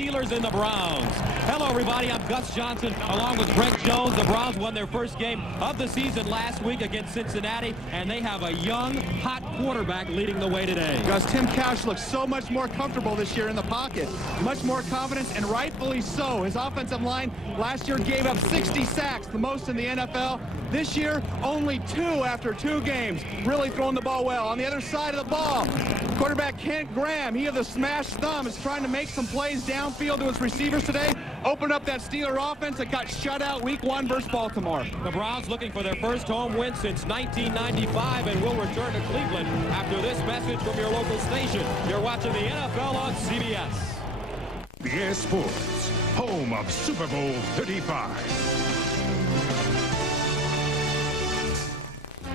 Steelers and the Browns. Hello, everybody. I'm Gus Johnson, along with Brent Jones. The Browns won their first game of the season last week against Cincinnati, and they have a young, hot quarterback leading the way today. Gus, Tim Couch looks so much more comfortable this year in the pocket. Much more confidence, and rightfully so. His offensive line last year gave up 60 sacks, the most in the NFL. This year, only 2 after 2 games. Really throwing the ball well. On the other side of the ball, quarterback Kent Graham, he of the smashed thumb, is trying to make some plays downfield to his receivers today. Opened up that Steeler offense that got shut out week 1 versus Baltimore. The Browns looking for their first home win since 1995 and will return to Cleveland after this message from your local station. You're watching the NFL on CBS. CBS Sports, home of Super Bowl 35.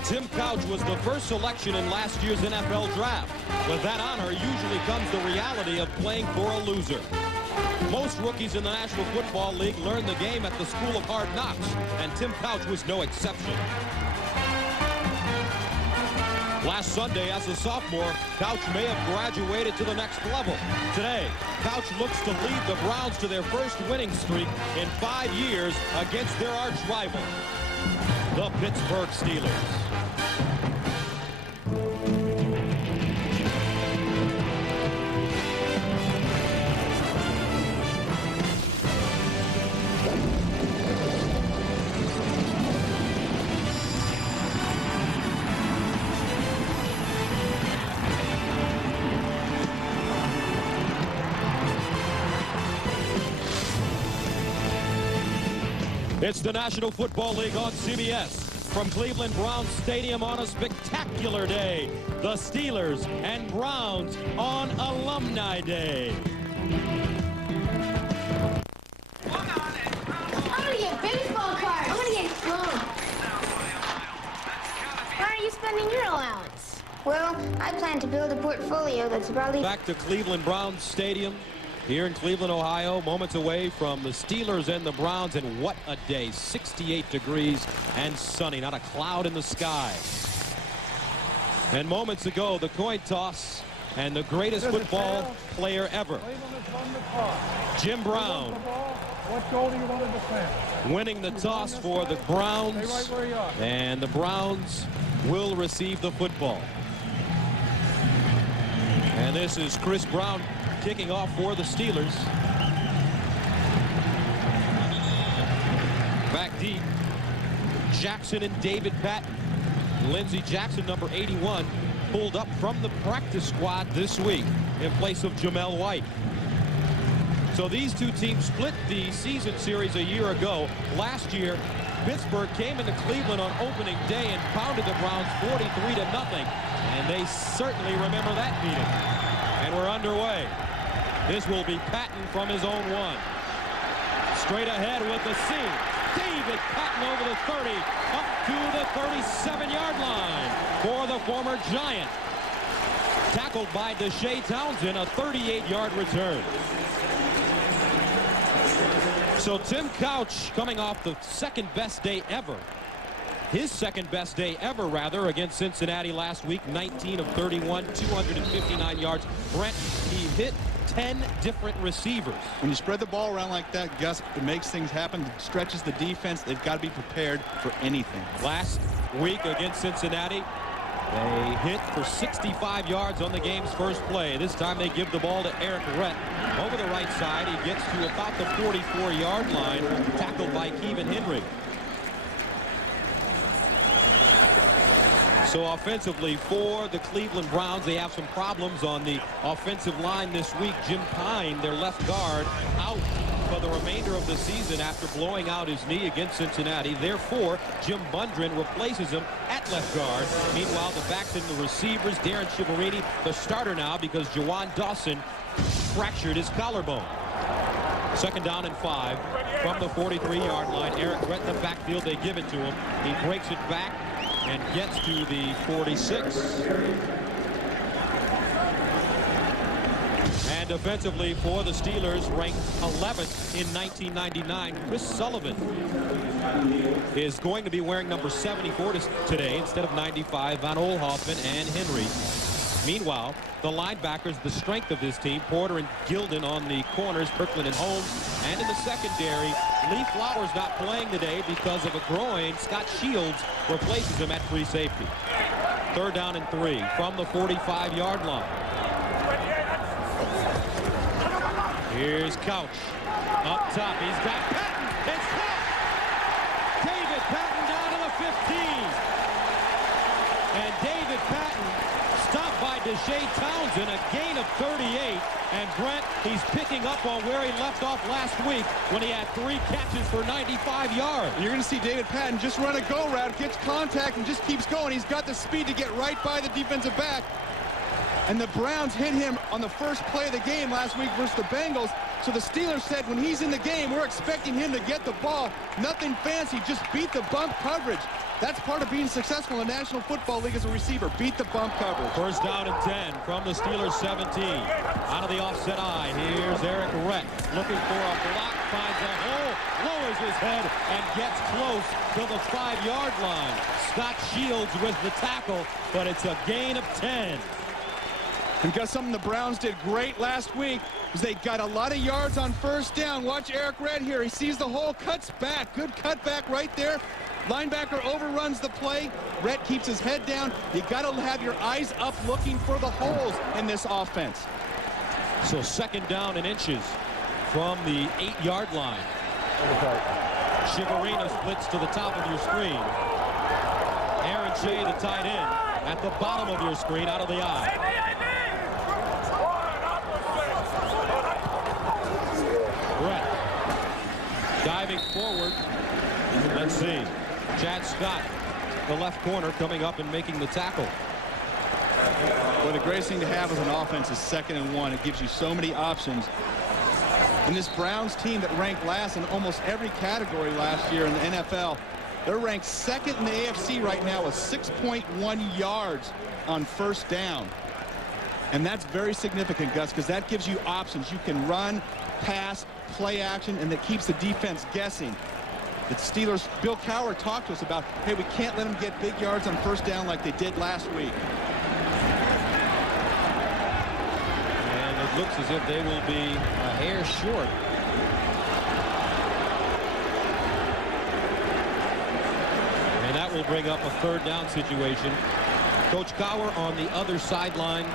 Tim Couch was the first selection in last year's NFL draft. With that honor usually comes the reality of playing for a loser. Most rookies in the National Football League learn the game at the School of Hard Knocks, and Tim Couch was no exception. Last Sunday, as a sophomore, Couch may have graduated to the next level. Today, Couch looks to lead the Browns to their first winning streak in 5 years against their arch rival, the Pittsburgh Steelers. It's the National Football League on CBS. From Cleveland Browns Stadium on a spectacular day, the Steelers and Browns on Alumni Day. I'm gonna get baseball cards. I'm gonna get phone. Why are you spending your allowance? Well, I plan to build a portfolio that's probably... Back to Cleveland Browns Stadium here in Cleveland, Ohio, moments away from the Steelers and the Browns, and what a day. 68 degrees and sunny, not a cloud in the sky. And moments ago, the coin toss, and the greatest football player ever, Jim Brown, what goal do you want to defend? winning the toss for the Browns, and the Browns will receive the football. And this is Chris Brown kicking off for the Steelers. Back deep, Jackson and David Patton. Lindsey Jackson, number 81, pulled up from the practice squad this week in place of Jamel White. So these two teams split the season series a year ago. Last year, Pittsburgh came into Cleveland on opening day and pounded the Browns 43-0, and they certainly remember that meeting. And we're underway. This will be Patton from his own one. Straight ahead with the seam. David Patton over the 30, up to the 37-yard line for the former Giant. Tackled by Deshae Townsend, a 38-yard return. So Tim Couch coming off the second best day ever. His second best day ever, rather, against Cincinnati last week. 19 of 31, 259 yards. Brent, he hit 10 different receivers. When you spread the ball around like that, Gus, it makes things happen. It stretches the defense. They've got to be prepared for anything. Last week against Cincinnati, they hit for 65 yards on the game's first play. This time they give the ball to Eric Rett over the right side. He gets to about the 44-yard line, tackled by Kevin Henry. So offensively for the Cleveland Browns, they have some problems on the offensive line this week. Jim Pine, their left guard, out for the remainder of the season after blowing out his knee against Cincinnati. Therefore, Jim Bundren replaces him at left guard. Meanwhile, the backs and the receivers, Darren Chiaverini, the starter now because Jawan Dawson fractured his collarbone. Second down and 5 from the 43-yard line. Eric Rett in the backfield, they give it to him. He breaks it back and gets to the 46. And defensively for the Steelers, ranked 11th in 1999, Chris Sullivan is going to be wearing number 74 today instead of 95, Van Oelhoffen and Henry. Meanwhile, the linebackers, the strength of this team, Porter and Gilden on the corners, Kirkland and Holmes, and in the secondary, Lee Flowers not playing today because of a groin. Scott Shields replaces him at free safety. 3rd down and 3 from the 45-yard line. Here's Couch. Up top, he's got Patton. It's caught. David Patton down to the 15. And David Patton stopped by Deshae Townsend, a gain of 38. And Brent, he's picking up on where he left off last week when he had 3 catches for 95 yards. You're going to see David Patton just run a go route, gets contact, and just keeps going. He's got the speed to get right by the defensive back. And the Browns hit him on the first play of the game last week versus the Bengals. So the Steelers said when he's in the game, we're expecting him to get the ball. Nothing fancy, just beat the bump coverage. That's part of being successful in the National Football League as a receiver. Beat the bump coverage. 1st down and 10 from the Steelers 17. Out of the offset eye, here's Eric Rett looking for a block, finds a hole, lowers his head, and gets close to the 5-yard line. Scott Shields with the tackle, but it's a gain of 10. And got something the Browns did great last week is they got a lot of yards on 1st down. Watch Eric Rett here. He sees the hole, cuts back. Good cutback right there. Linebacker overruns the play. Rett keeps his head down. You got to have your eyes up looking for the holes in this offense. So 2nd down and inches from the 8-yard line. Chivarino splits to the top of your screen. Aaron Shea, the tight end, at the bottom of your screen, out of the eye. Brett diving forward. Let's see. Chad Scott, the left corner, coming up and making the tackle. Well, the greatest thing to have as an offense is 2nd and 1. It gives you so many options. And this Browns team that ranked last in almost every category last year in the NFL, they're ranked 2nd in the AFC right now with 6.1 yards on 1st down. And that's very significant, Gus, because that gives you options. You can run, pass, play action, and that keeps the defense guessing. The Steelers, Bill Cowher talked to us about, hey, we can't let them get big yards on 1st down like they did last week. And it looks as if they will be a hair short. And that will bring up a 3rd down situation. Coach Cowher on the other sideline.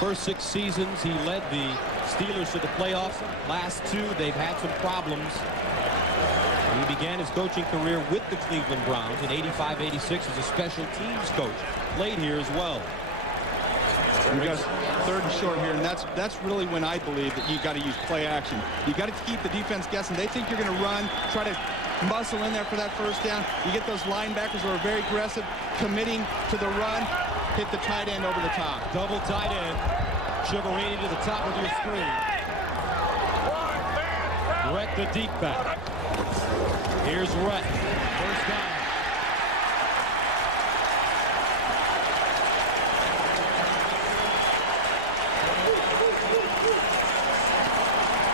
First 6 seasons, he led the Steelers to the playoffs. Last 2, they've had some problems. He began his coaching career with the Cleveland Browns in 85-86 as a special teams coach. Played here as well. We got 3rd and short here, and that's really when I believe that you got to use play action. You got to keep the defense guessing. They think you're going to run, try to muscle in there for that 1st down. You get those linebackers who are very aggressive, committing to the run, hit the tight end over the top. Double tight end. Chivarini to the top of your screen. Rett the deep back. Here's Rett. 1st down.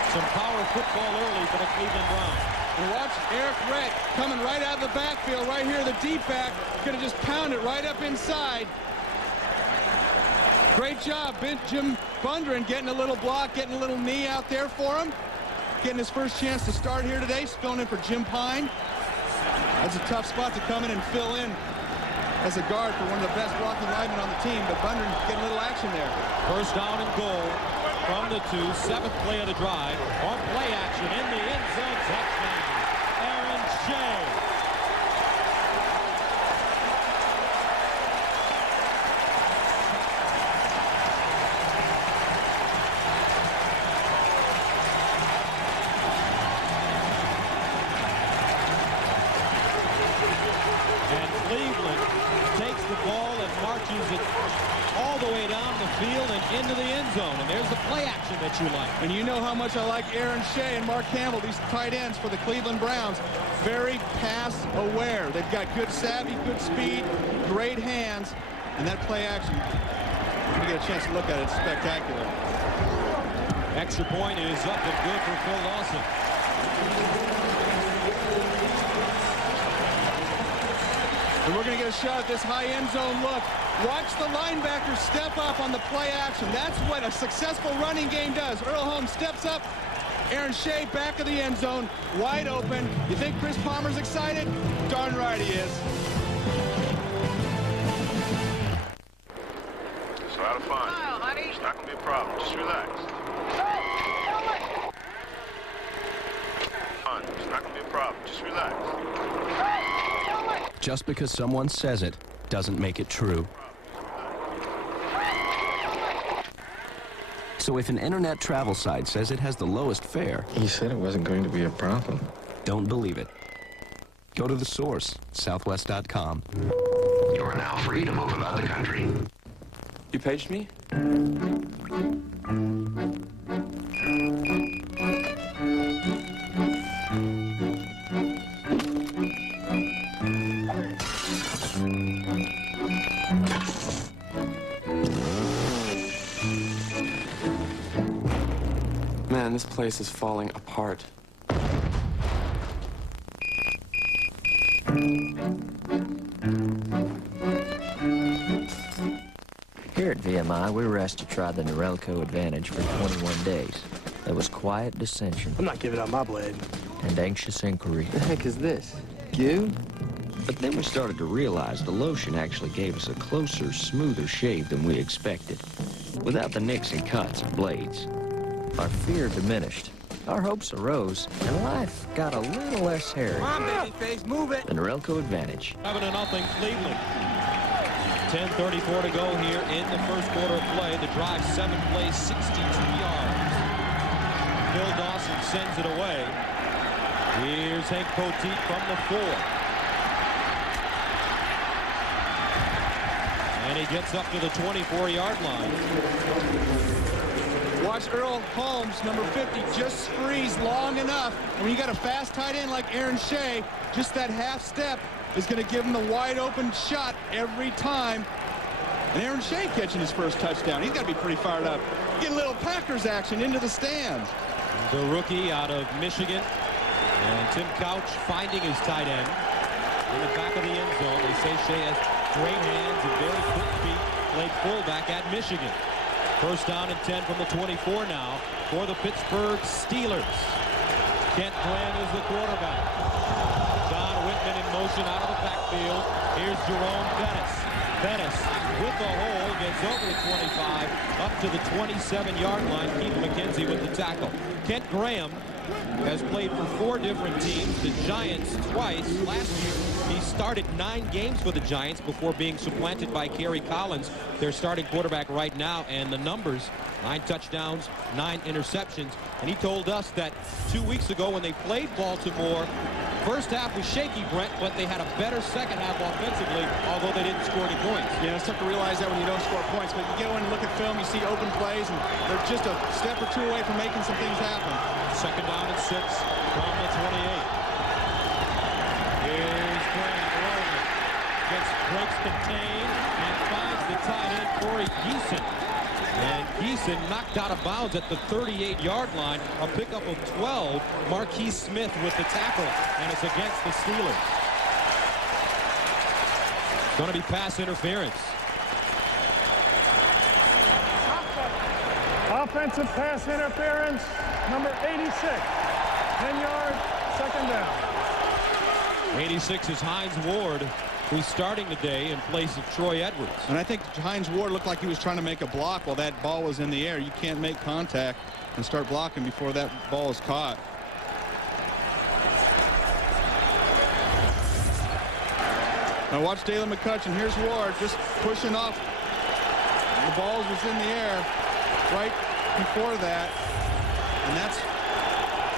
Some power football early for the Cleveland Browns. And watch Eric Rett coming right out of the backfield right here, the deep back. Going to just pound it right up inside. Great job, Jim Bundren getting a little block, getting a little knee out there for him. Getting his first chance to start here today, filling in for Jim Pine. That's a tough spot to come in and fill in as a guard for one of the best blocking linemen on the team, but Bundren getting a little action there. 1st down and goal from the 2, 7th play of the drive. On play action in the end zone, touchdown, Aaron Shea. It all the way down the field and into the end zone. And there's the play action that you like. And you know how much I like Aaron Shea and Mark Campbell, these tight ends for the Cleveland Browns. Very pass aware. They've got good savvy, good speed, great hands, and that play action, when you get a chance to look at it, it's spectacular. Extra point is up and good for Phil Lawson. And we're going to get a shot at this high end zone look. Watch the linebacker step up on the play action. That's what a successful running game does. Earl Holmes steps up. Aaron Shea back of the end zone, wide open. You think Chris Palmer's excited? Darn right he is. It's a lot of fun. Smile, honey. It's not going to be a problem. Just relax. Fun. It's not going to be a problem. Just relax. Just because someone says it doesn't make it true. So if an internet travel site says it has the lowest fare, He said it wasn't going to be a problem. don't believe it. Go to the source, southwest.com. You are now free to move about the country. You paged me? Man, this place is falling apart. Here at VMI, we were asked to try the Norelco Advantage for 21 days. There was quiet dissension I'm not giving up my blade. and anxious inquiry. The heck is this? Goo? But then we started to realize the lotion actually gave us a closer, smoother shave than we expected, without the nicks and cuts of blades. Our fear diminished, our hopes arose, and life got a little less hairy. Come on, babyface, move it. The Norelco Advantage. 7-0 Cleveland. 10:34 to go here in the first quarter of play. The drive, 7 plays, 62 yards. Bill Dawson sends it away. Here's Hank Poteet from the 4. And he gets up to the 24-yard line. Watch Earl Holmes, number 50, just freeze long enough. And when you got a fast tight end like Aaron Shea, just that half step is going to give him the wide open shot every time. And Aaron Shea catching his first touchdown. He's got to be pretty fired up. Get a little Packers action into the stands. The rookie out of Michigan. And Tim Couch finding his tight end in the back of the end zone. They say Shea has great hands and very quick feet. Played fullback at Michigan. First down and 10 from the 24 now for the Pittsburgh Steelers. Kent Graham is the quarterback. John Whitman in motion out of the backfield. Here's Jerome Bettis. Bettis with the hole gets over the 25 up to the 27-yard line. Keith McKenzie with the tackle. Kent Graham has played for 4 different teams. The Giants twice. Last year, he started 9 games for the Giants before being supplanted by Kerry Collins, their starting quarterback right now. And the numbers, 9 touchdowns, 9 interceptions. And he told us that 2 weeks ago when they played Baltimore, first half was shaky, Brent, but they had a better second half offensively, although they didn't score any points. Yeah, it's tough to realize that when you don't score points, but you go in and look at film, you see open plays, and they're just a step or 2 away from making some things happen. Second down and 6 from the 28. Here's Graham rolling. Breaks contained and finds the tight end, Corey Geeson. And Geeson knocked out of bounds at the 38-yard line. A pickup of 12. Marquise Smith with the tackle, and it's against the Steelers. Going to be pass interference. Offensive pass interference, number 86. 10 yards, second down. 86 is Hines Ward, who's starting today in place of Troy Edwards. And I think Hines Ward looked like he was trying to make a block while that ball was in the air. You can't make contact and start blocking before that ball is caught. Now watch Dalen McCutcheon. Here's Ward just pushing off. The ball was in the air right before that. And that's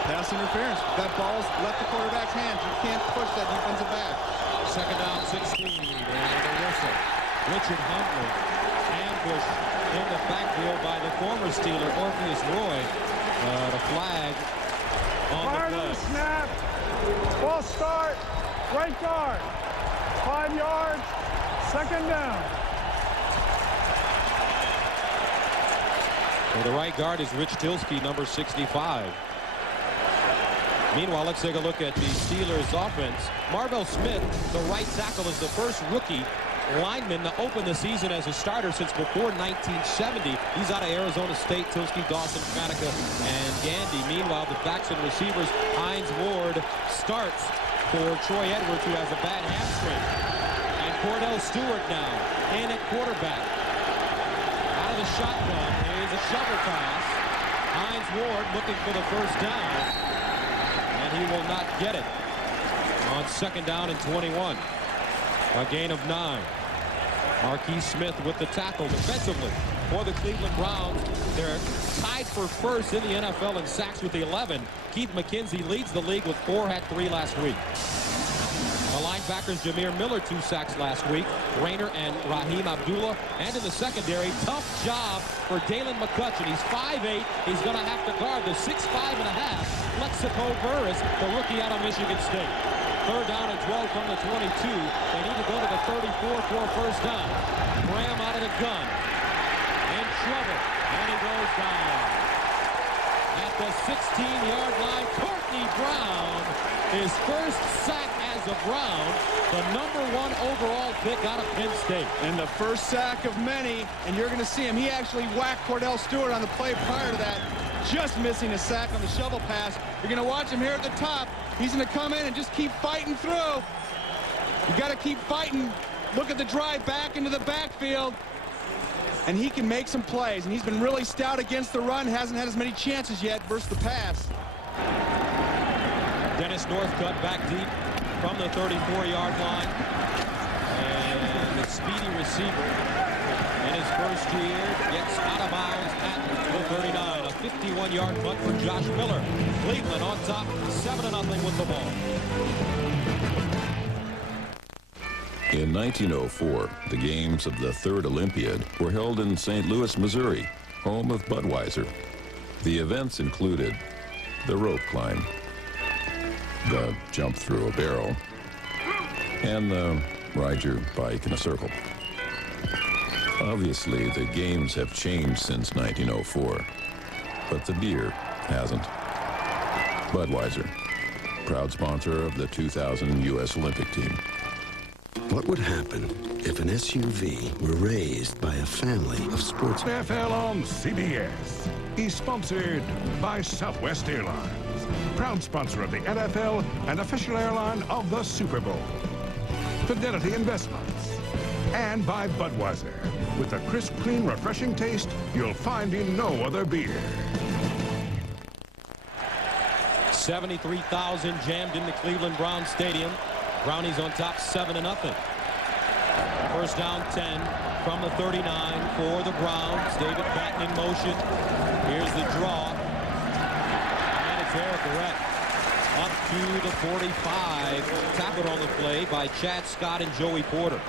pass interference. That ball's left the quarterback's hands. You can't push that defensive back. Second down, 16. And a whistle. Richard Huntley ambushed in the backfield by the former Steeler, Orpheus Roy. The flag on Fire the to play. the snap. Ball start. Right guard. 5 yards. Second down. So the right guard is Rich Tilsky, number 65. Meanwhile, let's take a look at the Steelers offense. Marvell Smith, the right tackle, is the first rookie lineman to open the season as a starter since before 1970. He's out of Arizona State. Tilsky, Dawson, Fatica, and Gandy. Meanwhile, the backs and receivers, Hines Ward starts for Troy Edwards, who has a bad hamstring. And Cordell Stewart now in at quarterback. Out of the shotgun is a shovel pass. Hines Ward looking for the first down. And he will not get it on 2nd down and 21. A gain of 9. Marquis Smith with the tackle defensively for the Cleveland Browns. They're tied for first in the NFL in sacks with 11. Keith McKenzie leads the league with 4, had 3 last week. The linebackers, Jameer Miller, 2 sacks last week. Rayner and Raheem Abdullah. And in the secondary, tough job for Dalen McCutcheon. He's 5'8". He's going to have to guard the 6'5.5" Plaxico Burress, the rookie out of Michigan State. 3rd down and 12 from the 22. They need to go to the 34 for a first down. Graham out of the gun. In trouble. And he goes down. At the 16-yard line, Courtney Brown, his first sack as a Brown, the #1 overall pick out of Penn State. And the first sack of many, and you're going to see him. He actually whacked Cordell Stewart on the play prior to that, just missing a sack on the shovel pass. You're going to watch him here at the top. He's going to come in and just keep fighting through. You got to keep fighting. Look at the drive back into the backfield. And he can make some plays. And he's been really stout against the run. Hasn't had as many chances yet versus the pass. Dennis Northcutt back deep from the 34-yard line. And the speedy receiver in his first year gets out of bounds at the 39. A 51-yard punt for Josh Miller. Cleveland on top, 7-0 with the ball. In 1904, the games of the Third Olympiad were held in St. Louis, Missouri, home of Budweiser. The events included the rope climb, the jump through a barrel, and the ride your bike in a circle. Obviously, the games have changed since 1904, but the beer hasn't. Budweiser, proud sponsor of the 2000 U.S. Olympic team. What would happen if an SUV were raised by a family of sports? NFL on CBS is sponsored by Southwest Airlines, proud sponsor of the NFL and official airline of the Super Bowl. Fidelity Investments, and by Budweiser, with the crisp, clean, refreshing taste you'll find in no other beer. 73,000 jammed into Cleveland Brown Stadium. Brownies on top, 7-0. First down, 10 from the 39 for the Browns. David Batten in motion. Here's the draw. And it's Eric Rett up to the 45. Tackled on the play by Chad Scott and Joey Porter.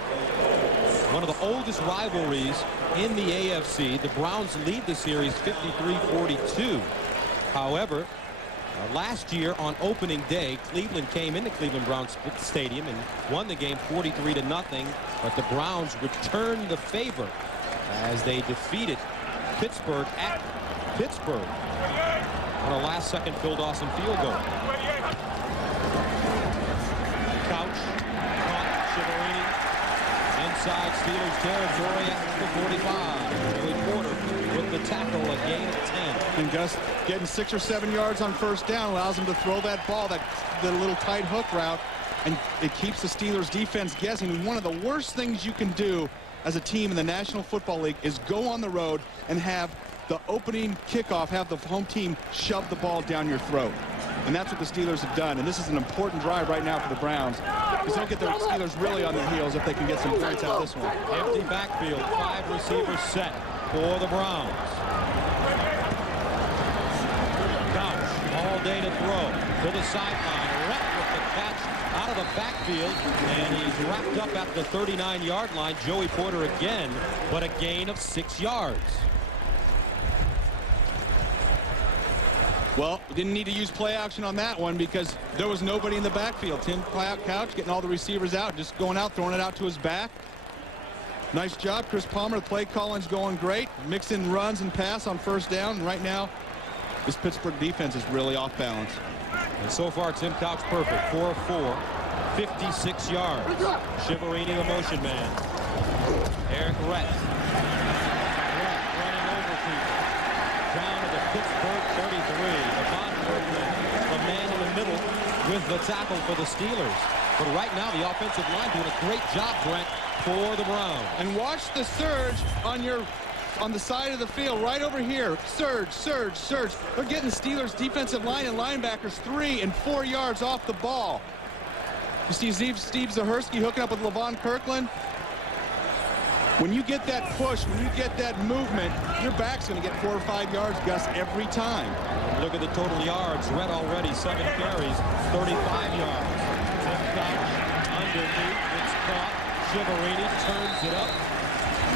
One of the oldest rivalries in the AFC. The Browns lead the series 53-42. However, last year on opening day, Cleveland came into Cleveland Browns Stadium and won the game 43-0. But the Browns returned the favor as they defeated Pittsburgh at Pittsburgh on a last-second Phil Dawson field goal. Couch, caught, Chiaverini, inside Steelers territory at the 45. Joey Porter with the tackle, a gain of 10. And Gus getting 6 or 7 yards on first down allows him to throw that ball, the little tight hook route, and it keeps the Steelers defense guessing. And one of the worst things you can do as a team in the National Football League is go on the road and have the opening kickoff, have the home team shove the ball down your throat. And that's what the Steelers have done. And this is an important drive right now for the Browns, because they'll get the Steelers really on their heels if they can get some points out of this one. Empty backfield, 5 receivers set for the Browns. Couch all day to throw to the sideline. Rett with the catch out of the backfield, and he's wrapped up at the 39-yard line. Joey Porter again, but a gain of 6 yards. Well, didn't need to use play action on that one because there was nobody in the backfield. Tim Couch getting all the receivers out, just going out, throwing it out to his back. Nice job, Chris Palmer. The play calling's going great. Mixing runs and pass on first down. Right now, this Pittsburgh defense is really off balance. And so far, Tim Couch perfect. 4 of 4, 56 yards. Shiverini, the motion man. Eric Rett. Rett running over people. Down to the Pittsburgh 33. Levon Kirkland, the man in the middle with the tackle for the Steelers. But right now, the offensive line doing a great job, Brent, for the Browns. And watch the surge on the side of the field right over here. Surge, surge, surge. They're getting Steelers defensive line and linebackers 3 and 4 yards off the ball. You see Steve Zahersky hooking up with Levon Kirkland. When you get that push, when you get that movement, your back's going to get 4 or 5 yards, Gus, every time. Look at the total yards. Red already 7 carries, 35 yards. Tim Couch underneath. It's caught. Shiverini turns it up.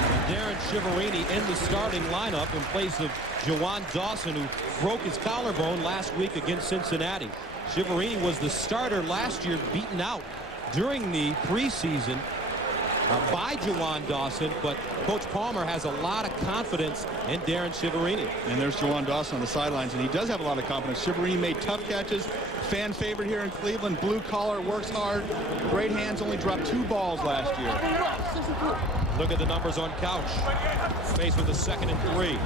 And Darren Shiverini in the starting lineup in place of Juwan Dawson, who broke his collarbone last week against Cincinnati. Shiverini was the starter last year, beaten out during the preseason by Juwan Dawson, but Coach Palmer has a lot of confidence in Darren Shiverini. And there's Juwan Dawson on the sidelines, and he does have a lot of confidence. Shiverini made tough catches, fan favorite here in Cleveland, blue collar, works hard, great hands, only dropped 2 balls last year. Look at the numbers on Couch. Faced with a 2nd and 3.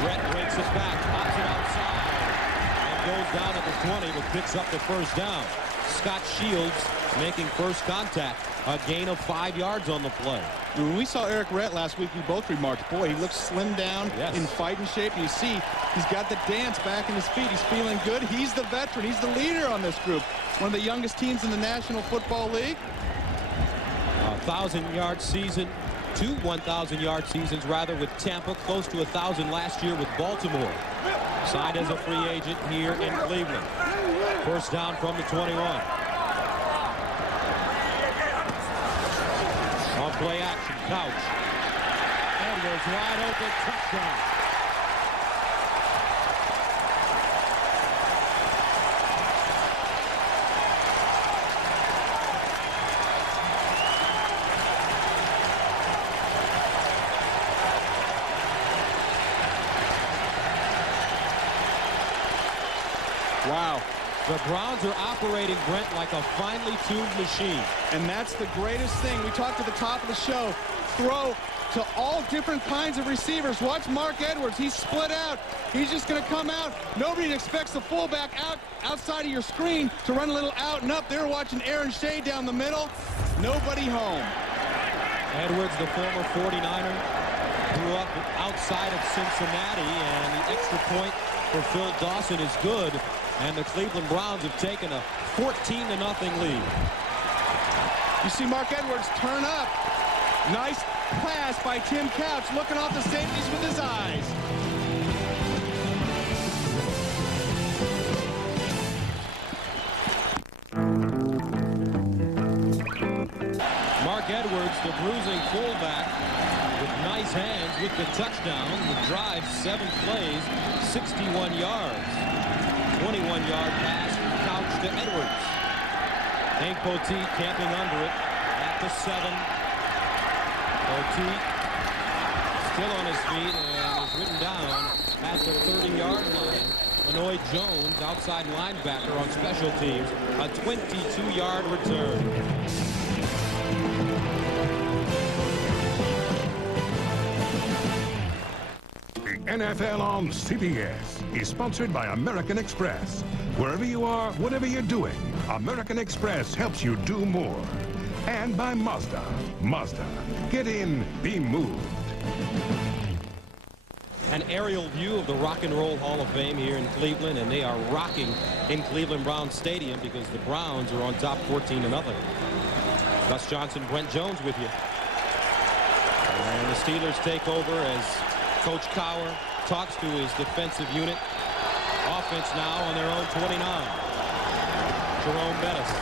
Brett breaks it back, pops it outside, and goes down at the 20, but picks up the first down. Scott Shields making first contact. A gain of 5 yards on the play. When we saw Eric Rett last week, we both remarked, boy, he looks slimmed down, in fighting shape. And you see, he's got the dance back in his feet. He's feeling good. He's the veteran. He's the leader on this group. One of the youngest teams in the National Football League. 1,000-yard season. 2 1,000-yard seasons, rather, with Tampa. Close to 1,000 last year with Baltimore. Signed as a free agent here in Cleveland. First down from the 21. On play action, Couch. Edwards wide open, touchdown. Wow. The Browns are operating, Brent, like a finely tuned machine. And that's the greatest thing. We talked at the top of the show. Throw to all different kinds of receivers. Watch Mark Edwards. He's split out. He's just going to come out. Nobody expects the fullback outside of your screen to run a little out and up. They're watching Aaron Shea down the middle. Nobody home. Edwards, the former 49er, grew up outside of Cincinnati, and the extra point for Phil Dawson is good. And the Cleveland Browns have taken a 14-0 lead. You see Mark Edwards turn up. Nice pass by Tim Couch, looking off the safeties with his eyes. Mark Edwards, the bruising fullback, with nice hands with the touchdown. The drive, 7 plays, 61 yards. 21-yard pass from Couch to Edwards. Hank Poteet camping under it at the 7. Poteet still on his feet and is written down at the 30-yard line. Manoy Jones, outside linebacker on special teams, a 22-yard return. NFL on CBS is sponsored by American Express. Wherever you are, whatever you're doing, American Express helps you do more. And by Mazda. Mazda. Get in, be moved. An aerial view of the Rock and Roll Hall of Fame here in Cleveland, and they are rocking in Cleveland Browns Stadium because the Browns are on top 14-0. Gus Johnson, Brent Jones with you. And the Steelers take over as Coach Cowher talks to his defensive unit. Offense now on their own 29. Jerome Bettis.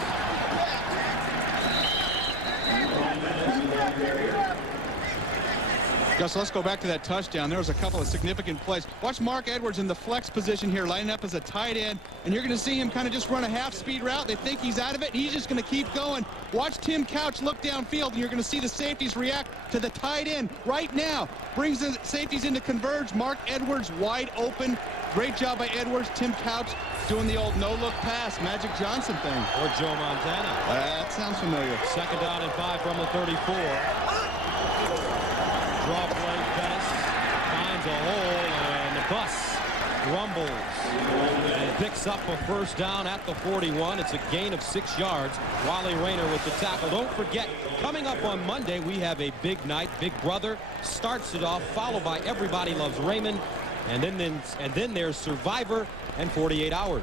Gus, let's go back to that touchdown. There was a couple of significant plays. Watch Mark Edwards in the flex position here, lining up as a tight end, and you're going to see him kind of just run a half-speed route. They think he's out of it, and he's just going to keep going. Watch Tim Couch look downfield, and you're going to see the safeties react to the tight end right now. Brings the safeties into converge. Mark Edwards wide open. Great job by Edwards. Tim Couch doing the old no-look pass, Magic Johnson thing. Or Joe Montana. That sounds familiar. 2nd down and 5 from the 34. Draw play, Bettis finds a hole, and the bus rumbles and picks up a 1st down at the 41. It's a gain of 6 yards. Wally Rayner with the tackle. Don't forget, coming up on Monday, we have a big night. Big Brother starts it off, followed by Everybody Loves Raymond. And then there's Survivor and 48 Hours.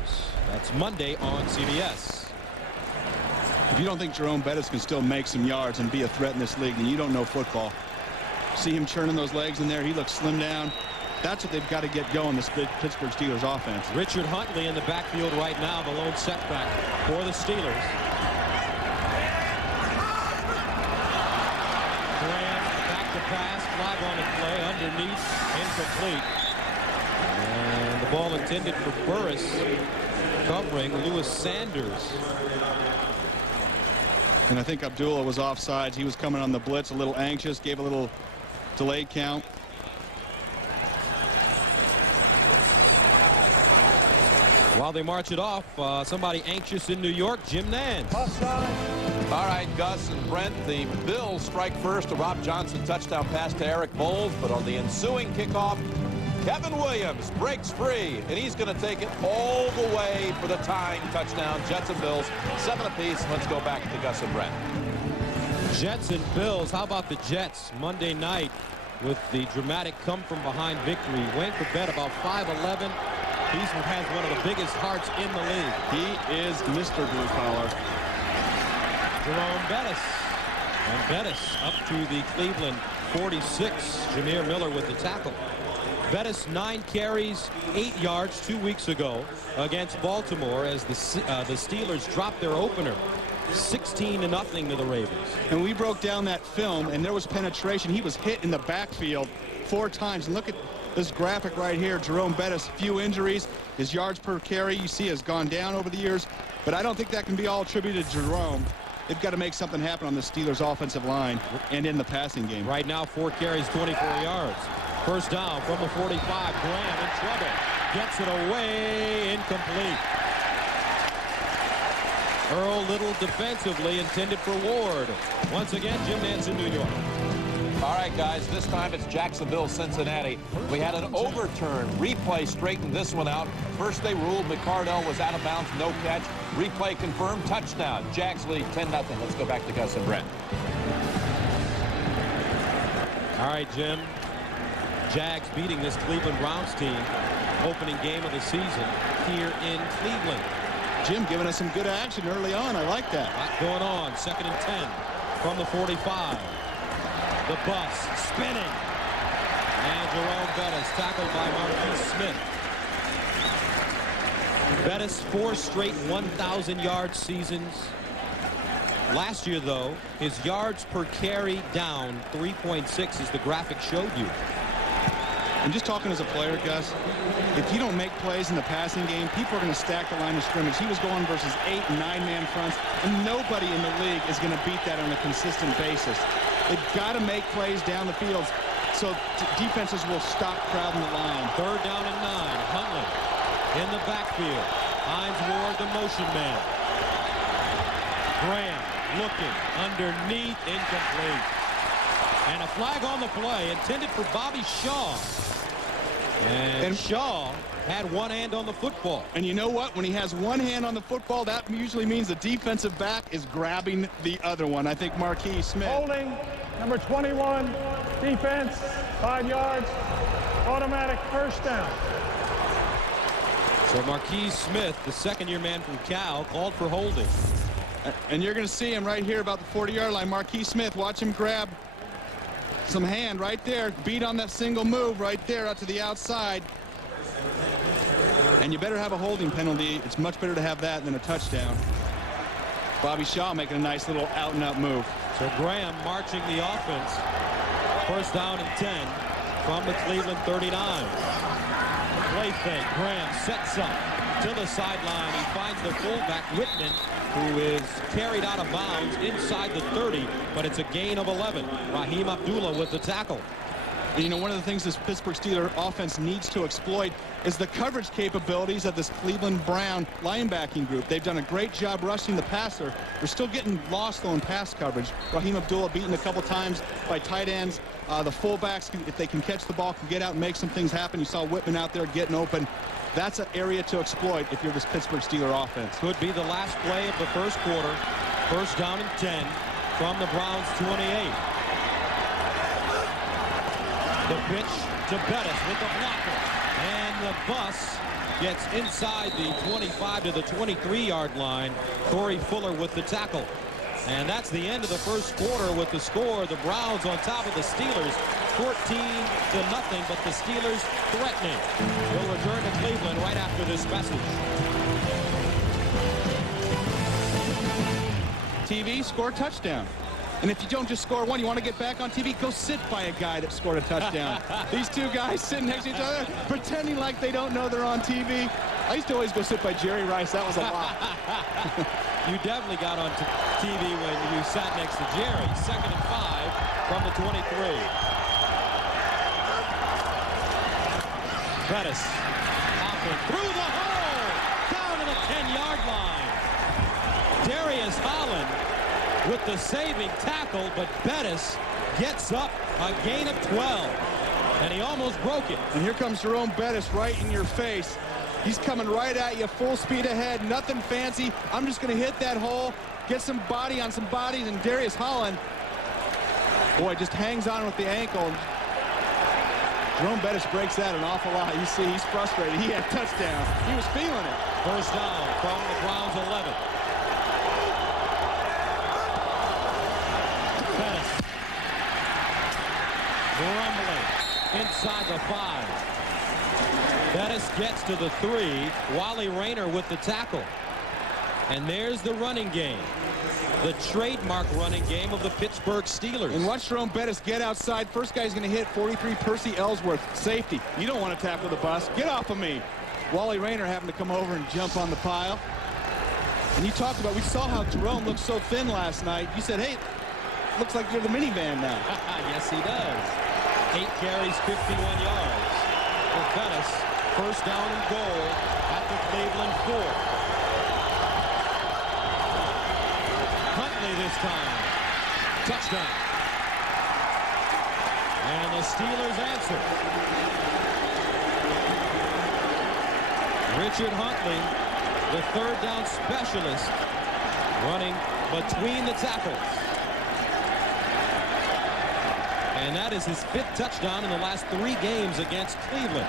That's Monday on CBS. If you don't think Jerome Bettis can still make some yards and be a threat in this league, then you don't know football. See him churning those legs in there. He looks slim down. That's what they've got to get going, this Pittsburgh Steelers offense. Richard Huntley in the backfield right now, the lone setback for the Steelers. Graham back to pass, flag on the play, underneath, incomplete. And the ball intended for Burress, covering Lewis Sanders. And I think Abdullah was offsides. He was coming on the blitz, a little anxious, gave a little delayed count. While they march it off, somebody anxious in New York, Jim Nance. All right, Gus and Brent, the Bills strike first. A Rob Johnson touchdown pass to Eric Bowles, but on the ensuing kickoff, Kevin Williams breaks free, and he's going to take it all the way for the tying touchdown. Jets and Bills, 7 apiece. Let's go back to Gus and Brent. Jets and Bills. How about the Jets Monday night with the dramatic come-from-behind victory? Wayne Corbett about 5'11". He has one of the biggest hearts in the league. He is Mr. Blue Collar. Jerome Bettis. And Bettis up to the Cleveland 46. Jameer Miller with the tackle. Bettis 9 carries, 8 yards 2 weeks ago against Baltimore as the Steelers dropped their opener 16-0 to the Ravens. And we broke down that film, and there was penetration. He was hit in the backfield 4 times. And look at this graphic right here. Jerome Bettis, few injuries. His yards per carry, you see, has gone down over the years. But I don't think that can be all attributed to Jerome. They've got to make something happen on the Steelers' offensive line and in the passing game. Right now, 4 carries, 24 yards. 1st down from the 45. Graham in trouble. Gets it away. Incomplete. Earl Little defensively intended for Ward. Once again, Jim Nance in New York. All right, guys, this time it's Jacksonville, Cincinnati. We had an overturn. Replay straightened this one out. First they ruled McCardell was out of bounds, no catch. Replay confirmed, touchdown. Jags lead 10-0. Let's go back to Gus and Brent. All right, Jim. Jags beating this Cleveland Browns team. Opening game of the season here in Cleveland. Jim giving us some good action early on. I like that. Lot going on. 2nd and 10 from the 45. The bus spinning. And Jerome Bettis tackled by Marquise Smith. Bettis 4 straight 1,000-yard seasons. Last year, though, his yards per carry down 3.6, as the graphic showed you. And just talking as a player, Gus, if you don't make plays in the passing game, people are going to stack the line of scrimmage. He was going versus 8- and 9-man fronts, and nobody in the league is going to beat that on a consistent basis. They've got to make plays down the field so defenses will stop crowding the line. 3rd down and 9. Huntley in the backfield. Hines Ward, the motion man. Graham looking underneath, incomplete. And a flag on the play intended for Bobby Shaw. And Shaw had one hand on the football. And you know what? When he has one hand on the football, that usually means the defensive back is grabbing the other one. I think Marquise Smith. Holding, number 21, defense, 5 yards, automatic 1st down. So Marquise Smith, the 2nd-year man from Cal, called for holding. And you're going to see him right here about the 40-yard line. Marquise Smith, watch him grab some hand right there, beat on that single move right there out to the outside. And you better have a holding penalty. It's much better to have that than a touchdown. Bobby Shaw making a nice little out-and-out move. So Graham marching the offense. 1st down and 10 from the Cleveland 39. Play fake. Graham sets up to the sideline. He finds the fullback, Whitman, who is carried out of bounds inside the 30, but it's a gain of 11. Raheem Abdullah with the tackle. And, you know, one of the things this Pittsburgh Steelers offense needs to exploit is the coverage capabilities of this Cleveland Brown linebacking group. They've done a great job rushing the passer. They're still getting lost, though, in pass coverage. Raheem Abdullah beaten a couple times by tight ends. The fullbacks, if they can catch the ball, can get out and make some things happen. You saw Whitman out there getting open. That's an area to exploit if you're this Pittsburgh Steelers offense. Could be the last play of the first quarter. First down and 10 from the Browns' 28. The pitch to Bettis with the blocker. And the bus gets inside the 25 to the 23-yard line. Corey Fuller with the tackle. And that's the end of the first quarter with the score. The Browns on top of the Steelers, 14-0, but the Steelers threatening. We'll return to Cleveland right after this message. TV, score a touchdown. And if you don't just score one, you want to get back on TV, go sit by a guy that scored a touchdown. These two guys sitting next to each other, pretending like they don't know they're on TV. I used to always go sit by Jerry Rice. That was a lot. You definitely got on TV when you sat next to Jerry. 2nd and 5 from the 23. Bettis hopping through the hole, down to the 10-yard line. Darius Holland with the saving tackle, but Bettis gets up a gain of 12, and he almost broke it. And here comes Jerome Bettis right in your face. He's coming right at you, full speed ahead, nothing fancy. I'm just going to hit that hole, get some body on some bodies, and Darius Holland, boy, just hangs on with the ankle. Jerome Bettis breaks that an awful lot. You see, he's frustrated. He had touchdowns. He was feeling it. First down from the Browns' 11. Bettis rumbling inside the 5. Bettis gets to the 3. Wally Rayner with the tackle. And there's the running game. The trademark running game of the Pittsburgh Steelers. And watch Jerome Bettis get outside. First guy's going to hit 43, Percy Ellsworth. Safety. You don't want to tackle the bus. Get off of me. Wally Rayner having to come over and jump on the pile. And you talked about, we saw how Jerome looked so thin last night. You said, hey, looks like you're the minivan now. Yes, he does. 8 carries, 51 yards. For Bettis, first down and goal at the Cleveland 4. Huntley this time. Touchdown. And the Steelers answer. Richard Huntley, the third down specialist, running between the tackles. And that is his 5th touchdown in the last 3 games against Cleveland.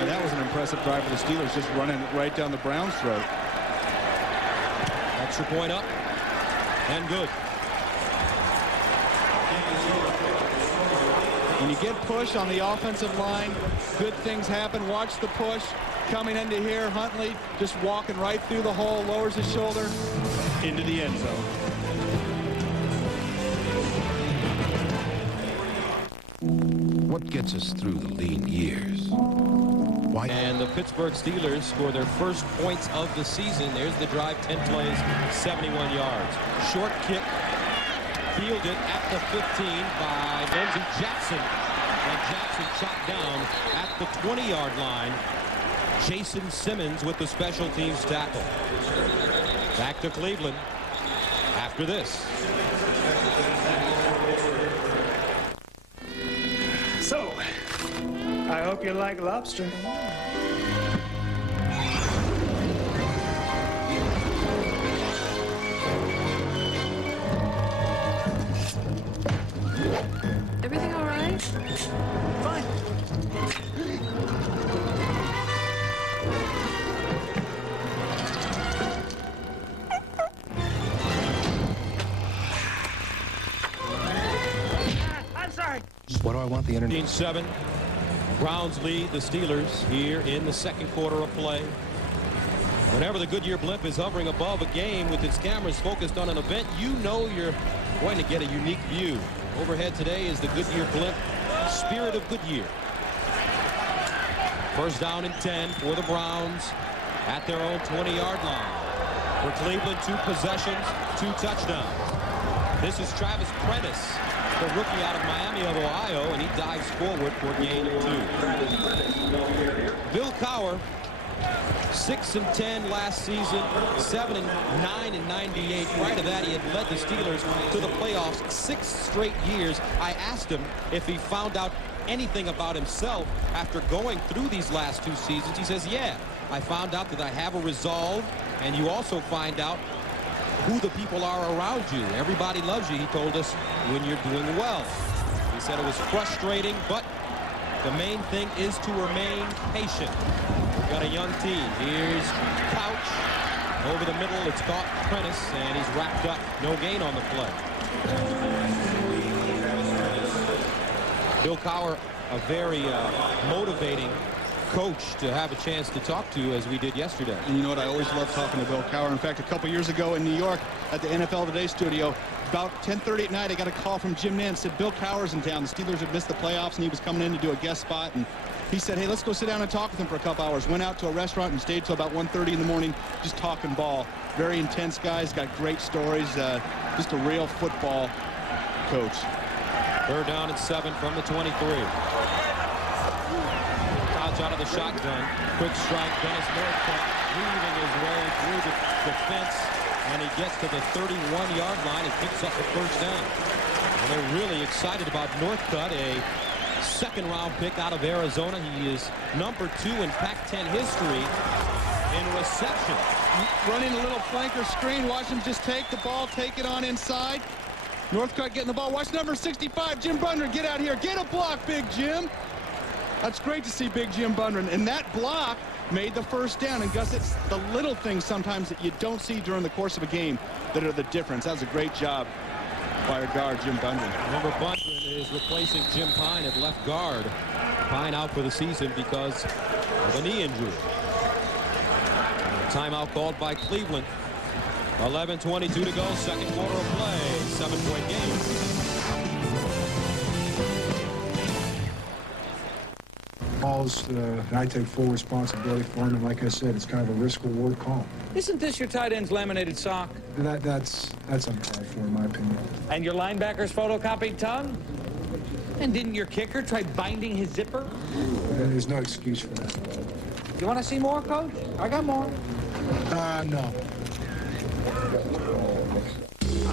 And that was an impressive drive for the Steelers, just running right down the Browns' throat. Extra point up and good. When you get push on the offensive line, good things happen. Watch the push. Coming into here, Huntley just walking right through the hole, lowers his shoulder into the end zone. What gets us through the lean years? Why? And the Pittsburgh Steelers score their first points of the season. There's the drive, 10 plays, 71 yards. Short kick, fielded at the 15 by Lindsey Jackson. And Jackson chopped down at the 20-yard line. Jason Simmons with the special teams tackle. Back to Cleveland after this. So, I hope you like lobster. Everything all right? Fine. I'm sorry. What do I want the internet? 15-7. Browns lead the Steelers here in the second quarter of play. Whenever the Goodyear blimp is hovering above a game with its cameras focused on an event, you know you're going to get a unique view. Overhead today is the Goodyear blimp, Spirit of Goodyear. First down and 10 for the Browns at their own 20-yard line. For Cleveland, 2 possessions, 2 touchdowns. This is Travis Prentice, the rookie out of Miami of Ohio, and he dives forward for a gain of 2. Bill Cowher, 6-10 last season, 7-9 in '98. Prior to that, he had led the Steelers to the playoffs 6 straight years. I asked him if he found out anything about himself after going through these last 2 seasons. He says, yeah, I found out that I have a resolve, and you also find out who the people are around you. Everybody loves you, he told us, when you're doing well. He said it was frustrating, but the main thing is to remain patient. We've got a young team. Here's Couch. Over the middle, it's caught Prentice, and he's wrapped up. No gain on the play. Bill Cowher, a very motivating coach to have a chance to talk to, as we did yesterday. And you know what? I always love talking to Bill Cowher. In fact, a couple years ago in New York at the NFL Today studio, about 10:30 at night, I got a call from Jim Nantz. Said Bill Cowher's in town. The Steelers had missed the playoffs, and he was coming in to do a guest spot. And he said, hey, let's go sit down and talk with him for a couple hours. Went out to a restaurant and stayed till about 1:30 in the morning, just talking ball. Very intense guy. He's got great stories. Just a real football coach. 3rd down and 7 from the 23. Couch out of the shotgun. Quick strike. Dennis Northcutt weaving his way through the defense, and he gets to the 31-yard line and picks up the 1st down. And they're really excited about Northcutt, a 2nd-round pick out of Arizona. He is number 2 in Pac-10 history in reception. Running a little flanker screen. Watch him just take the ball, take it on inside. Northcutt getting the ball. Watch number 65, Jim Bundren, get out here. Get a block, Big Jim. That's great to see Big Jim Bundren. And that block made the 1st down. And Gus, it's the little things sometimes that you don't see during the course of a game that are the difference. That was a great job by our guard, Jim Bundren. Remember, Bundren is replacing Jim Pine at left guard. Pine out for the season because of a knee injury. Timeout called by Cleveland. 11:22 to go, 2nd quarter of play. 7-point game. Balls, I take full responsibility for them, and like I said, it's kind of a risk-reward call. Isn't this your tight end's laminated sock? That's uncalled for, in my opinion. And your linebacker's photocopied tongue? And didn't your kicker try binding his zipper? There's no excuse for that. You want to see more, Coach? I got more. No.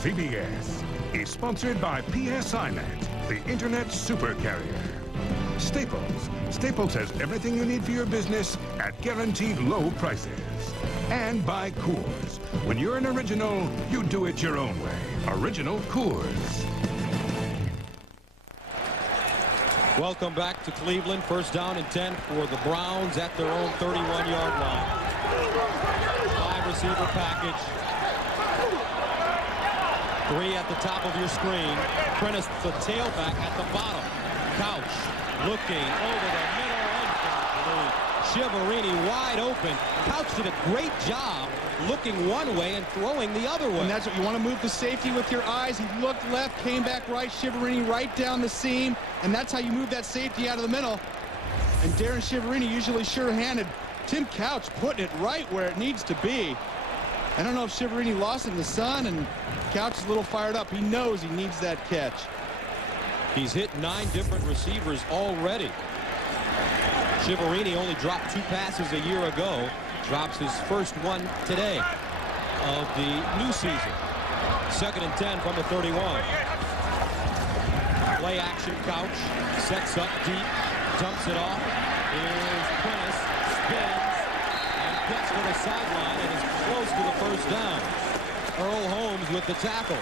VBS is sponsored by PSINet, the Internet Super Carrier. Staples. Staples has everything you need for your business at guaranteed low prices. And by Coors. When you're an original, you do it your own way. Original Coors. Welcome back to Cleveland. 1st down and 10 for the Browns at their own 31-yard line. 5-receiver package. 3 at the top of your screen. Prentice, the tailback at the bottom. Couch looking over the middle. Chiaverini wide open. Couch did a great job looking one way and throwing the other way. And that's what you want to move the safety with your eyes. He looked left, came back right. Chiaverini right down the seam. And that's how you move that safety out of the middle. And Darren Chiaverini, usually sure-handed. Tim Couch putting it right where it needs to be. I don't know if Chiaverini lost it in the sun, and Couch is a little fired up. He knows he needs that catch. He's hit 9 different receivers already. Chiaverini only dropped 2 passes a year ago. Drops his first one today of the new season. 2nd and 10 from the 31. Play action. Couch sets up deep, dumps it off. Here's Prentice, spins, and gets to the sideline and is close to the 1st down. Earl Holmes with the tackle.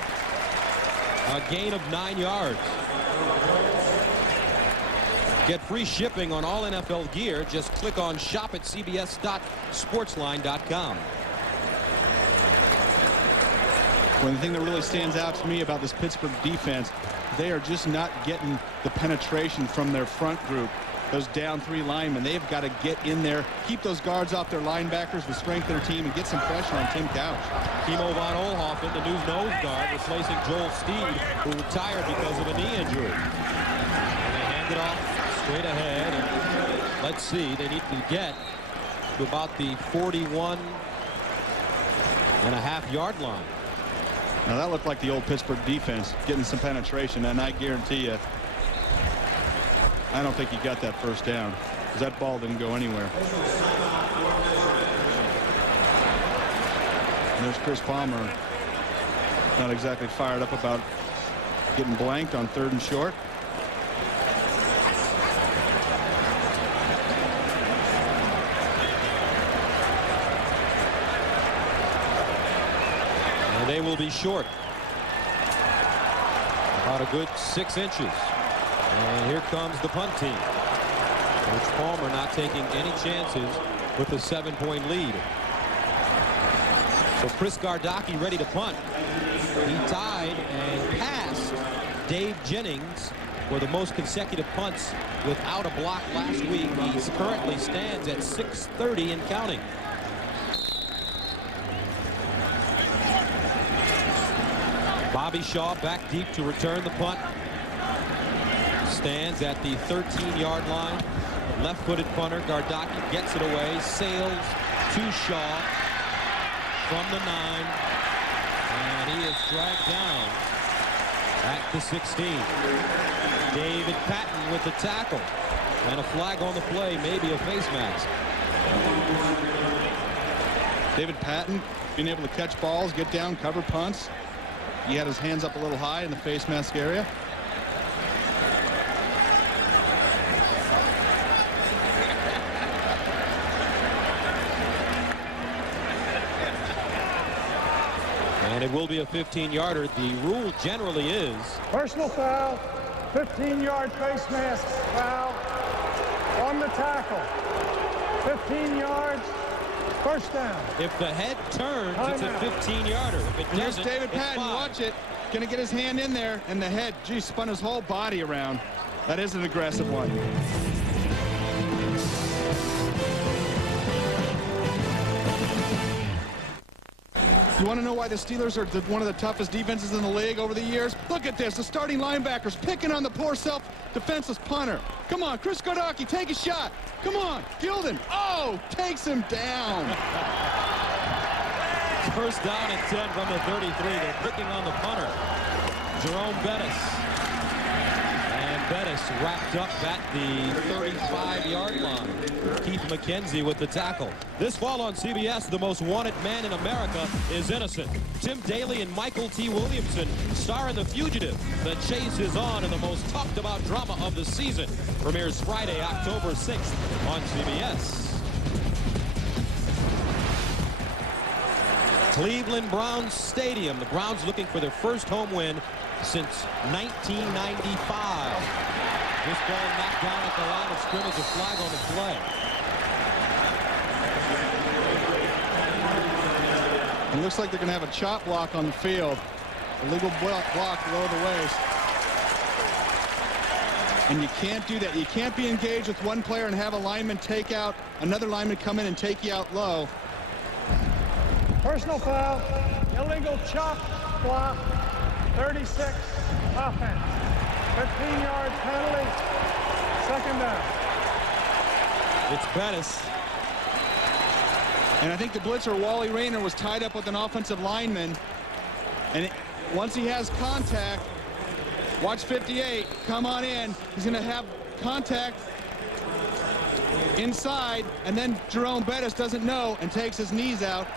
A gain of 9 yards. Get free shipping on all NFL gear. Just click on shop at cbs.sportsline.com. One thing that really stands out to me about this Pittsburgh defense, they are just not getting the penetration from their front group. Those down 3 linemen, they've got to get in there, keep those guards off their linebackers with strength in their team, and get some pressure on Tim Couch. Timo von Oelhoffen, the new nose guard, replacing Joel Steed, who retired because of a knee injury. And they hand it off straight ahead, and let's see, they need to get to about the 41.5-yard line. Now that looked like the old Pittsburgh defense getting some penetration, and I guarantee you, I don't think he got that first down because that ball didn't go anywhere. And there's Chris Palmer, not exactly fired up about getting blanked on 3rd and short. And they will be short. About a good 6 inches. And here comes the punt team. Coach Palmer not taking any chances with a 7-point lead. So Chris Gardocki ready to punt. He tied and passed Dave Jennings for the most consecutive punts without a block last week. He currently stands at 630 and counting. Bobby Shaw back deep to return the punt. Stands at the 13-yard line. Left-footed punter Gardocki gets it away, sails to Shaw from the 9, and he is dragged down at the 16. David Patton with the tackle, and a flag on the play, maybe a face mask. David Patton being able to catch balls, get down, cover punts. He had his hands up a little high in the face mask area. And it will be a 15-yarder. The rule generally is Personal foul, 15-yard face mask foul on the tackle. 15 yards, first down. if the head turns, it's a 15-yarder. If it Here's doesn't, David it's Patton. 5. Watch it. Gonna get his hand in there, and the head, geez, spun his whole body around. That is an aggressive one. You want to know why the Steelers are one of the toughest defenses in the league over the years? Look at this. The starting linebackers picking on the poor self-defenseless punter. Come on, Chris Gardocki, take a shot. Come on, Gilden. Oh, takes him down. First down and 10 from the 33. They're picking on the punter, Jerome Bettis. And Bettis wrapped up at the 35-yard line. Keith McKenzie with the tackle. This fall on CBS, the most wanted man in America is innocent. Tim Daly and Michael T. Williamson star in The Fugitive. The chase is on in the most talked about drama of the season. Premieres Friday, October 6th on CBS. Cleveland Browns Stadium. The Browns looking for their first home win since 1995. This ball knocked down at the line of scrimmage, a flag on the play. It looks like they're going to have a chop block on the field. A legal block below the waist. And you can't do that. You can't be engaged with one player and have a lineman take out, another lineman come in and take you out low. Personal foul, illegal chop block, 36 offense, 15-yard penalty, second down. It's Bettis. And I think the blitzer, Wally Rayner, was tied up with an offensive lineman. And once he has contact, watch 58, come on in. He's going to have contact inside, and then Jerome Bettis doesn't know and takes his knees out.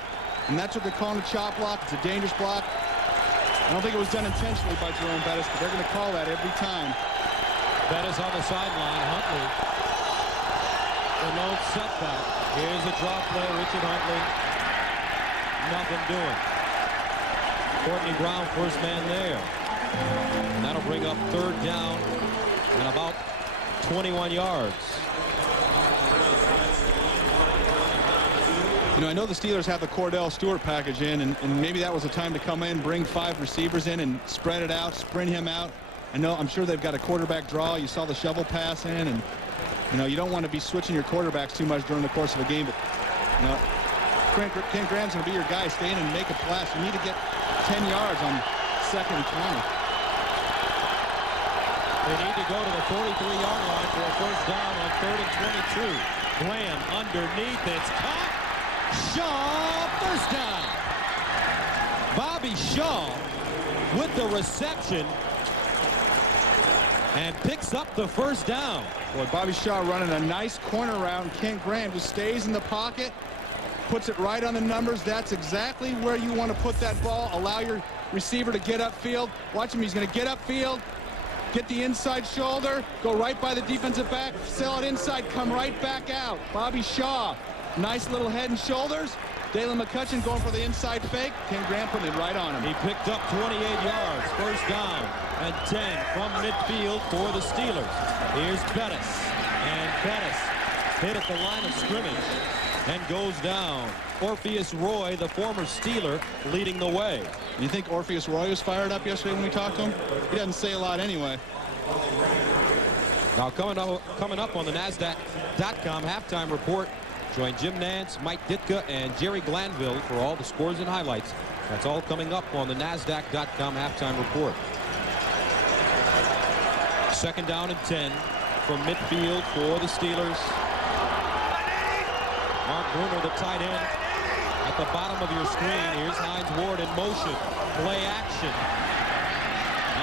And that's what they're calling a chop block. It's a dangerous block. I don't think it was done intentionally by Jerome Bettis, but they're going to call that every time. Bettis on the sideline. Huntley. The lone setback. Here's a draw play. Richard Huntley. Nothing doing. Courtney Brown, first man there. And that'll bring up third down and about 21 yards. You know, I know the Steelers have the Cordell Stewart package in, and maybe that was a time to come in, bring 5 receivers in and spread it out, sprint him out. I'm sure they've got a quarterback draw. You saw the shovel pass in, and, you know, you don't want to be switching your quarterbacks too much during the course of a game. But, you know, Ken Graham's going to be your guy. Stay in and make a pass. You need to get 10 yards on 2nd and 20. They need to go to the 43-yard line for a first down on 3rd and 22. Graham underneath. It's caught. Shaw, first down. Bobby Shaw with the reception and picks up the first down. Boy, Bobby Shaw running a nice corner route. Kent Graham just stays in the pocket, puts it right on the numbers. That's exactly where you want to put that ball. Allow your receiver to get upfield. Watch him. He's going to get upfield, get the inside shoulder, go right by the defensive back, sell it inside, come right back out. Bobby Shaw, nice little head and shoulders. Dalen McCutcheon going for the inside fake. Kent Graham putting it right on him. He picked up 28 yards, first down and 10 from midfield for the Steelers. Here's Bettis, and Bettis hit at the line of scrimmage and goes down. Orpheus Roy, the former Steeler, leading the way. You think Orpheus Roy was fired up yesterday when we talked to him? He doesn't say a lot anyway. Now coming up on the NASDAQ.com halftime report, join Jim Nance, Mike Ditka, and Jerry Glanville for all the scores and highlights. That's all coming up on the NASDAQ.com halftime report. Second down and 10 from midfield for the Steelers. Mark Bruner, the tight end, at the bottom of your screen. Here's Hines Ward in motion. Play action.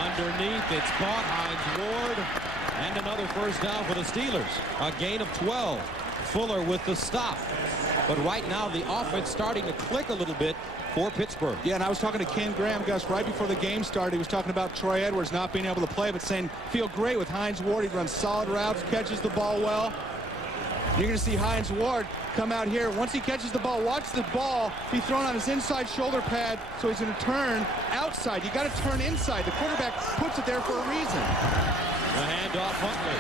Underneath, it's caught. Hines Ward. And another first down for the Steelers. A gain of 12. Fuller with the stop. But right now, the offense starting to click a little bit for Pittsburgh. Yeah, and I was talking to Ken Graham, Gus, right before the game started. He was talking about Troy Edwards not being able to play, but saying, feel great with Hines Ward. He runs solid routes, catches the ball well. You're going to see Hines Ward come out here. Once he catches the ball, watch the ball be thrown on his inside shoulder pad, so he's going to turn outside. You got to turn inside. The quarterback puts it there for a reason. The handoff, Huntley.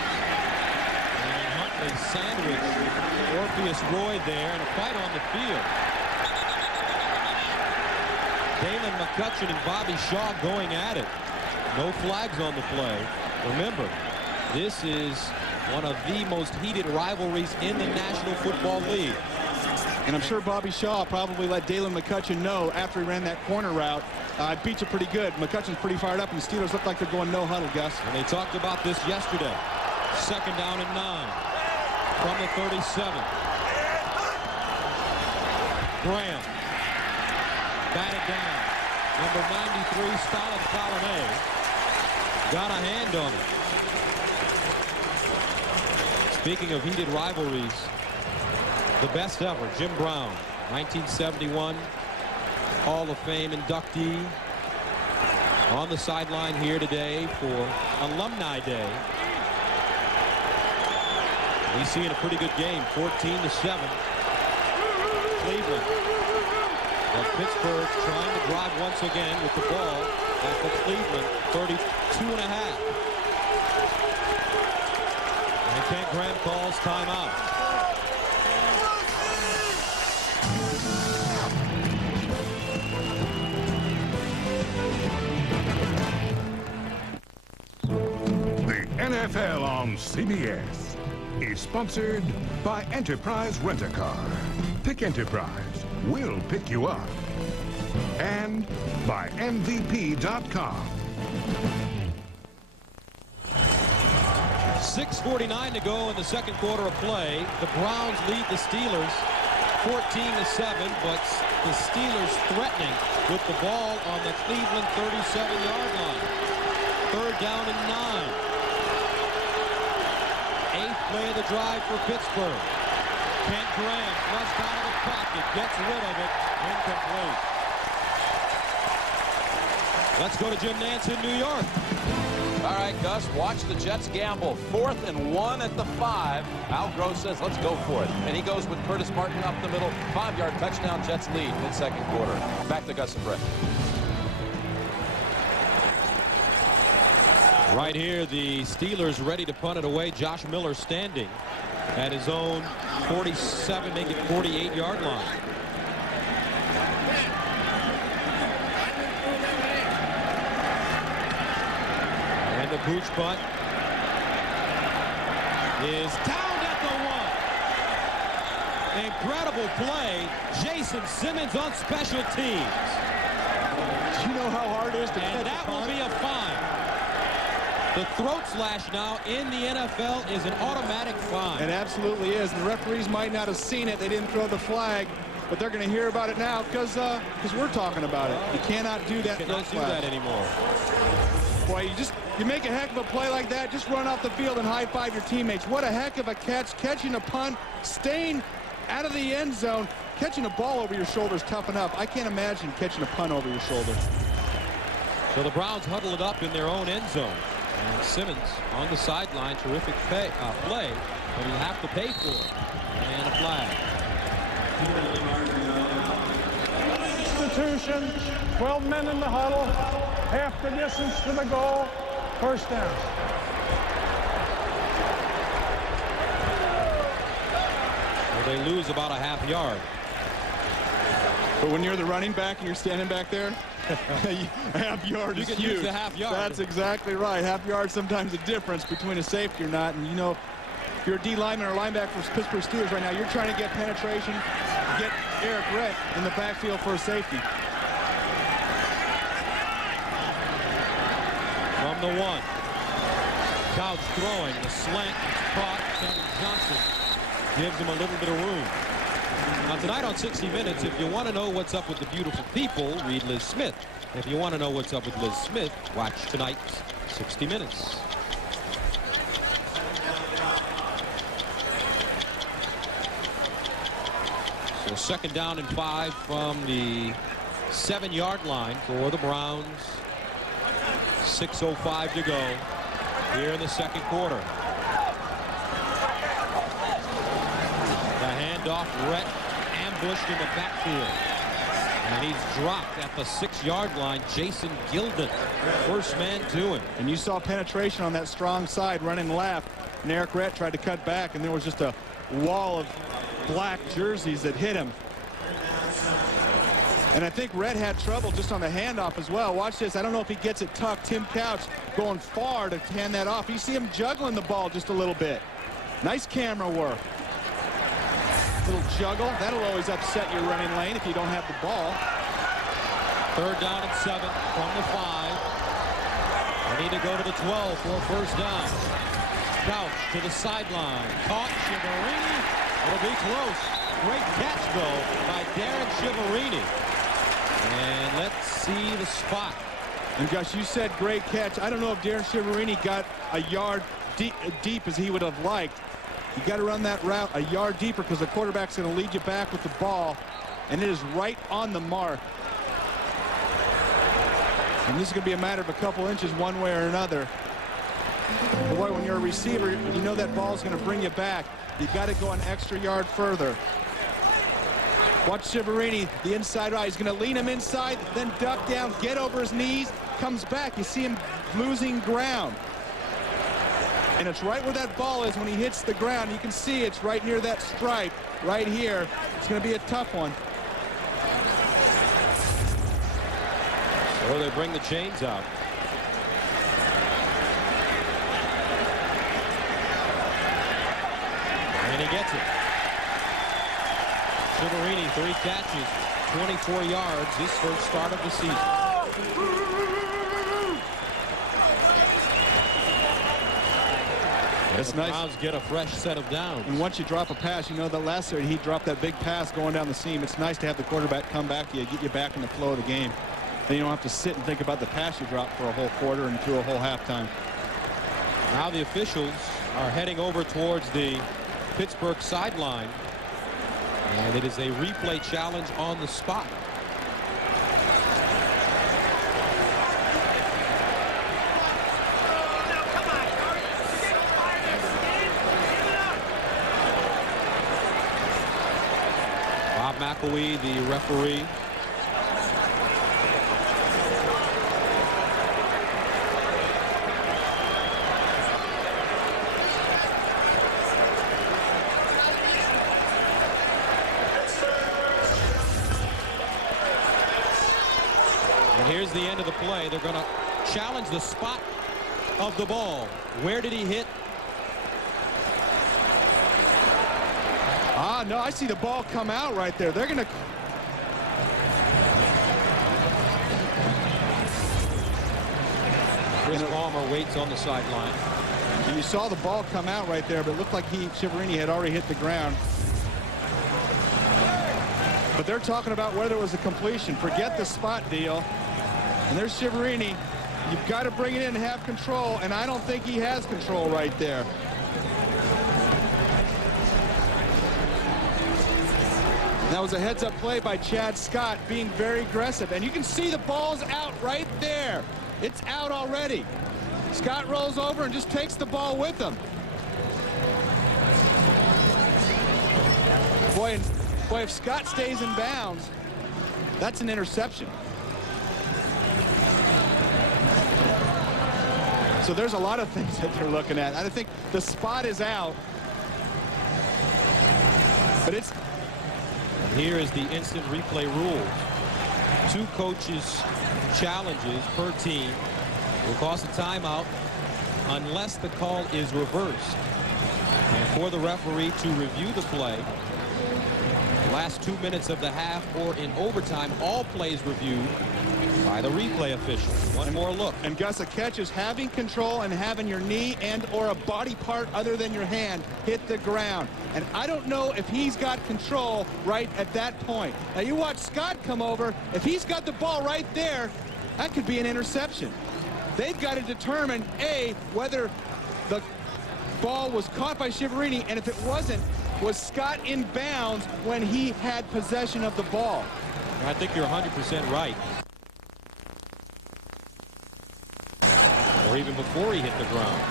And Huntley sandwiched Orpheus Roy there, and a fight on the field. Dalen McCutcheon and Bobby Shaw going at it. No flags on the play. Remember, this is one of the most heated rivalries in the National Football League. And I'm sure Bobby Shaw probably let Dalen McCutcheon know after he ran that corner route, I beat you pretty good. McCutcheon's pretty fired up, and the Steelers look like they're going no huddle, Gus. And they talked about this yesterday. Second down and 9 from the 37. Graham batted down. Number 93, Stalin Colonnade, got a hand on it. Speaking of heated rivalries, the best ever, Jim Brown, 1971 Hall of Fame inductee, on the sideline here today for Alumni Day. He's seeing a pretty good game, 14-7. Cleveland. But Pittsburgh trying to drive once again with the ball at the Cleveland 32.5. And Kent Graham calls timeout. The NFL on CBS is sponsored by Enterprise Rent-A-Car. Pick Enterprise. We'll pick you up. And by MVP.com. 6:49 to go in the second quarter of play. The Browns lead the Steelers 14-7, but the Steelers threatening with the ball on the Cleveland 37-yard line. Third down and 9. Eighth play of the drive for Pittsburgh. Kent Graham flushed out of the pocket, gets rid of it, incomplete. Let's go to Jim Nance in New York. All right, Gus, watch the Jets gamble. 4th and 1 at the 5. Al Gross says, let's go for it. And he goes with Curtis Martin up the middle. 5-yard touchdown, Jets lead mid-second quarter. Back to Gus and Brett. Right here, the Steelers ready to punt it away. Josh Miller standing at his own 47, make it 48-yard line. And the pooch punt is downed at the 1. Incredible play. Jason Simmons on special teams. You know how hard it is to catch and that will be a fine. The throat slash now in the NFL is an automatic fine. It absolutely is. The referees might not have seen it. They didn't throw the flag. but they're going to hear about it now because we're talking about it. You cannot do that. You cannot do that anymore. Boy, you make a heck of a play like that, just run off the field and high-five your teammates. What a heck of a catch, catching a punt, staying out of the end zone. Catching a ball over your shoulder is tough enough. I can't imagine catching a punt over your shoulder. So the Browns huddle it up in their own end zone. And Simmons on the sideline, terrific play, but he'll have to pay for it. And a flag. Institution, 12 men in the huddle, half the distance to the goal, first down. Well, they lose about a half yard. But when you're the running back and you're standing back there, half yard is huge. huge. Use the half yard. That's exactly right. Half yard sometimes the difference between a safety or not. And you know, if you're a D lineman or linebacker for Pittsburgh Steelers right now, you're trying to get penetration, get Eric Rett in the backfield for a safety. From the 1. Couch throwing. The slant is caught. Kevin Johnson gives him a little bit of room. Now tonight on 60 Minutes, if you want to know what's up with the beautiful people, read Liz Smith. If you want to know what's up with Liz Smith, watch tonight's 60 Minutes. So 2nd down and 5 from the 7-yard line for the Browns. 6:05 to go here in the 2nd quarter. The handoff, Rhett ambushed in the backfield. And he's dropped at the 6-yard line. Jason Gilden, first man to him. And you saw penetration on that strong side running left. And Eric Rett tried to cut back, and there was just a wall of black jerseys that hit him. And I think Rett had trouble just on the handoff as well. Watch this. I don't know if he gets it tucked. Tim Couch going far to hand that off. You see him juggling the ball just a little bit. Nice camera work. Little juggle. That'll always upset your running lane if you don't have the ball. 3rd down and 7 from the 5. They need to go to the 12 for a first down. Couch to the sideline. Caught. Chiaverini. It'll be close. Great catch, though, by Darren Chiaverini. And let's see the spot. And Gus, you said great catch. I don't know if Darren Chiaverini got a yard deep as he would have liked. You got to run that route a yard deeper because the quarterback's going to lead you back with the ball, and it is right on the mark. And this is going to be a matter of a couple inches one way or another. But boy, when you're a receiver, you know that ball is going to bring you back. You got to go an extra yard further. Watch Chiaverini, the inside right. He's going to lean him inside, then duck down, get over his knees, comes back. You see him losing ground. And it's right where that ball is when he hits the ground. You can see it's right near that stripe right here. It's going to be a tough one. So they bring the chains out. And he gets it. Chiaverini, 3 catches, 24 yards, his first start of the season. It's nice. Browns get a fresh set of downs. And once you drop a pass, you know that last year he dropped that big pass going down the seam. It's nice to have the quarterback come back to you, get you back in the flow of the game. Then you don't have to sit and think about the pass you dropped for a whole quarter and through a whole halftime. Now the officials are heading over towards the Pittsburgh sideline. And it is a replay challenge on the spot. Bob McElwee, the referee. And here's the end of the play. They're going to challenge the spot of the ball. Where did he hit? No, I see the ball come out right there. They're going to... Chris Palmer waits on the sideline. And you saw the ball come out right there, but it looked like Chiaverini had already hit the ground. But they're talking about whether it was a completion. Forget the spot deal. And there's Shiverini. You've got to bring it in and have control, and I don't think he has control right there. That was a heads-up play by Chad Scott, being very aggressive. And you can see the ball's out right there. It's out already. Scott rolls over and just takes the ball with him. Boy, if Scott stays in bounds, that's an interception. So there's a lot of things that they're looking at. I think the spot is out. But it's... Here is the instant replay rules. 2 coaches' challenges per team will cost a timeout unless the call is reversed. And for the referee to review the play, the last 2 minutes of the half or in overtime, all plays reviewed by the replay official. One more look. And Gus, a catch is having control and having your knee and or a body part other than your hand hit the ground. And I don't know if he's got control right at that point. Now you watch Scott come over. If he's got the ball right there, that could be an interception. They've got to determine, A, whether the ball was caught by Shiverini, and if it wasn't, was Scott in bounds when he had possession of the ball? I think you're 100% right. Or even before he hit the ground.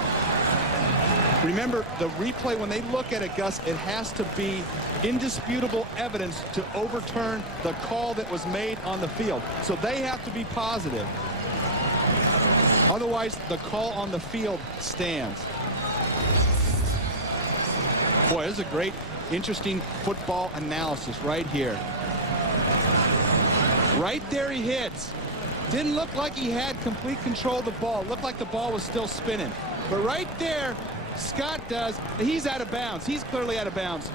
Remember, the replay, when they look at it, Gus, it has to be indisputable evidence to overturn the call that was made on the field. So they have to be positive. Otherwise, the call on the field stands. Boy, this is a great, interesting football analysis right here. Right there he hits. Didn't look like he had complete control of the ball. Looked like the ball was still spinning. But right there, Scott does. He's out of bounds. He's clearly out of bounds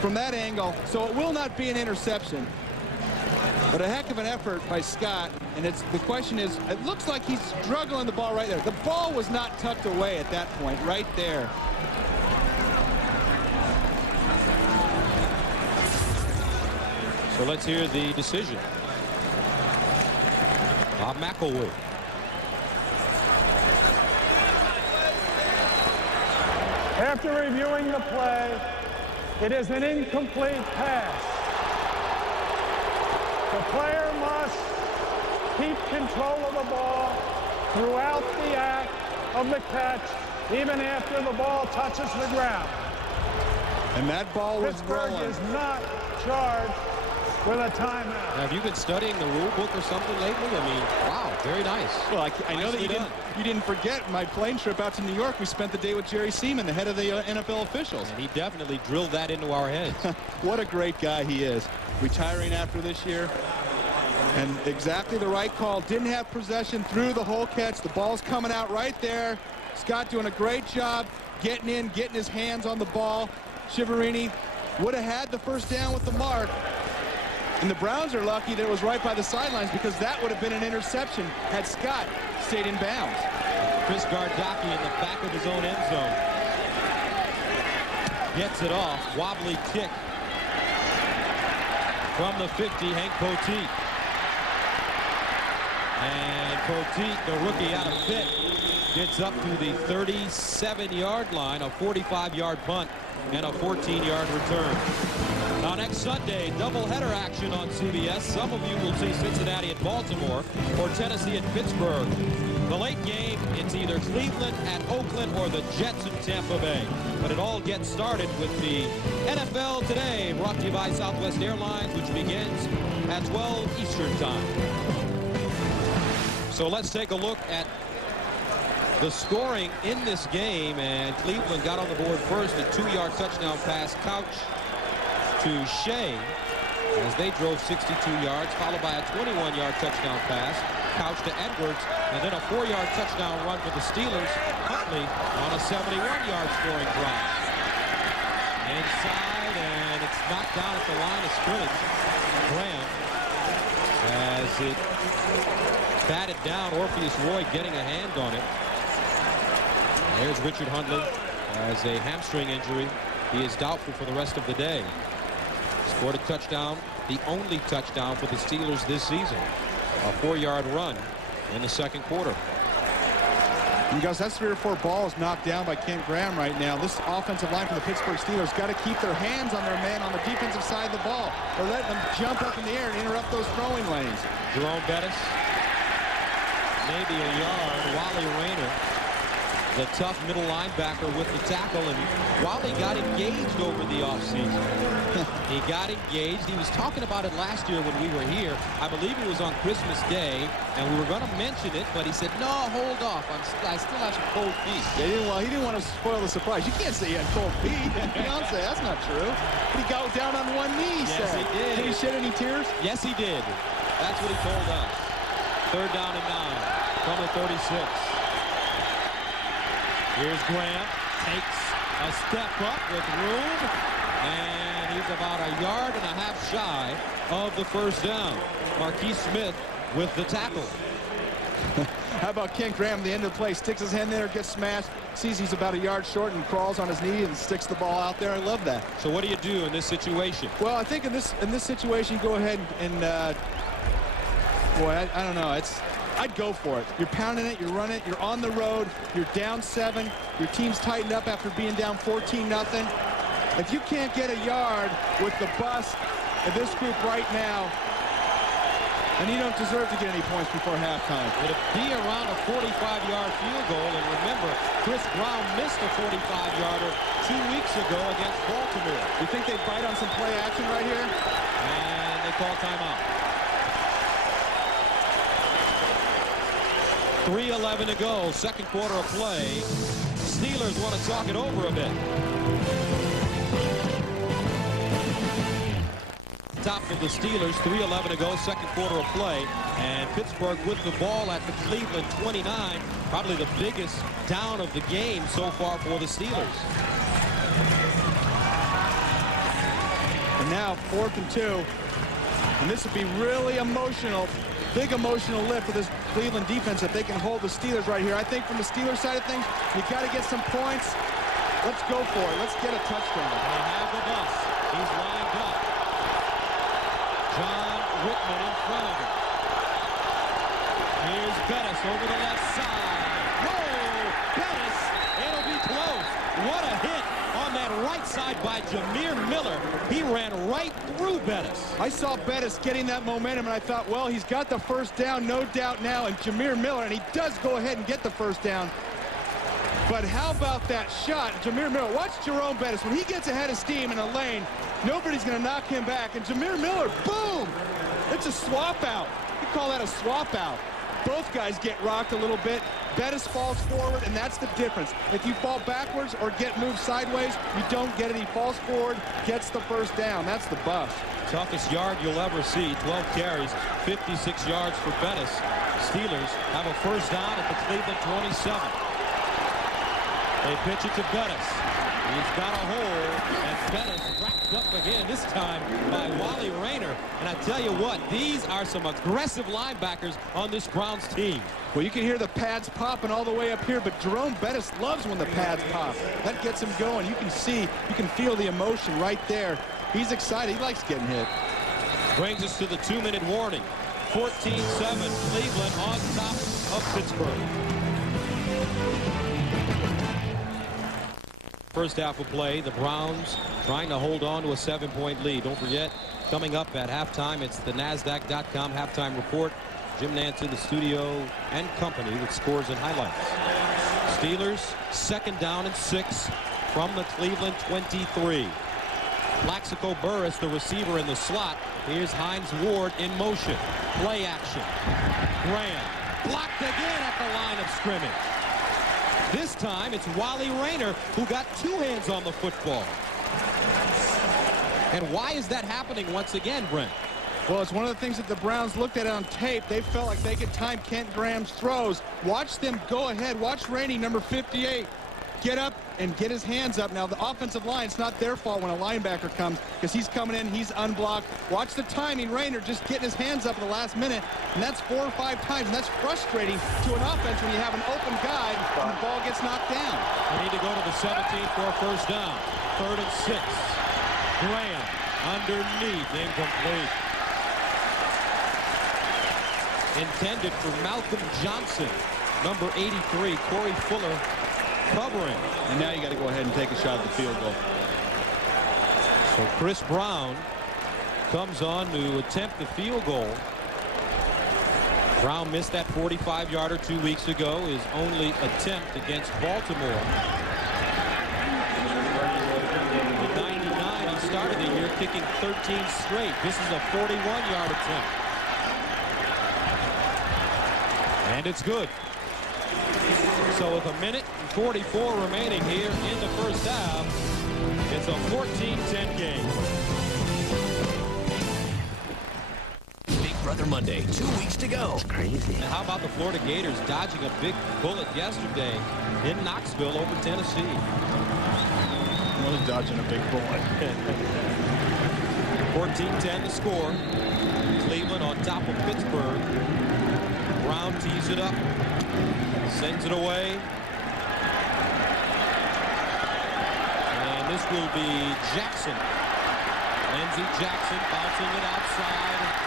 from that angle. So it will not be an interception. But a heck of an effort by Scott. And the question is, it looks like he's struggling the ball right there. The ball was not tucked away at that point, right there. So let's hear the decision. Bob McElwee. After reviewing the play, it is an incomplete pass. The player must keep control of the ball throughout the act of the catch, even after the ball touches the ground. And that ball was Pittsburgh rolling. is not charged with a timeout. Now, have you been studying the rule book or something lately? I mean, wow, very nice. Well, I know that you didn't forget my plane trip out to New York. We spent the day with Jerry Seaman, the head of the NFL officials. And he definitely drilled that into our heads. What a great guy he is. Retiring after this year. And exactly the right call. Didn't have possession through the whole catch. The ball's coming out right there. Scott doing a great job getting in, getting his hands on the ball. Shiverini would have had the first down with the mark. And the Browns are lucky that it was right by the sidelines, because that would have been an interception had Scott stayed in bounds. Chris Gardocki in the back of his own end zone. Gets it off. Wobbly kick from the 50, Hank Poteet. And Poteet, the rookie out of Pitt, gets up to the 37-yard line, a 45-yard punt, and a 14-yard return. Now next Sunday, doubleheader action on CBS. Some of you will see Cincinnati at Baltimore or Tennessee at Pittsburgh. The late game, it's either Cleveland at Oakland or the Jets in Tampa Bay. But it all gets started with the NFL Today, brought to you by Southwest Airlines, which begins at 12 Eastern Time. So let's take a look at the scoring in this game, and Cleveland got on the board first, a 2-yard touchdown pass, Couch to Shea, as they drove 62 yards, followed by a 21-yard touchdown pass, Couch to Edwards, and then a 4-yard touchdown run for the Steelers, Huntley on a 71-yard scoring drive. Inside, and it's knocked down at the line of scrimmage. Graham, as it batted down, Orpheus Roy getting a hand on it. There's Richard Hundley as a hamstring injury. He is doubtful for the rest of the day. Scored a touchdown the only touchdown for the Steelers this season. A 4-yard run in the second quarter. And Gus, that's 3 or 4 balls knocked down by Kent Graham right now. This offensive line for the Pittsburgh Steelers got to keep their hands on their man on the defensive side of the ball, or let them jump up in the air and interrupt those throwing lanes. Jerome Bettis, maybe a yard. Wally Rayner, the tough middle linebacker, with the tackle, and Wally got engaged over the offseason. He got engaged. He was talking about it last year when we were here. I believe it was on Christmas Day, and we were going to mention it, but he said, no, hold off. I still have some cold feet. Yeah, he didn't want to spoil the surprise. You can't say he had cold feet. Beyonce, that's not true. But he got down on one knee, he said. Yes, he did. Did he shed any tears? Yes, he did. That's what he told us. 3rd down and 9 from the 36. Here's Graham, takes a step up with room, and he's about a yard and a half shy of the first down. Marquise Smith with the tackle. How about Kent Graham at the end of the play? Sticks his hand there, gets smashed, sees he's about a yard short and crawls on his knee and sticks the ball out there. I love that. So what do you do in this situation? Well, I think in this situation, you go ahead and boy, I don't know. I'd go for it. You're pounding it, you're running it, you're on the road, you're down 7, your team's tightened up after being down 14-0. If you can't get a yard with the bust of this group right now, and you don't deserve to get any points before halftime. It'd be around a 45-yard field goal, and remember, Chris Brown missed a 45-yarder 2 weeks ago against Baltimore. You think they bite on some play action right here? And they call timeout. 3:11 to go, second quarter of play. Steelers want to talk it over a bit. Top of the Steelers, 3:11 to go, second quarter of play. And Pittsburgh with the ball at the Cleveland 29. Probably the biggest down of the game so far for the Steelers. And now 4th and 2. And this would be really emotional. Big emotional lift for this Cleveland defense if they can hold the Steelers right here. I think from the Steelers side of things, you got to get some points. Let's go for it. Let's get a touchdown. They have the bus. He's lined up. John Whitman in front of him. Here's Bettis over the left side. Whoa! Bettis! It'll be close. What a hit on that right side by Jameer Miller. He ran right through Bettis. I saw Bettis getting that momentum, and I thought, well, he's got the first down, no doubt now, and Jameer Miller, and he does go ahead and get the first down. But how about that shot? Jameer Miller, watch Jerome Bettis. When he gets ahead of steam in a lane, nobody's going to knock him back. And Jameer Miller, boom! It's a swap out. You call that a swap out. Both guys get rocked a little bit. Bettis falls forward, and that's the difference. If you fall backwards or get moved sideways, you don't get it. He falls forward, gets the first down. That's the bust. Toughest yard you'll ever see. 12 carries, 56 yards for Bettis. Steelers have a first down at the Cleveland 27. They pitch it to Bettis. He's got a hole, and Bettis wrapped up again, this time by Wally Rayner. And I tell you what, these are some aggressive linebackers on this Browns team. Well, you can hear the pads popping all the way up here, but Jerome Bettis loves when the pads pop. That gets him going. You can see, you can feel the emotion right there. He's excited. He likes getting hit. Brings us to the 2-minute warning. 14-7, Cleveland on top of Pittsburgh. First half of play, the Browns trying to hold on to a 7-point lead. Don't forget, coming up at halftime, it's the NASDAQ.com halftime report. Jim Nantz in the studio and company with scores and highlights. Steelers, 2nd down and 6 from the Cleveland 23. Plaxico Burress, the receiver in the slot. Here's Hines Ward in motion. Play action. Graham blocked again at the line of scrimmage. This time, it's Wally Rayner who got 2 hands on the football. And why is that happening once again, Brent? Well, it's one of the things that the Browns looked at on tape. They felt like they could time Kent Graham's throws. Watch them go ahead. Watch Rainey, number 58, get up and get his hands up. Now, the offensive line, it's not their fault when a linebacker comes because he's coming in, he's unblocked. Watch the timing. Rayner just getting his hands up at the last minute, and that's 4 or 5 times, and that's frustrating to an offense when you have an open guy and the ball gets knocked down. They need to go to the 17 for a first down. 3rd and 6. Graham Underneath, incomplete. Intended for Malcolm Johnson, number 83, Corey Fuller covering. And now you got to go ahead and take a shot at the field goal. So Chris Brown comes on to attempt the field goal. Brown missed that 45-yarder 2 weeks ago, his only attempt against Baltimore. In '99, he started the year kicking 13 straight. This is a 41-yard attempt. And it's good. So with 1:44 remaining here in the first half, it's a 14-10 game. Brother Monday, 2 weeks to go. It's crazy. And how about the Florida Gators dodging a big bullet yesterday in Knoxville over Tennessee? Well, dodging a big bullet. 14-10 to score. Cleveland on top of Pittsburgh. Brown tees it up, sends it away. And this will be Jackson. Lindsey Jackson bouncing it outside.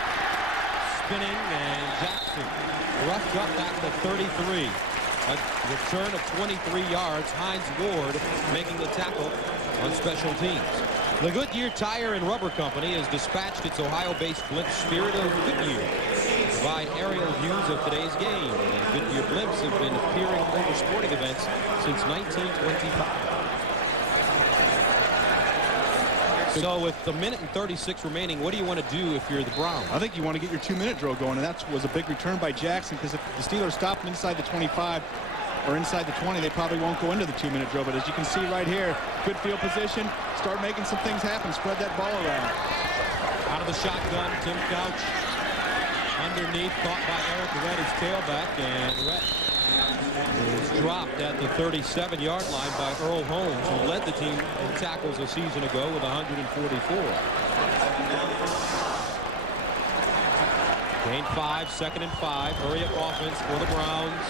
Spinning, and Jackson roughed up at the 33. A return of 23 yards. Hines Ward making the tackle on special teams. The Goodyear Tire and Rubber Company has dispatched its Ohio-based blimp Spirit of Goodyear to provide aerial views of today's game. And Goodyear blimps have been appearing over sporting events since 1925. So with the 1:36 remaining, what do you want to do if you're the Browns? I think you want to get your 2-minute drill going, and that was a big return by Jackson, because if the Steelers stop them inside the 25 or inside the 20, they probably won't go into the 2-minute drill. But as you can see right here, good field position, start making some things happen, spread that ball around. Out of the shotgun, Tim Couch underneath, caught by Eric Rhett, his tailback, and Rhett is dropped at the 37-yard line by Earl Holmes, who led the team in tackles a season ago with 144. Gain 5, 2nd and 5. Hurry up offense for the Browns.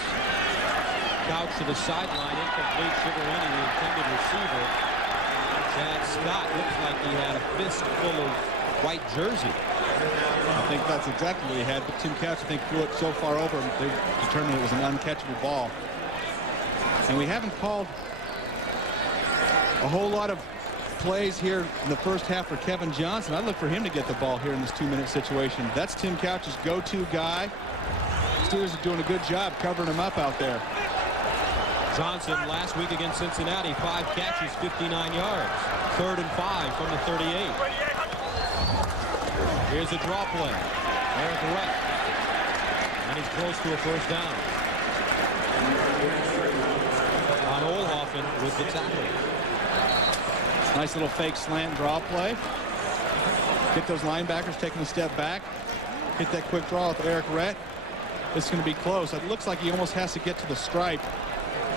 Couch to the sideline, incomplete. Chigarini, the intended receiver. Chad Scott looks like he had a fistful of white jersey. I think that's exactly what he had, but Tim Couch, I think, threw it so far over, they determined it was an uncatchable ball. And we haven't called a whole lot of plays here in the first half for Kevin Johnson. I'd look for him to get the ball here in this 2-minute situation. That's Tim Couch's go-to guy. Steelers are doing a good job covering him up out there. Johnson last week against Cincinnati, 5 catches, 59 yards. 3rd and 5 from the 38. Here's a draw play. Eric Rhett. And he's close to a first down. On Olhoffen with the tackle. Nice little fake slant draw play. Get those linebackers taking a step back. Hit that quick draw with Eric Rhett. It's going to be close. It looks like he almost has to get to the stripe.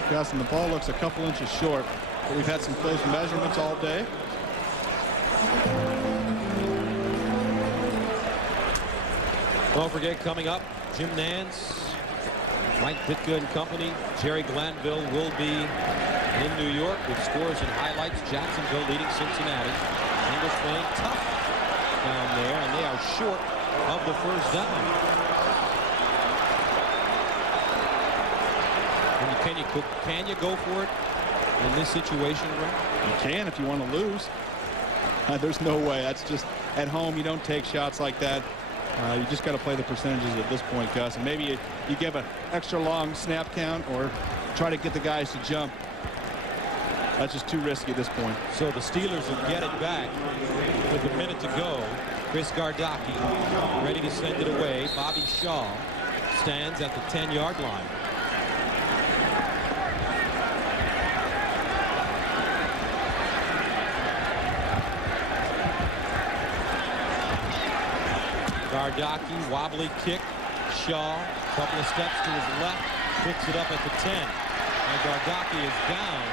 Gus, and the ball looks a couple inches short. But we've had some close measurements all day. Don't forget, coming up, Jim Nance, Mike Ditka and company, Jerry Glanville will be in New York with scores and highlights. Jacksonville leading Cincinnati. Bengals playing tough down there, and they are short of the first down. Can you go for it in this situation, Brent? You can if you want to lose. There's no way. That's just at home. You don't take shots like that. You just got to play the percentages at this point, Gus. And maybe you give an extra long snap count or try to get the guys to jump. That's just too risky at this point. So the Steelers will get it back with a minute to go. Chris Gardocki ready to send it away. Bobby Shaw stands at the 10-yard line. Gardocki, wobbly kick. Shaw, couple of steps to his left, picks it up at the 10. And Gardocki is down.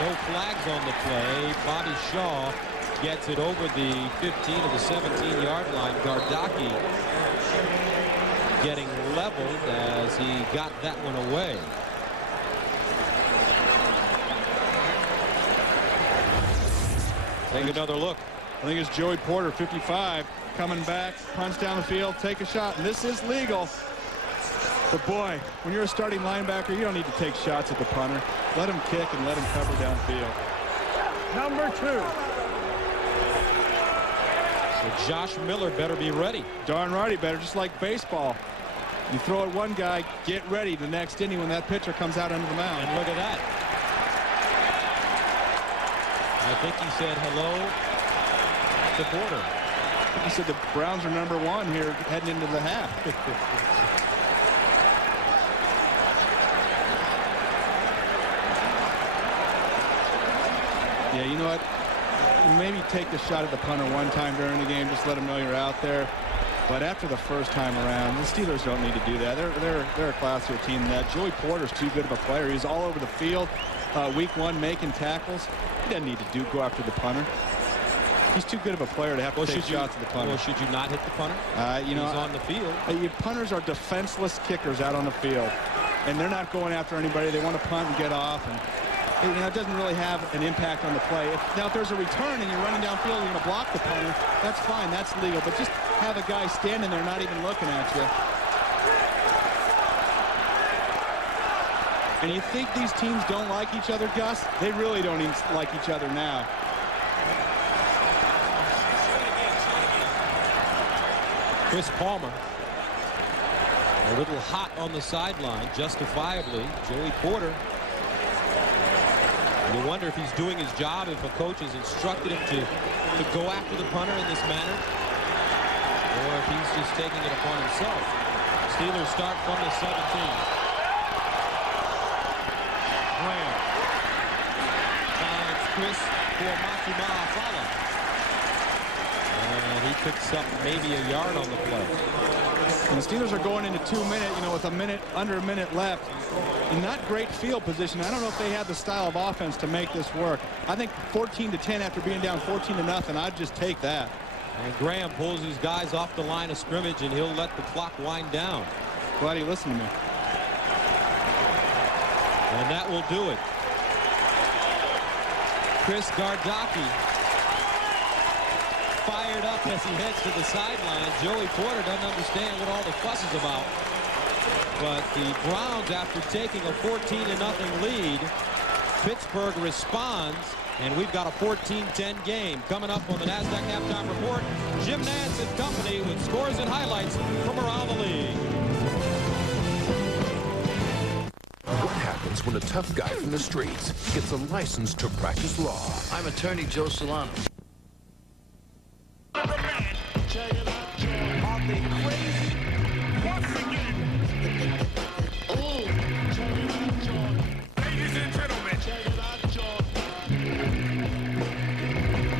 No flags on the play. Bobby Shaw gets it over the 15 of the 17-yard line. Gardocki getting leveled as he got that one away. Take another look. I think it's Joey Porter, 55, coming back, punch down the field, take a shot, and this is legal. But boy, when you're a starting linebacker, you don't need to take shots at the punter. Let him kick and let him cover downfield. Number 2. So Josh Miller better be ready. Darn right he better, just like baseball. You throw at one guy, get ready the next inning when that pitcher comes out under the mound. And look at that. I think he said hello to Porter. He said the Browns are number 1 here heading into the half. Yeah, you know what? Maybe take the shot at the punter one time during the game. Just let him know you're out there. But after the first time around, the Steelers don't need to do that. They're a classier team than that. Joey Porter's too good of a player. He's all over the field. Week 1 making tackles. He doesn't need to go after the punter. He's too good of a player to have to take shots at the punter. Well, should you not hit the punter? You know, he's on the field. Punters are defenseless kickers out on the field, and they're not going after anybody. They want to punt and get off, and you know, it doesn't really have an impact on the play. Now, if there's a return and you're running downfield, you're going to block the punter. That's fine. That's legal. But just have a guy standing there not even looking at you. And you think these teams don't like each other, Gus? They really don't even like each other now. Chris Palmer, a little hot on the sideline, justifiably. Joey Porter, you wonder if he's doing his job, if a coach has instructed him to go after the punter in this manner, or if he's just taking it upon himself. Steelers start from the 17. Wham. Finds Chris for Matsumara. And he picks up maybe a yard on the play. And the Steelers are going into 2 minutes, you know, with under a minute left. In not great field position. I don't know if they have the style of offense to make this work. I think 14-10 after being down 14-0, I'd just take that. And Graham pulls his guys off the line of scrimmage, and he'll let the clock wind down. Glad he listened to me. And that will do it. Chris Gardocki fired up as he heads to the sideline. Joey Porter doesn't understand what all the fuss is about. But the Browns, after taking a 14-0 lead, Pittsburgh responds, and we've got a 14-10 game. Coming up on the NASDAQ Halftime Report, Jim Nance and company with scores and highlights from around the league. What happens when a tough guy from the streets gets a license to practice law? I'm attorney Joe Solano.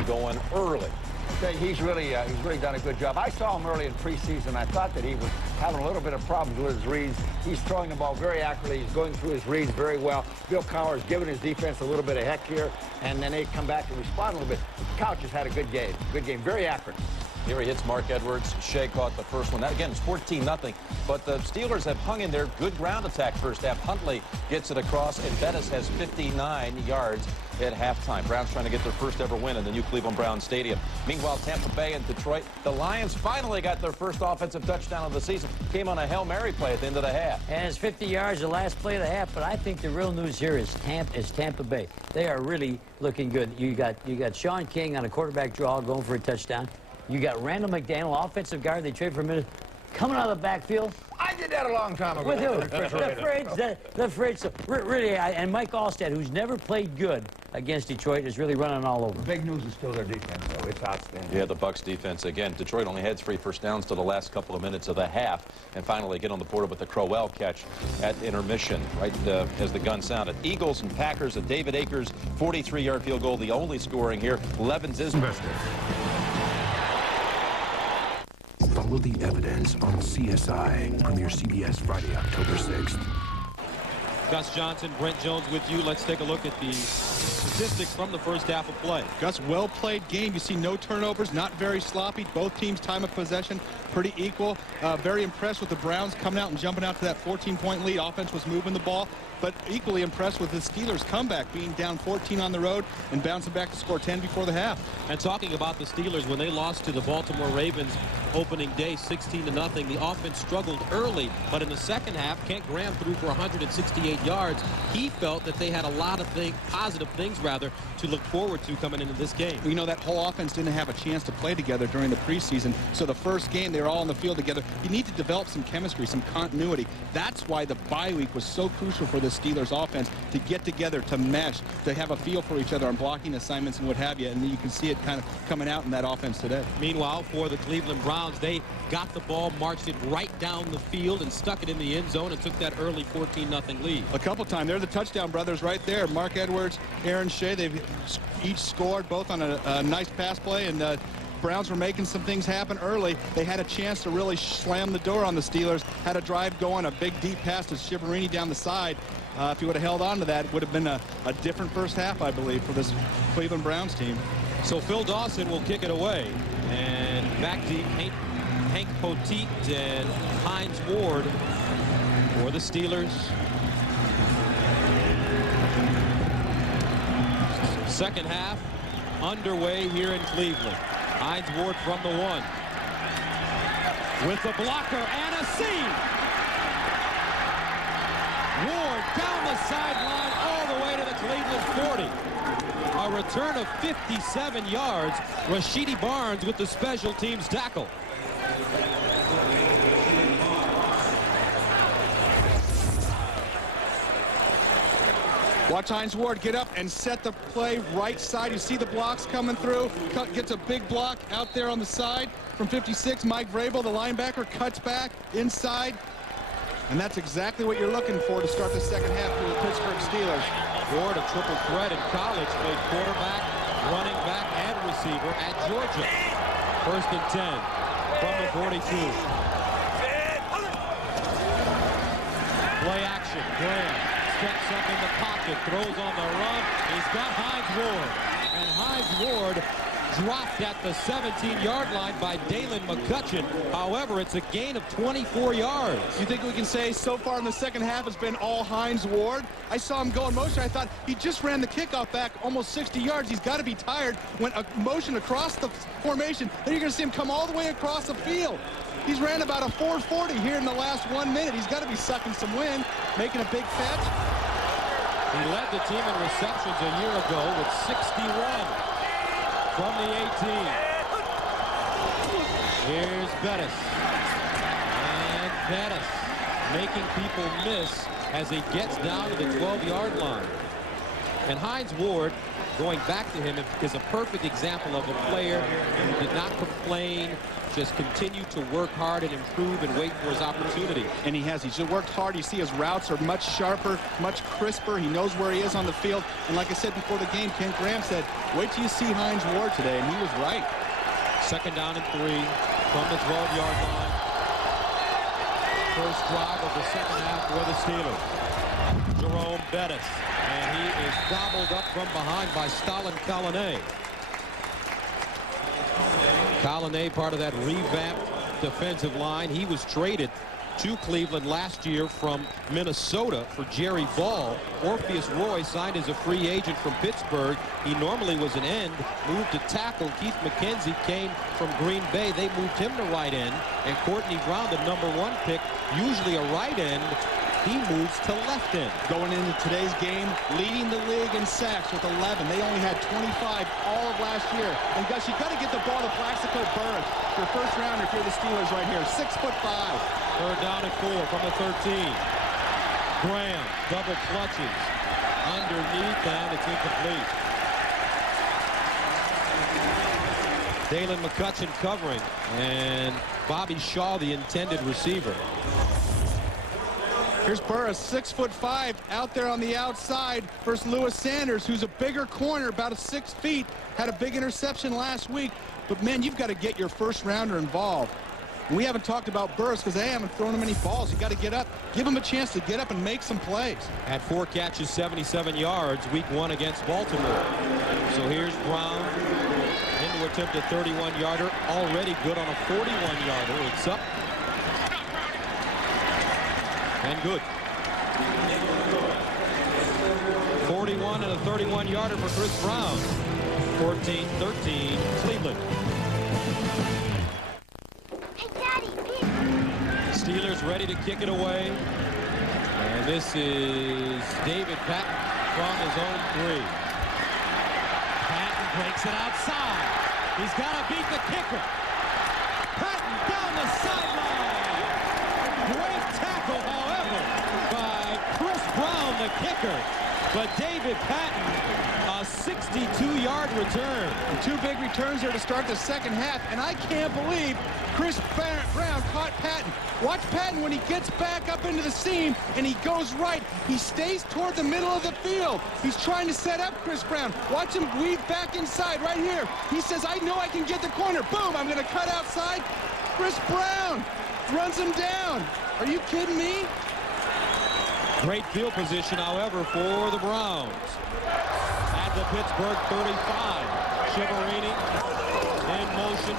Going early. He's really done a good job. I saw him early in preseason. I thought that he was having a little bit of problems with his reads. He's throwing the ball very accurately. He's going through his reads very well. Bill Cowher's giving his defense a little bit of heck here, and then they come back and respond a little bit. Couch has had a good game. Good game. Very accurate. Here he hits Mark Edwards. Shea caught the first one. That, again, it's 14-0. But the Steelers have hung in there. Good ground attack first half. Huntley gets it across, and Bettis has 59 yards at halftime. Browns trying to get their first ever win in the new Cleveland Browns Stadium. Meanwhile, Tampa Bay and Detroit, the Lions finally got their first offensive touchdown of the season. Came on a Hail Mary play at the end of the half. And it's 50 yards the last play of the half, but I think the real news here is Tampa Bay. They are really looking good. You got Sean King on a quarterback draw going for a touchdown. You got Randall McDaniel, offensive guard. They trade for a minute. Coming out of the backfield. I did that a long time ago. With who? The fridge. So, really, and Mike Allsted, who's never played good against Detroit, is really running all over. Big news is still their defense, though. It's outstanding. Yeah, the Bucs defense. Again, Detroit only had 3 first downs to the last couple of minutes of the half. And finally get on the board with the Crowell catch at intermission, right as the gun sounded. Eagles and Packers, a David Akers 43-yard field goal, the only scoring here. Levens is invested. Follow the evidence on CSI. Premiere CBS Friday, October 6th. Gus Johnson, Brent Jones with you. Let's take a look at the statistics from the first half of play. Gus, well-played game. You see no turnovers, not very sloppy. Both teams' time of possession pretty equal. Very impressed with the Browns coming out and jumping out to that 14-point lead. Offense was moving the ball, but equally impressed with the Steelers' comeback, being down 14 on the road and bouncing back to score 10 before the half. And talking about the Steelers, when they lost to the Baltimore Ravens opening day 16-0, the offense struggled early, but in the second half, Kent Graham threw for 168 yards. He felt that they had a lot of positive things to look forward to coming into this game. You know, that whole offense didn't have a chance to play together during the preseason, so the first game they were all on the field together. You need to develop some chemistry, some continuity. That's why the bye week was so crucial for the Steelers offense, to get together, to mesh, to have a feel for each other on blocking assignments and what have you, and you can see it kind of coming out in that offense today. Meanwhile, for the Cleveland Browns, they got the ball, marched it right down the field and stuck it in the end zone and took that early 14-0 lead. A couple times. They're the touchdown brothers right there. Mark Edwards, Aaron Shea, they've each scored, both on a nice pass play, and Browns were making some things happen early. They had a chance to really slam the door on the Steelers, had a drive going, a big deep pass to Shiverini down the side. If he would have held on to that, it would have been a different first half, I believe, for this Cleveland Browns team. So Phil Dawson will kick it away, and back deep, Hank Poteet and Hines Ward for the Steelers. Second half underway here in Cleveland. Hines Ward from the 1. With the blocker and a seam. Ward down the sideline all the way to the Cleveland 40. A return of 57 yards. Rashidi Barnes with the special teams tackle. Watch Hines Ward get up and set the play right side. You see the blocks coming through. Gets a big block out there on the side from 56. Mike Vrabel, the linebacker, cuts back inside. And that's exactly what you're looking for to start the second half for the Pittsburgh Steelers. Ward, a triple threat in college, played quarterback, running back, and receiver at Georgia. First and 10 from the 42. Play action. Graham steps up in the pocket, throws on the run. He's got Hines Ward. And Hines Ward dropped at the 17-yard line by Dalen McCutcheon. However, it's a gain of 24 yards. You think we can say so far in the second half it's been all Hines Ward? I saw him go in motion. I thought he just ran the kickoff back almost 60 yards. He's got to be tired. Went a motion across the formation. Then you're going to see him come all the way across the field. He's ran about a 4.40 here in the last 1 minute. He's got to be sucking some wind, making a big fetch. He led the team in receptions a year ago with 61. From the 18. Here's Bettis. And Bettis making people miss as he gets down to the 12-yard line. And Hines Ward, going back to him, is a perfect example of a player who did not complain, just continued to work hard and improve and wait for his opportunity. And he has. He's worked hard. You see his routes are much sharper, much crisper. He knows where he is on the field. And like I said before the game, Kent Graham said, wait till you see Hines Ward today. And he was right. Second down and 3 from the 12-yard line. First drive of the second half for the Steelers. Jerome Bettis. And he is gobbled up from behind by Stalin Kalane. Kalane, part of that revamped defensive line. He was traded to Cleveland last year from Minnesota for Jerry Ball. Orpheus Roy signed as a free agent from Pittsburgh. He normally was an end, moved to tackle. Keith McKenzie came from Green Bay. They moved him to right end. And Courtney Brown, the #1 pick, usually a right end, he moves to left end. Going into today's game, leading the league in sacks with 11. They only had 25 all of last year. And Gus, you got to get the ball to Plaxico Burress, your first rounder for the Steelers right here, 6'5". Third down and 4 from the 13. Graham double clutches underneath, and it's incomplete. Dalen McCutcheon covering, and Bobby Shaw, the intended receiver. Here's Burress, 6'5", out there on the outside versus Lewis Sanders, who's a bigger corner, about 6 feet, had a big interception last week. But, man, you've got to get your first rounder involved. And we haven't talked about Burress because they haven't thrown him any balls. You got to get up, give him a chance to get up and make some plays. Had 4 catches, 77 yards, week 1 against Baltimore. So here's Brown in to attempt a 31-yarder. Already good on a 41-yarder. It's up. And good. 41 and a 31-yarder for Chris Brown. 14-13, Cleveland. Steelers ready to kick it away. And this is David Patton from his own 3. Patton breaks it outside. He's got to beat the kicker. Patton down the sideline. Great tackle, however, by Chris Brown, the kicker. But David Patton, a 62-yard return. And 2 big returns there to start the second half. And I can't believe Chris Brown caught Patton. Watch Patton when he gets back up into the seam and he goes right. He stays toward the middle of the field. He's trying to set up Chris Brown. Watch him weave back inside right here. He says, I know I can get the corner. Boom, I'm going to cut outside. Chris Brown runs him down. Are you kidding me? Great field position, however, for the Browns. At the Pittsburgh 35. Chiaverini in motion.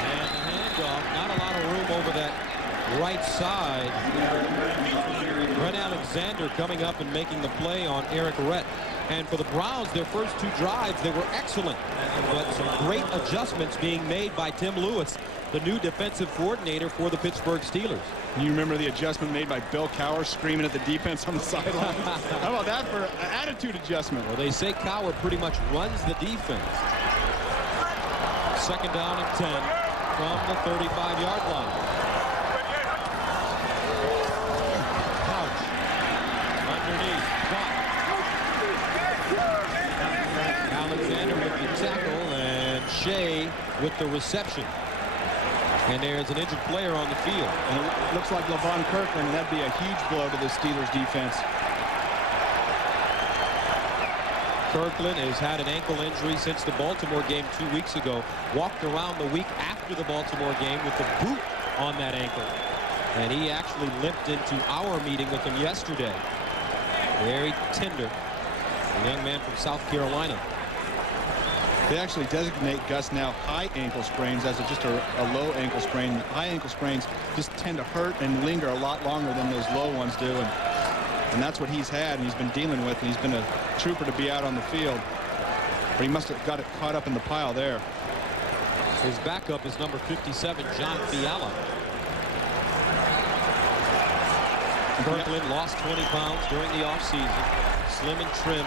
And the handoff. Not a lot of room over that right side. Brent Alexander coming up and making the play on Eric Rhett. And for the Browns, their first 2 drives, they were excellent. But some great adjustments being made by Tim Lewis, the new defensive coordinator for the Pittsburgh Steelers. You remember the adjustment made by Bill Cowher screaming at the defense on the sideline? How about that for an attitude adjustment? Well, they say Cowher pretty much runs the defense. 2nd down and 10 from the 35-yard line. Couch underneath. Alexander with the tackle and Shea with the reception. And there's an injured player on the field. And it looks like LeVon Kirkland, and that'd be a huge blow to the Steelers defense. Kirkland has had an ankle injury since the Baltimore game 2 weeks ago. Walked around the week after the Baltimore game with the boot on that ankle. And he actually limped into our meeting with him yesterday. Very tender. A young man from South Carolina. They actually designate, Gus, now high ankle sprains as just a low ankle sprain. High ankle sprains just tend to hurt and linger a lot longer than those low ones do. And that's what he's had and he's been dealing with. And he's been a trooper to be out on the field. But he must have got it caught up in the pile there. His backup is number 57, John Fiala. Kirkland lost 20 pounds during the offseason. Slim and trim.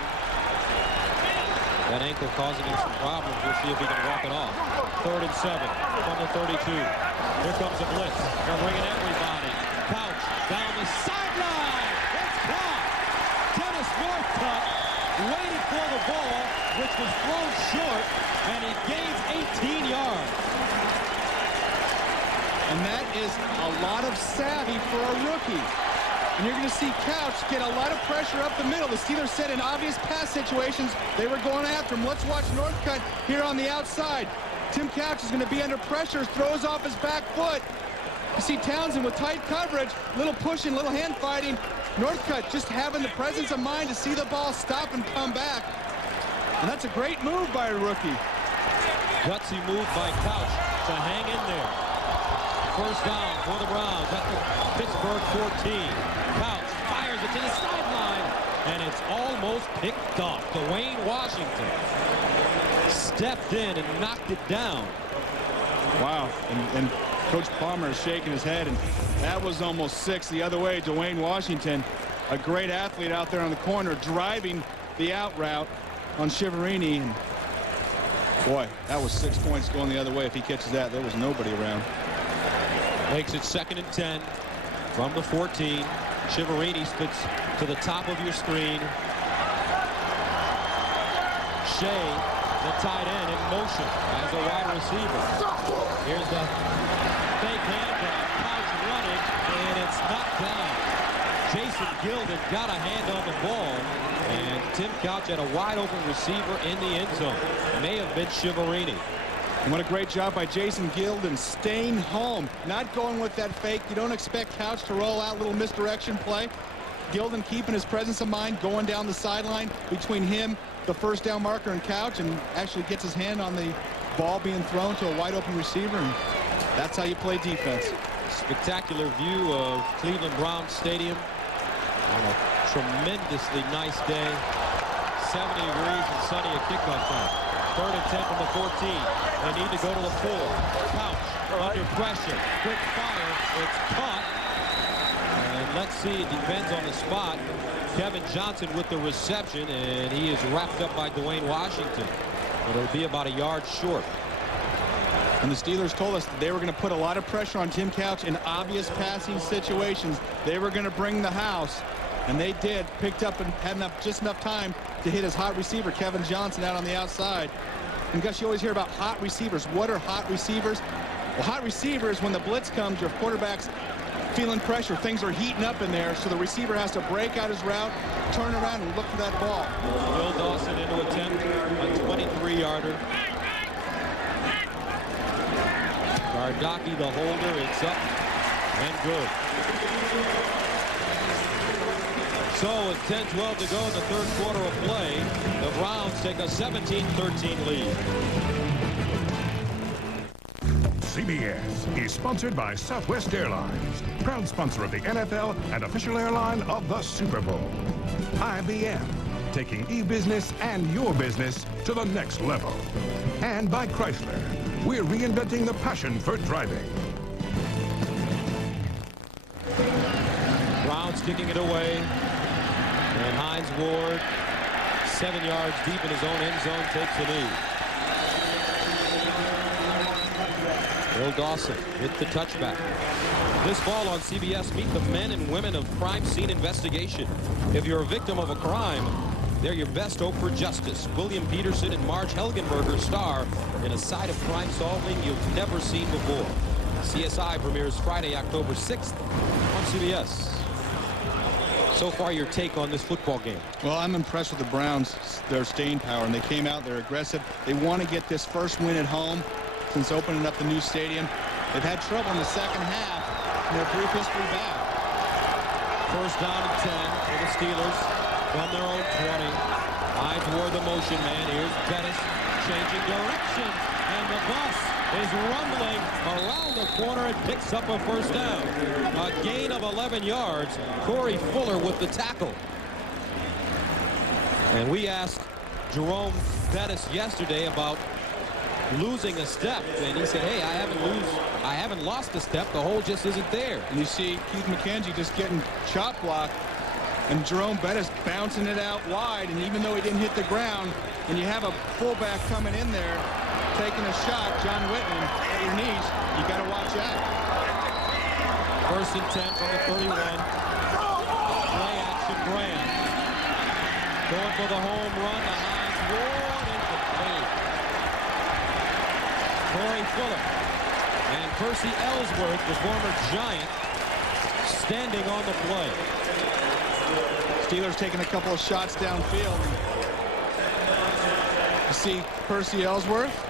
That ankle causing him some problems. We'll see if he can walk it off. 3rd and 7 from the 32. Here comes a blitz. They're bringing everybody. Couch down the sideline. It's caught. Dennis Northcutt waited for the ball, which was thrown short, and he gains 18 yards. And that is a lot of savvy for a rookie. And you're going to see Couch get a lot of pressure up the middle. The Steelers said in obvious pass situations, they were going after him. Let's watch Northcutt here on the outside. Tim Couch is going to be under pressure, throws off his back foot. You see Townsend with tight coverage, little pushing, little hand fighting. Northcutt just having the presence of mind to see the ball stop and come back. And that's a great move by a rookie. Gutsy move by Couch to hang in there. First down for the Browns at the Pittsburgh 14. Couch fires it to the sideline, and it's almost picked off. Dwayne Washington stepped in and knocked it down. Wow, and Coach Palmer is shaking his head, and that was almost 6 the other way. Dwayne Washington, a great athlete out there on the corner, driving the out route on Chiaverini. And boy, that was 6 points going the other way. If he catches that, there was nobody around. Makes it 2nd and 10 from the 14. Chiaverini spits to the top of your screen. Shea, the tight end, in motion as a wide receiver. Here's the fake handoff. Couch running, and it's knocked down. Jason Gilden got a hand on the ball, and Tim Couch had a wide open receiver in the end zone. May have been Chiaverini. And what a great job by Jason Gilden staying home, not going with that fake. You don't expect Couch to roll out, little misdirection play. Gilden keeping his presence of mind, going down the sideline between him the first down marker and Couch and actually gets his hand on the ball being thrown to a wide open receiver, and that's how you play defense. Spectacular view of Cleveland Browns Stadium on a tremendously nice day. 70 degrees and sunny at kickoff time. 3rd and 10 from the 14. They need to go to the 4. Couch under pressure. Quick fire. It's caught. And let's see, it depends on the spot. Kevin Johnson with the reception, and he is wrapped up by Dwayne Washington. It'll be about a yard short. And the Steelers told us that they were going to put a lot of pressure on Tim Couch in obvious passing situations. They were going to bring the house, and they did. Picked up and had just enough time to hit his hot receiver, Kevin Johnson, out on the outside. And Gus, you always hear about hot receivers. What are hot receivers? Well, hot receivers, when the blitz comes, your quarterback's feeling pressure. Things are heating up in there, so the receiver has to break out his route, turn around, and look for that ball. Will Dawson into attempt a 23-yarder. Gardocki, the holder, it's up and good. So with 10-12 to go in the 3rd quarter of play, the Browns take a 17-13 lead. CBS is sponsored by Southwest Airlines, proud sponsor of the NFL and official airline of the Super Bowl. IBM, taking e-business and your business to the next level. And by Chrysler, we're reinventing the passion for driving. Browns kicking it away. And Hines Ward, 7 yards deep in his own end zone, takes a knee. Will Dawson with the touchback. This fall on CBS, meet the men and women of crime scene investigation. If you're a victim of a crime, they're your best hope for justice. William Peterson and Marge Helgenberger star in a side of crime solving you've never seen before. CSI premieres Friday, October 6th on CBS. So far, your take on this football game? Well, I'm impressed with the Browns, their staying power, and they came out, they're aggressive. They want to get this first win at home since opening up the new stadium. They've had trouble in the second half, and their brief history back. First down and 10 for the Steelers from their own 20. Hines Ward, the motion man. Here's Bettis changing direction, and the bus is rumbling around the corner and picks up a first down. A gain of 11 yards. Corey Fuller with the tackle. And we asked Jerome Bettis yesterday about losing a step, and he said, hey, I haven't lost a step. The hole just isn't there. And you see Keith McKenzie just getting chop blocked, and Jerome Bettis bouncing it out wide, and even though he didn't hit the ground, and you have a fullback coming in there taking a shot, John Whitman, at your knees, you got to watch out. First and 10 from the 31. Play action Graham. Going for the home run. The Hines Ward incomplete. Corey Fuller and Percy Ellsworth, the former Giant, standing on the play. Steelers taking a couple of shots downfield. You see Percy Ellsworth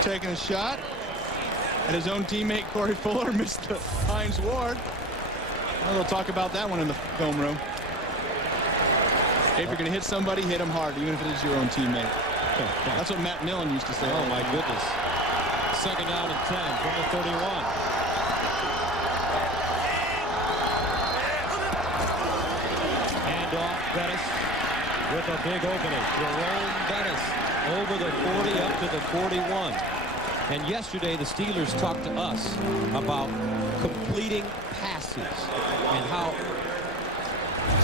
taking a shot, and his own teammate Corey Fuller missed the Hines Ward. Well, they'll talk about that one in the film room. If you're going to hit somebody, hit him hard, even if it is your own teammate. That's what Matt Millen used to say. Oh, my goodness. Second down and 10 from the 31. Hand off Bettis with a big opening. Jerome Bettis over the 40 up to the 41. And yesterday, the Steelers talked to us about completing passes and how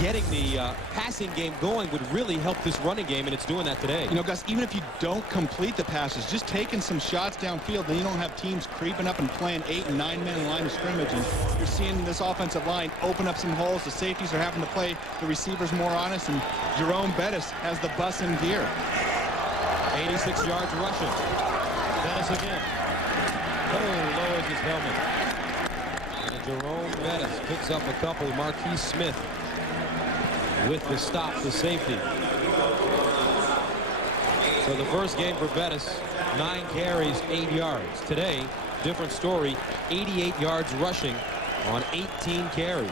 getting the passing game going would really help this running game, and it's doing that today. You know, Gus, even if you don't complete the passes, just taking some shots downfield, then you don't have teams creeping up and playing 8 and 9 men in line of scrimmage, and you're seeing this offensive line open up some holes. The safeties are having to play the receivers more honest, and Jerome Bettis has the bus in gear. 86 yards rushing. Bettis again. Oh, lowers his helmet. And Jerome Bettis picks up a couple. Marquise Smith with the stop, the safety. So the first game for Bettis, 9 carries, 8 yards. Today, different story, 88 yards rushing on 18 carries.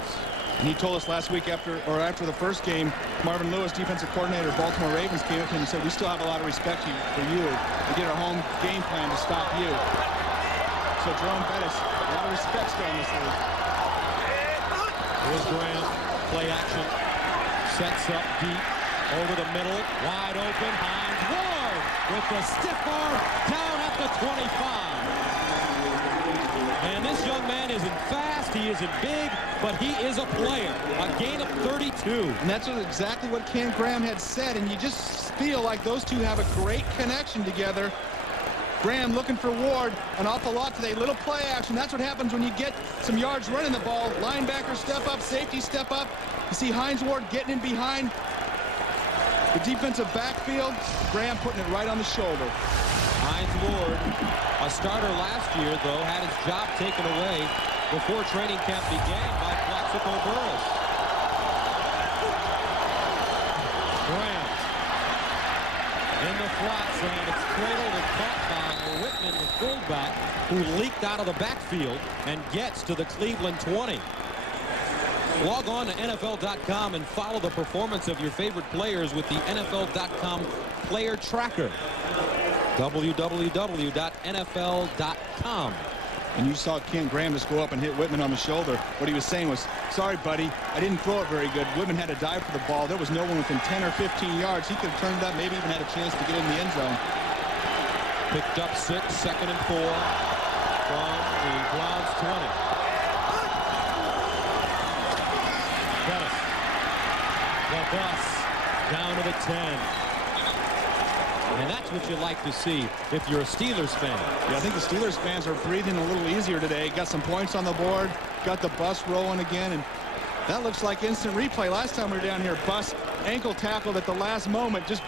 And he told us last week after the first game, Marvin Lewis, defensive coordinator of Baltimore Ravens, came up to him and said, we still have a lot of respect for you. We did our home game plan to stop you. So Jerome Bettis, a lot of respect still in this league. Here's Graham, play action, sets up deep, over the middle, wide open, Hines Ward with the stiff arm down at the 25. And this young man isn't fast, he isn't big, but he is a player. A gain of 32. And that's exactly what Ken Graham had said, and you just feel like those two have a great connection together. Graham looking for Ward an awful lot today. Little play action. That's what happens when you get some yards running the ball. Linebacker step up, safety step up. You see Hines Ward getting in behind the defensive backfield. Graham putting it right on the shoulder. Hines Ward, a starter last year, though, had his job taken away before training camp began by Plaxico Burress. Graham in the flats, and it's cradled and caught by Whitman, the fullback, who leaked out of the backfield and gets to the Cleveland 20. Log on to NFL.com and follow the performance of your favorite players with the NFL.com player tracker. www.nfl.com. And you saw Ken Graham just go up and hit Whitman on the shoulder. What he was saying was, sorry, buddy, I didn't throw it very good. Whitman had to dive for the ball. There was no one within 10 or 15 yards. He could have turned it up, maybe even had a chance to get in the end zone. Picked up 6, 2nd and 4 from the Browns 20. Bettis, the bus, down to the 10. And that's what you like to see if you're a Steelers fan. Yeah, I think the Steelers fans are breathing a little easier today. Got some points on the board, got the bus rolling again, and that looks like instant replay. Last time we were down here, Bus ankle tackled at the last moment, just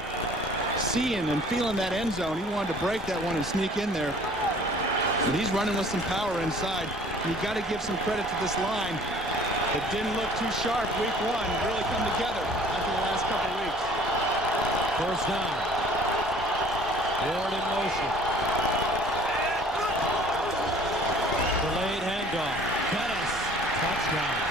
seeing and feeling that end zone. He wanted to break that one and sneak in there. But he's running with some power inside. You got to give some credit to this line. It didn't look too sharp week 1. Really come together after the last couple weeks. First down. Ward in motion. Delayed handoff. Bettis. Touchdown.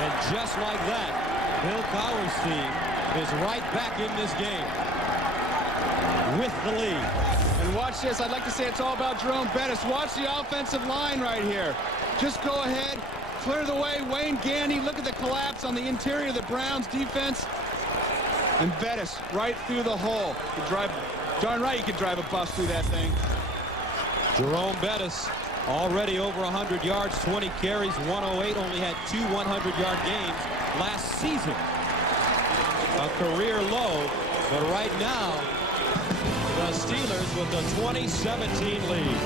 And just like that, Bill Cowher's team is right back in this game with the lead. And watch this. I'd like to say it's all about Jerome Bettis. Watch the offensive line right here. Just go ahead. Clear the way, Wayne Gandy. Look at the collapse on the interior of the Browns defense. And Bettis right through the hole. You drive, darn right you could drive a bus through that thing. Jerome Bettis already over 100 yards, 20 carries, 108. Only had 2 100-yard games last season. A career low, but right now, the Steelers with the 2017 lead.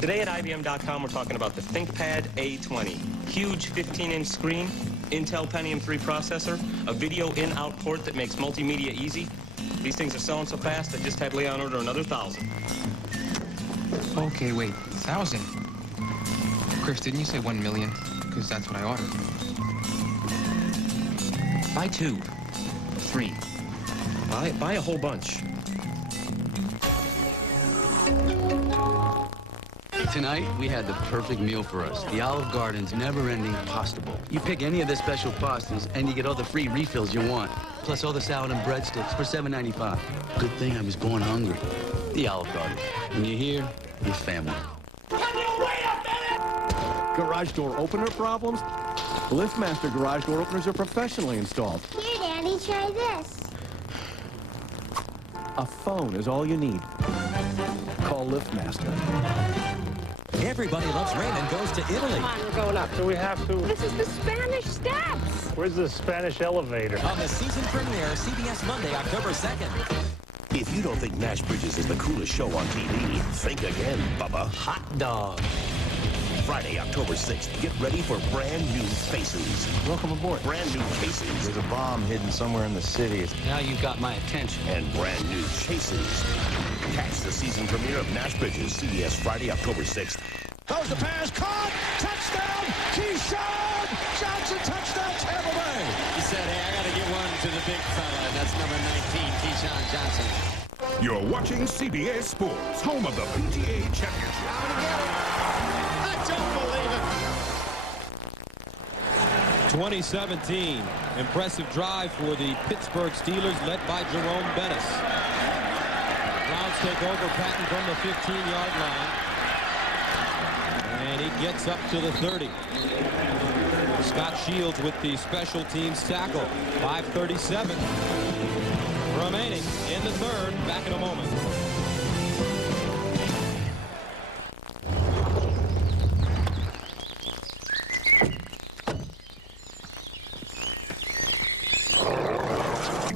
Today at IBM.com, we're talking about the ThinkPad A20. Huge 15-inch screen, Intel Pentium 3 processor, a video in-out port that makes multimedia easy. These things are selling so fast, I just had Leon order another 1,000. Okay, wait, 1,000? Chris, didn't you say 1 million? Because that's what I ordered. Buy 2. 3. Buy a whole bunch. Tonight, we had the perfect meal for us. The Olive Garden's never-ending pasta bowl. You pick any of the special pastas, and you get all the free refills you want. Plus all the salad and breadsticks for $7.95. Good thing I was born hungry. The Olive Garden. When you're here, you're family. Garage door opener problems? LiftMaster garage door openers are professionally installed. Here, Daddy, try this. A phone is all you need. Call LiftMaster. Everybody loves Raymond goes to Italy. Come on, we're going up. Do we have to? This is the Spanish Steps. Where's the Spanish elevator? On the season premiere, CBS Monday, October 2nd. If you don't think Nash Bridges is the coolest show on TV, think again, Bubba. Hot dog. Friday, October 6th. Get ready for brand new faces. Welcome aboard. Brand new cases. There's a bomb hidden somewhere in the city. Now you've got my attention. And brand new chases. Catch the season premiere of Nash Bridges, CBS Friday, October 6th. Throws the pass, caught, touchdown, Keyshawn Johnson, touchdown, Tampa Bay. He said, hey, I got to get one to the big fella. That's number 19, Keyshawn Johnson. You're watching CBS Sports, home of the PTA Championship. I don't believe it. 2017. Impressive drive for the Pittsburgh Steelers, led by Jerome Bettis. Browns take over Patton from the 15-yard line. And he gets up to the 30. Scott Shields with the special teams tackle. 5:37 remaining in the third. Back in a moment.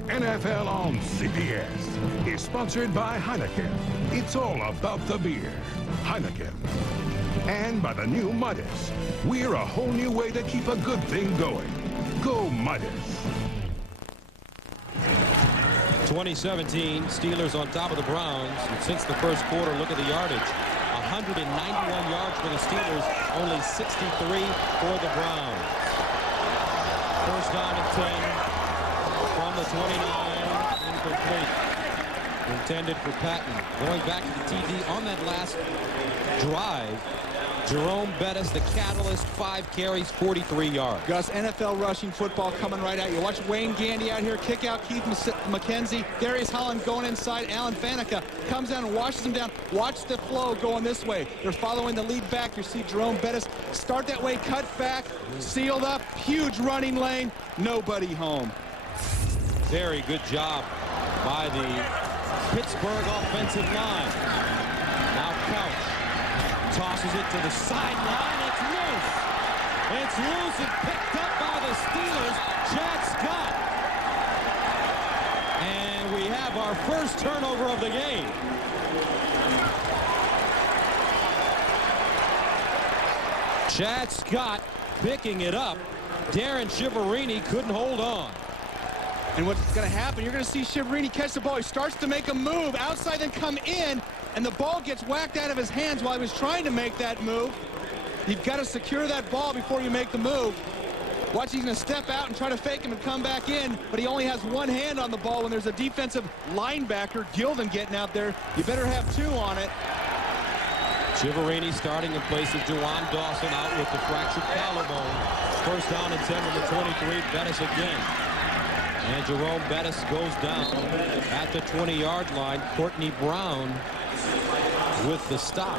NFL on CBS is sponsored by Heineken. It's all about the beer. Heineken. And by the new Midas. We're a whole new way to keep a good thing going. Go Midas. 2017, Steelers on top of the Browns. And since the first quarter, look at the yardage. 191 yards for the Steelers, only 63 for the Browns. First down and 10 from the 29, incomplete. Intended for Patton. Going back to the TD on that last drive. Jerome Bettis, the catalyst, 5 carries, 43 yards. Gus, NFL rushing football coming right at you. Watch Wayne Gandy out here kick out Keith McKenzie. Darius Holland going inside. Alan Faneca comes down and washes him down. Watch the flow going this way. They're following the lead back. You see Jerome Bettis start that way, cut back, sealed up, huge running lane, nobody home. Very good job by the Pittsburgh offensive line. Now Couch tosses it to the sideline. It's loose. It's loose and picked up by the Steelers. Chad Scott. And we have our first turnover of the game. Chad Scott picking it up. Darren Chiaverini couldn't hold on. And what's going to happen, you're going to see Chiaverini catch the ball. He starts to make a move outside, then come in, and the ball gets whacked out of his hands while he was trying to make that move. You've got to secure that ball before you make the move. Watch, he's going to step out and try to fake him and come back in, but he only has one hand on the ball when there's a defensive linebacker, Gilden, getting out there. You better have 2 on it. Chiaverini starting in place of Juwan Dawson, out with the fractured collarbone. First down and 10 from the 23. Bettis again. And Jerome Bettis goes down at the 20-yard line. Courtney Brown with the stop.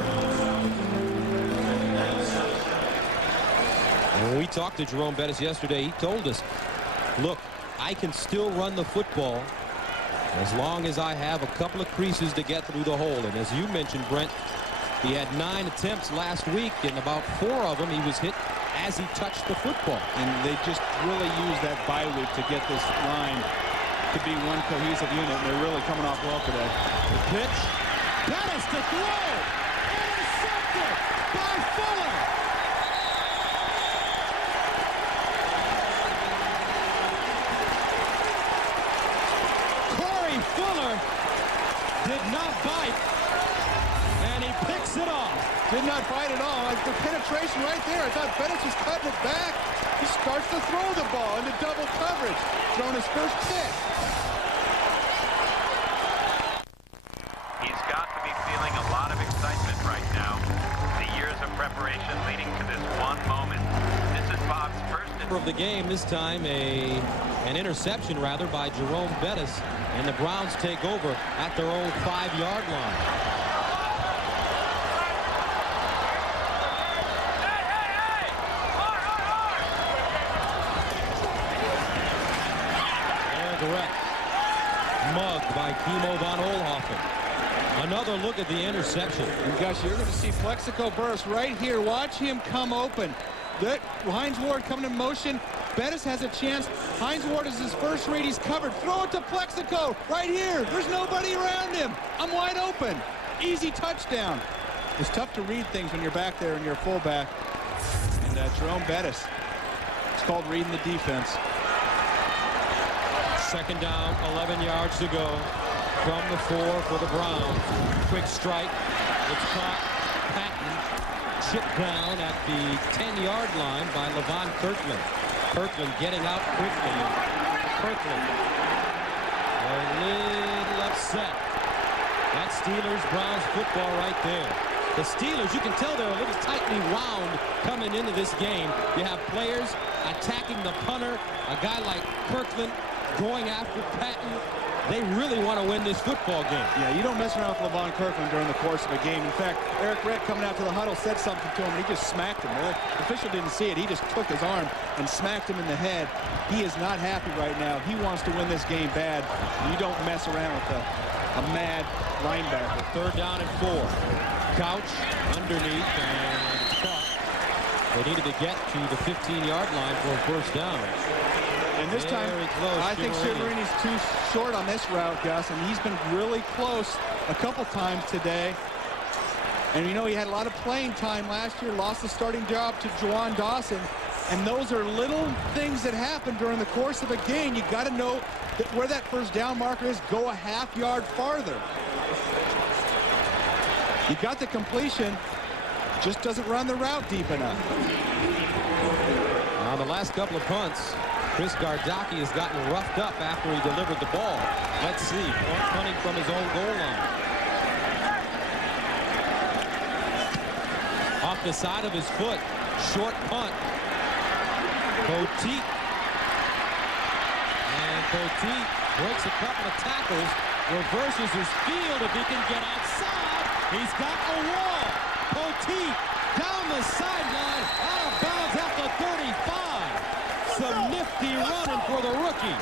When we talked to Jerome Bettis yesterday, he told us, look, I can still run the football as long as I have a couple of creases to get through the hole. And as you mentioned, Brent, he had 9 attempts last week, and about 4 of them he was hit as he touched the football. And they just really used that bye week to get this line to be one cohesive unit, and they're really coming off well today. The pitch. Bettis to throw. Intercepted by Fuller. Corey Fuller did not bite, and he picks it off. Did not bite at all. Like the penetration right there. I thought Bettis was cutting it back. He starts to throw the ball into double coverage. Throwing his first pick. He's got to be feeling a lot of excitement right now. The years of preparation leading to this one moment. This is Bob's first of the game. This time an interception rather by Jerome Bettis, and the Browns take over at their own 5-yard line. Mugged by Kimo von Oelhoffen. Another look at the interception. And gosh, you're going to see Plaxico Burress right here. Watch him come open. Good. Hines Ward coming in motion. Bettis has a chance. Hines Ward is his first read. He's covered. Throw it to Plaxico right here. There's nobody around him. I'm wide open. Easy touchdown. It's tough to read things when you're back there and you're a fullback. And Jerome Bettis. It's called reading the defense. Second down, 11 yards to go from the 4 for the Browns. Quick strike. It's caught. Patton chipped down at the 10-yard line by Levon Kirkland. Kirkland getting out quickly. Kirkland. A little upset. That's Steelers-Browns football right there. The Steelers, you can tell they're a little tightly wound coming into this game. You have players attacking the punter, a guy like Kirkland going after Patton. They really want to win this football game. Yeah, you don't mess around with LeVon Kirkland during the course of a game. In fact, Eric Rett coming out to the huddle said something to him, and he just smacked him. The official didn't see it. He just took his arm and smacked him in the head. He is not happy right now. He wants to win this game bad. You don't mess around with a mad linebacker. 3rd down and 4. Couch underneath, and it's caught. They needed to get to the 15-yard line for a first down. And this time, I think Chiaverini's too short on this route, Gus, and he's been really close a couple times today. And you know, he had a lot of playing time last year, lost the starting job to Juwan Dawson. And those are little things that happen during the course of a game. You got to know that where that first down marker is, go a half yard farther. You got the completion, just doesn't run the route deep enough. On the last couple of punts, Chris Gardocki has gotten roughed up after he delivered the ball. Let's see, punting from his own goal line. Off the side of his foot, short punt. Poteet. And Poteet breaks a couple of tackles, reverses his field if he can get outside. He's got a wall. Poteet down the sideline, out of bounds at the 35. Some nifty running for the rookie.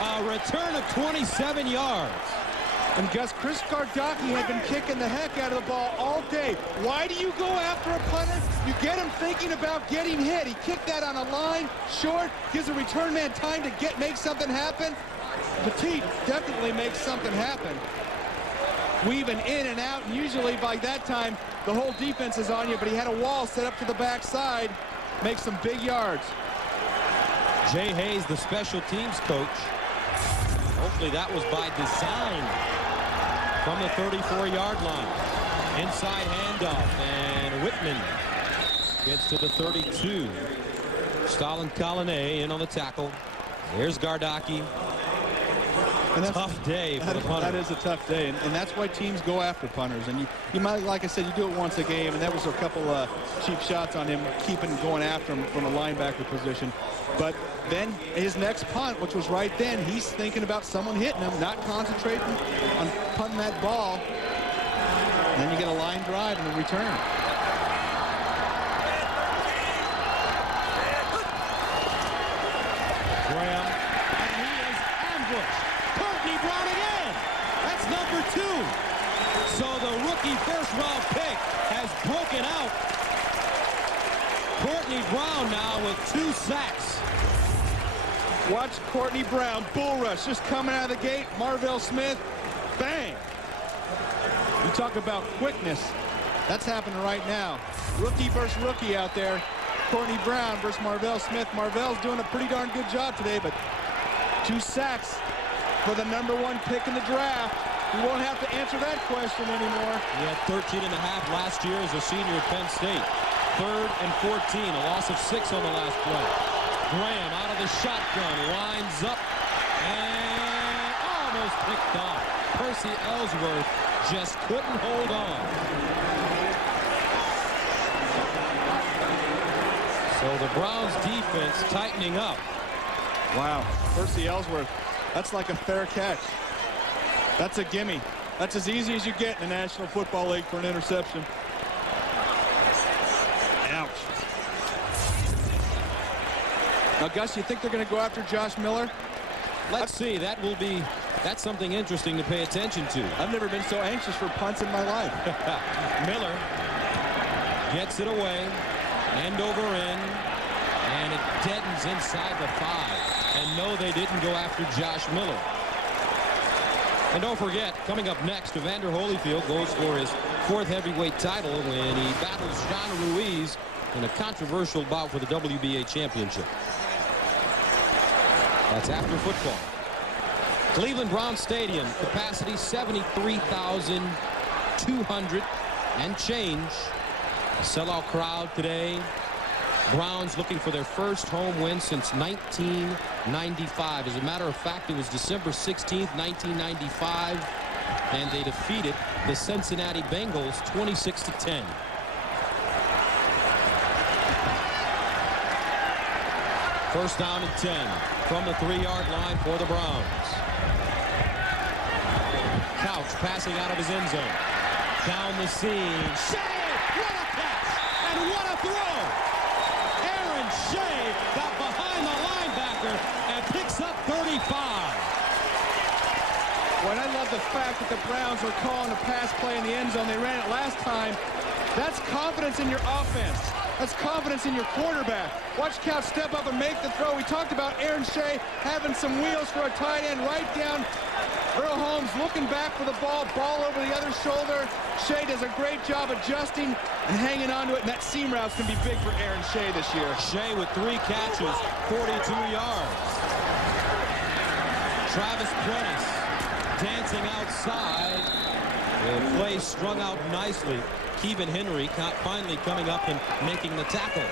A return of 27 yards. And Gus, Chris Gardocki had been kicking the heck out of the ball all day. Why do you go after a punter? You get him thinking about getting hit. He kicked that on a line, short, gives a return man time to make something happen. Petit definitely makes something happen. Weaving in and out, and usually by that time, the whole defense is on you, but he had a wall set up to the backside, makes some big yards. Jay Hayes, the special teams coach. Hopefully that was by design. From the 34-yard line. Inside handoff, and Whitman gets to the 32. Stalin Collinet in on the tackle. There's Gardocki. And that's tough day for the punter. That is a tough day, and that's why teams go after punters. And you might, like I said, you do it once a game, and that was a couple cheap shots on him, going after him from a linebacker position. But then his next punt, which was right then, he's thinking about someone hitting him, not concentrating on punting that ball. And then you get a line drive and a return. Graham, and he is ambushed. Courtney Brown again. That's number 2. So the rookie first-round pick has broken out. Courtney Brown now with 2 sacks. Watch Courtney Brown, bull rush, just coming out of the gate. Marvell Smith, bang. You talk about quickness. That's happening right now. Rookie versus rookie out there. Courtney Brown versus Marvell Smith. Marvell's doing a pretty darn good job today, but 2 sacks for the #1 pick in the draft. You won't have to answer that question anymore. He had 13.5 last year as a senior at Penn State. 3rd and 14, a loss of 6 on the last play. Graham out of the shotgun, lines up, and almost picked off. Percy Ellsworth just couldn't hold on. So the Browns defense tightening up. Wow, Percy Ellsworth, that's like a fair catch. That's a gimme. That's as easy as you get in the National Football League for an interception. Ouch. Now, Gus, you think they're going to go after Josh Miller? Let's see. That's something interesting to pay attention to. I've never been so anxious for punts in my life. Miller gets it away, end over end, and it deadens inside the 5. And no, they didn't go after Josh Miller. And don't forget, coming up next, Evander Holyfield goes for his 4th heavyweight title when he battles Sean Ruiz in a controversial bout for the WBA championship. That's after football. Cleveland Browns Stadium, capacity 73,200 and change. Sellout crowd today. Browns looking for their first home win since 1995. As a matter of fact, it was December 16th, 1995, and they defeated the Cincinnati Bengals 26-10. First down and 10 from the 3-yard line for the Browns. Couch passing out of his end zone. Down the seam. Shea! What a catch! And what a throw! Aaron Shea got behind the linebacker and picks up 35. Well, I love the fact that the Browns were calling a pass play in the end zone. They ran it last time. That's confidence in your offense. That's confidence in your quarterback. Watch Couch step up and make the throw. We talked about Aaron Shea having some wheels for a tight end right down. Earl Holmes looking back for the ball over the other shoulder. Shea does a great job adjusting and hanging on to it, and that seam route's going to be big for Aaron Shea this year. Shea with 3 catches, 42 yards. Travis Prentice dancing outside. The play strung out nicely. Kevin Henry finally coming up and making the tackle.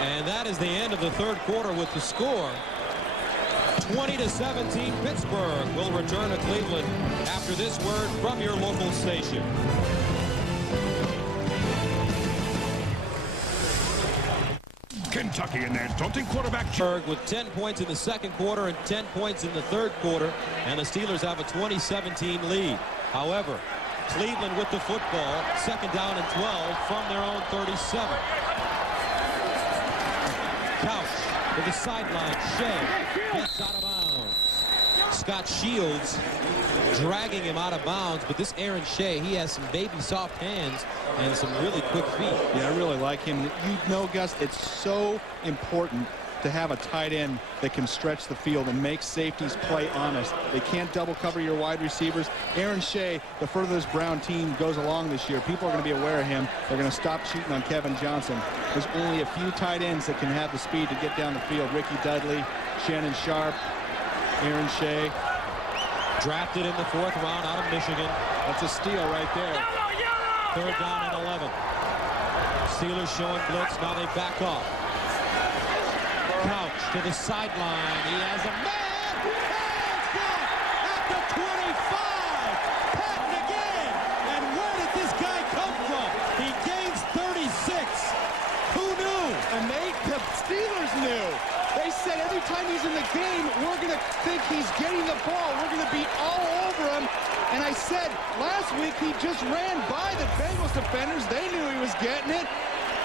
And that is the end of the third quarter with the score. 20-17, Pittsburgh will return to Cleveland after this word from your local station. Kentucky in their taunting quarterback. With 10 points in the second quarter and 10 points in the third quarter, and the Steelers have a 20-17 lead. However, Cleveland with the football, second down and 12 from their own 37. Couch to the sideline. Shea gets out of bounds. Scott Shields dragging him out of bounds, but this Aaron Shea, he has some baby soft hands and some really quick feet. Yeah, I really like him. You know, Gus, it's so important to have a tight end that can stretch the field and make safeties play honest. They can't double cover your wide receivers. Aaron Shea, the further this Brown team goes along this year, people are going to be aware of him. They're going to stop shooting on Kevin Johnson. There's only a few tight ends that can have the speed to get down the field. Ricky Dudley, Shannon Sharp, Aaron Shea. Drafted in the 4th round out of Michigan. That's a steal right there. Third down and 11. Steelers showing blitz. Now they back off. Couch to the sideline. He has a man. Hands down at the 25. Patton again. And where did this guy come from? He gains 36. Who knew? And the Steelers knew. They said every time he's in the game, we're going to think he's getting the ball. We're going to be all over him. And I said last week he just ran by the Bengals defenders. They knew he was getting it.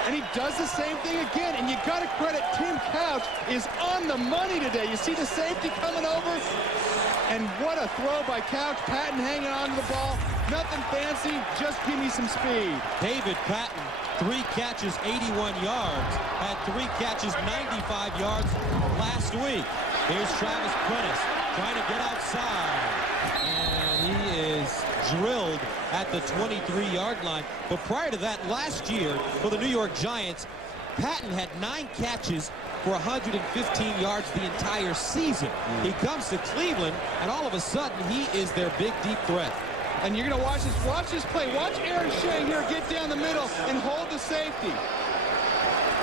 And he does the same thing again. And you got to credit Tim Couch is on the money today. You see the safety coming over. And what a throw by Couch. Patton hanging on to the ball. Nothing fancy. Just give me some speed. David Patton, 3 catches, 81 yards. Had 3 catches, 95 yards last week. Here's Travis Prentice trying to get outside. And he is drilled at the 23-yard line. But prior to that, last year for the New York Giants, Patton had 9 catches for 115 yards the entire season. He comes to Cleveland, and all of a sudden, he is their big, deep threat. And you're going to watch this play. Watch Aaron Shea here get down the middle and hold the safety.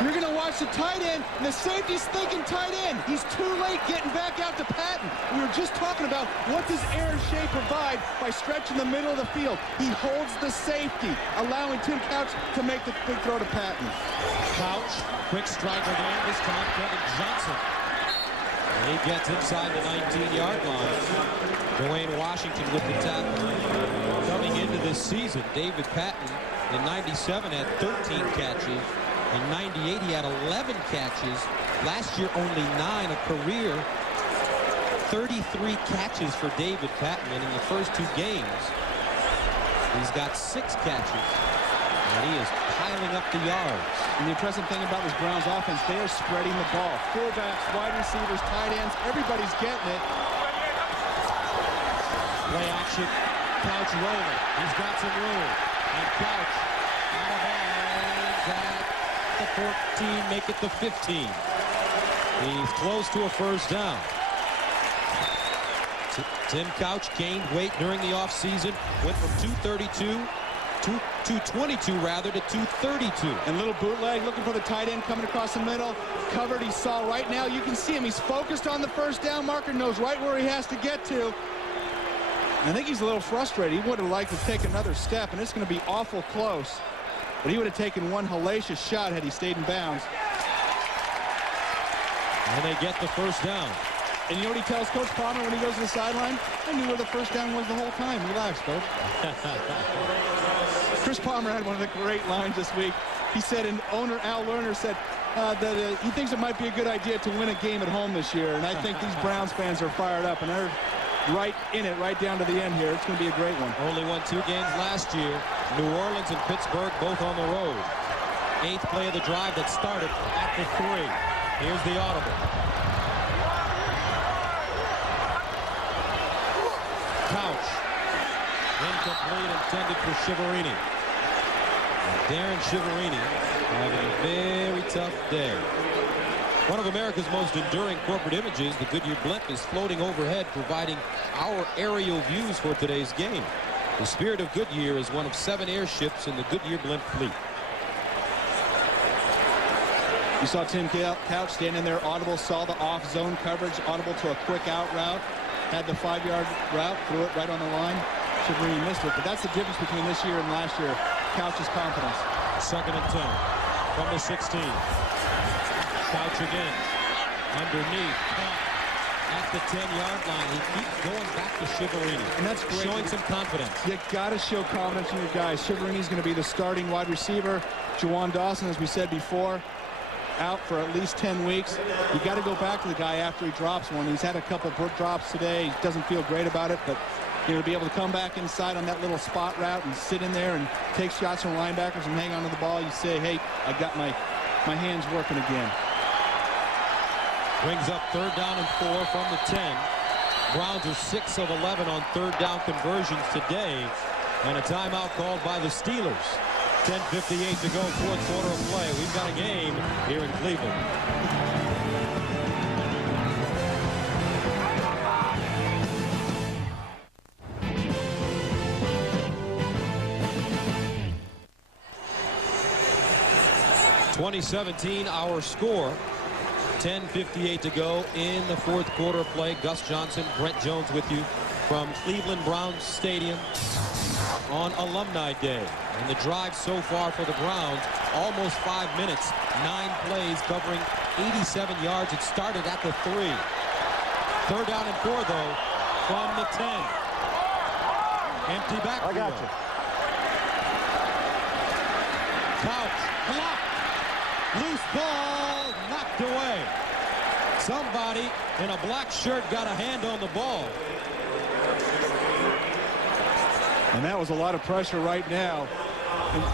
You're going to watch the tight end, and the safety's thinking tight end. He's too late getting back out to Patton. We were just talking about what does Aaron Shea provide by stretching the middle of the field. He holds the safety, allowing Tim Couch to make the big throw to Patton. Couch, quick striker there, this time Kevin Johnson. And he gets inside the 19-yard line. Dwayne Washington with the tackle. Coming into this season, David Patton in 97 had 13 catches. In 98, he had 11 catches. Last year, only 9, a career. 33 catches for David Patton, and in the first 2 games, he's got 6 catches. And he is piling up the yards. And the impressive thing about this Browns offense, they are spreading the ball. Fullbacks, wide receivers, tight ends, everybody's getting it. Play action, Couch rolling. He's got some room. And Couch out of bounds at the 14, make it the 15. He's close to a first down. Tim Couch gained weight during the offseason, went from 232 222 rather to 232. And little bootleg looking for the tight end coming across the middle. Covered, he saw right now. You can see him. He's focused on the first down marker, knows right where he has to get to. I think he's a little frustrated. He would have liked to take another step, and it's going to be awful close. But he would have taken one hellacious shot had he stayed in bounds. And they get the first down. And you know what he tells Coach Palmer when he goes to the sideline? I knew where the first down was the whole time. Relax, Coach. Chris Palmer had one of the great lines this week. He said, and owner Al Lerner said that he thinks it might be a good idea to win a game at home this year. And I think these Browns fans are fired up, and they're right in it, right down to the end here. It's going to be a great one. Only won 2 games last year. New Orleans and Pittsburgh both on the road. 8th play of the drive that started at the 3. Here's the audible. Couch. Incomplete, intended for Shiverini. And Darren Shiverini having a very tough day. One of America's most enduring corporate images, the Goodyear blimp, is floating overhead, providing our aerial views for today's game. The Spirit of Goodyear is one of 7 airships in the Goodyear blimp fleet. You saw Tim Couch standing there, audible, saw the off-zone coverage, audible to a quick out route, had the 5-yard route, threw it right on the line. Shiverini missed it, but that's the difference between this year and last year. Couch's confidence. 2nd and 10 from the 16. Couch again, underneath, at the 10-yard line. He keeps going back to Shiverini. And that's great. Showing some confidence. You got to show confidence in your guys. Shiverini's going to be the starting wide receiver. Juwan Dawson, as we said before, out for at least 10 weeks. You got to go back to the guy after he drops one. He's had a couple drops today. He doesn't feel great about it, but you know, to be able to come back inside on that little spot route and sit in there and take shots from linebackers and hang on to the ball, you say, hey, I got my hands working again. Brings up 3rd down and 4 from the 10. Browns are 6 of 11 on 3rd down conversions today. And a timeout called by the Steelers. 10:58 to go, 4th quarter of play. We've got a game here in Cleveland. (2017) our score. 10:58 to go in the 4th quarter of play. Gus Johnson, Brent Jones with you from Cleveland Browns Stadium on Alumni Day. And the drive so far for the Browns, almost 5 minutes, 9 plays covering 87 yards. It started at the 3. 3rd down and 4, though, from the 10. Empty backfield. I got you. Couch, blocked. Loose ball, knocked away. Somebody in a black shirt got a hand on the ball. And that was a lot of pressure right now. And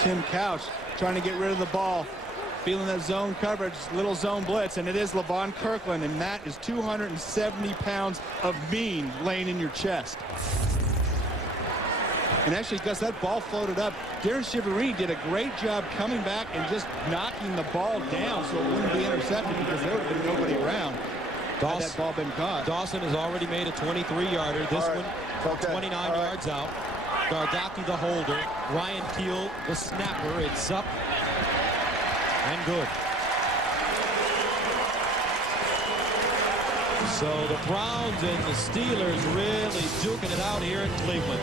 Tim Couch trying to get rid of the ball, feeling that zone coverage, little zone blitz, and it is Levon Kirkland, and that is 270 pounds of mean laying in your chest. And actually, Gus, that ball floated up. Darren Shiverini did a great job coming back and just knocking the ball down so it wouldn't be intercepted because there would have been nobody around. Had that ball been caught. Dawson has already made a 23-yarder. This one from 29 yards out. Gardocki the holder. Ryan Keel the snapper. It's up and good. So the Browns and the Steelers really duking it out here in Cleveland.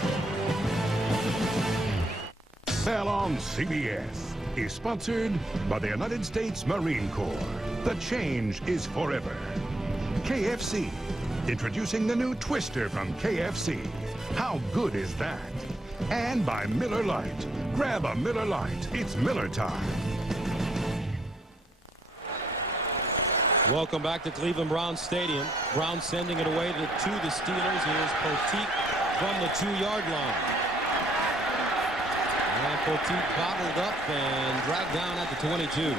Bell on CBS is sponsored by the United States Marine Corps. The change is forever. KFC, introducing the new Twister from KFC. How good is that? And by Miller Lite. Grab a Miller Lite. It's Miller time. Welcome back to Cleveland Browns Stadium. Browns sending it away to the Steelers. Here's Poteet from the 2-yard line. And Poteet bottled up and dragged down at the 22.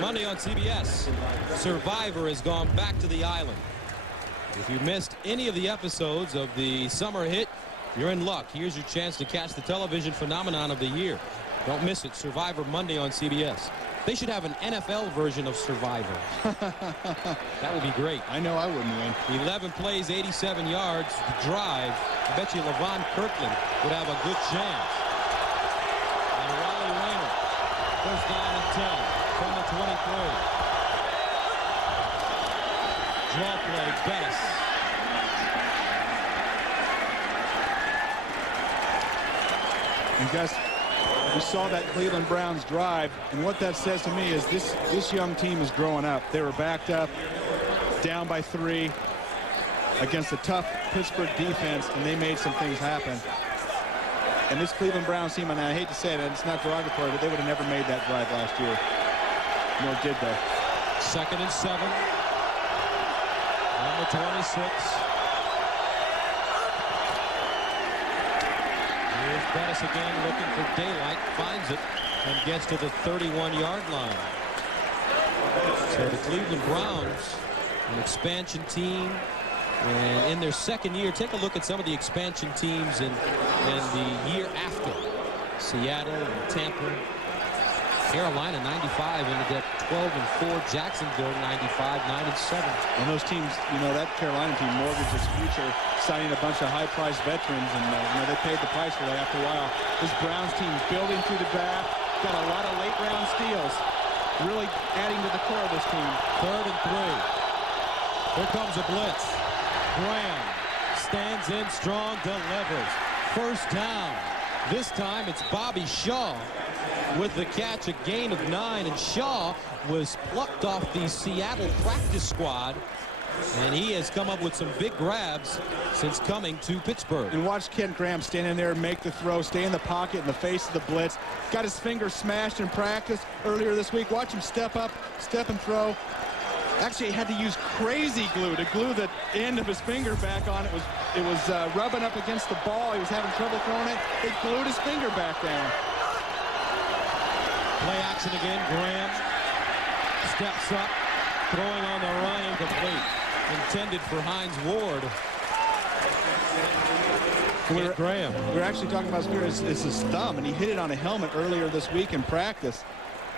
Monday on CBS, Survivor has gone back to the island. If you missed any of the episodes of the summer hit, you're in luck. Here's your chance to catch the television phenomenon of the year. Don't miss it. Survivor Monday on CBS. They should have an NFL version of Survivor. That would be great. I know I wouldn't win. 11 plays, 87 yards. The drive. I bet you LaVon Kirkland would have a good chance. And Wally Rayner goes down and 10 from the 23. Draw play, Bettis. And Gus, we saw that Cleveland Browns drive, and what that says to me is this young team is growing up. They were backed up, down by 3 against a tough Pittsburgh defense, and they made some things happen. And this Cleveland Browns team, and I hate to say it, and it's not derogatory, but they would have never made that drive last year. Nor did they. 2nd and 7. On the 26. Here's Bettis again looking for daylight, finds it, and gets to the 31-yard line. So the Cleveland Browns, an expansion team, and in their second year, take a look at some of the expansion teams in the year after. Seattle and Tampa. Carolina 95 ended up 12-4. Jacksonville 95, 9-7. And those teams, you know, that Carolina team mortgaged its future, signing a bunch of high-priced veterans, and you know, they paid the price for that after a while. This Browns team building through the draft, got a lot of late-round steals, really adding to the core of this team. 3rd and 3. Here comes a blitz. Graham stands in strong, delivers. First down. This time it's Bobby Shaw with the catch, a gain of 9, and Shaw was plucked off the Seattle practice squad, and he has come up with some big grabs since coming to Pittsburgh. And watch Ken Graham stand in there, make the throw, stay in the pocket in the face of the blitz. Got his finger smashed in practice earlier this week. Watch him step up, step and throw. Actually, he had to use crazy glue to glue the end of his finger back on. It was rubbing up against the ball. He was having trouble throwing it. They glued his finger back down. Play action again. Graham steps up, throwing on the run, incomplete. Intended for Hines Ward. We're actually talking about it's his thumb, and he hit it on a helmet earlier this week in practice,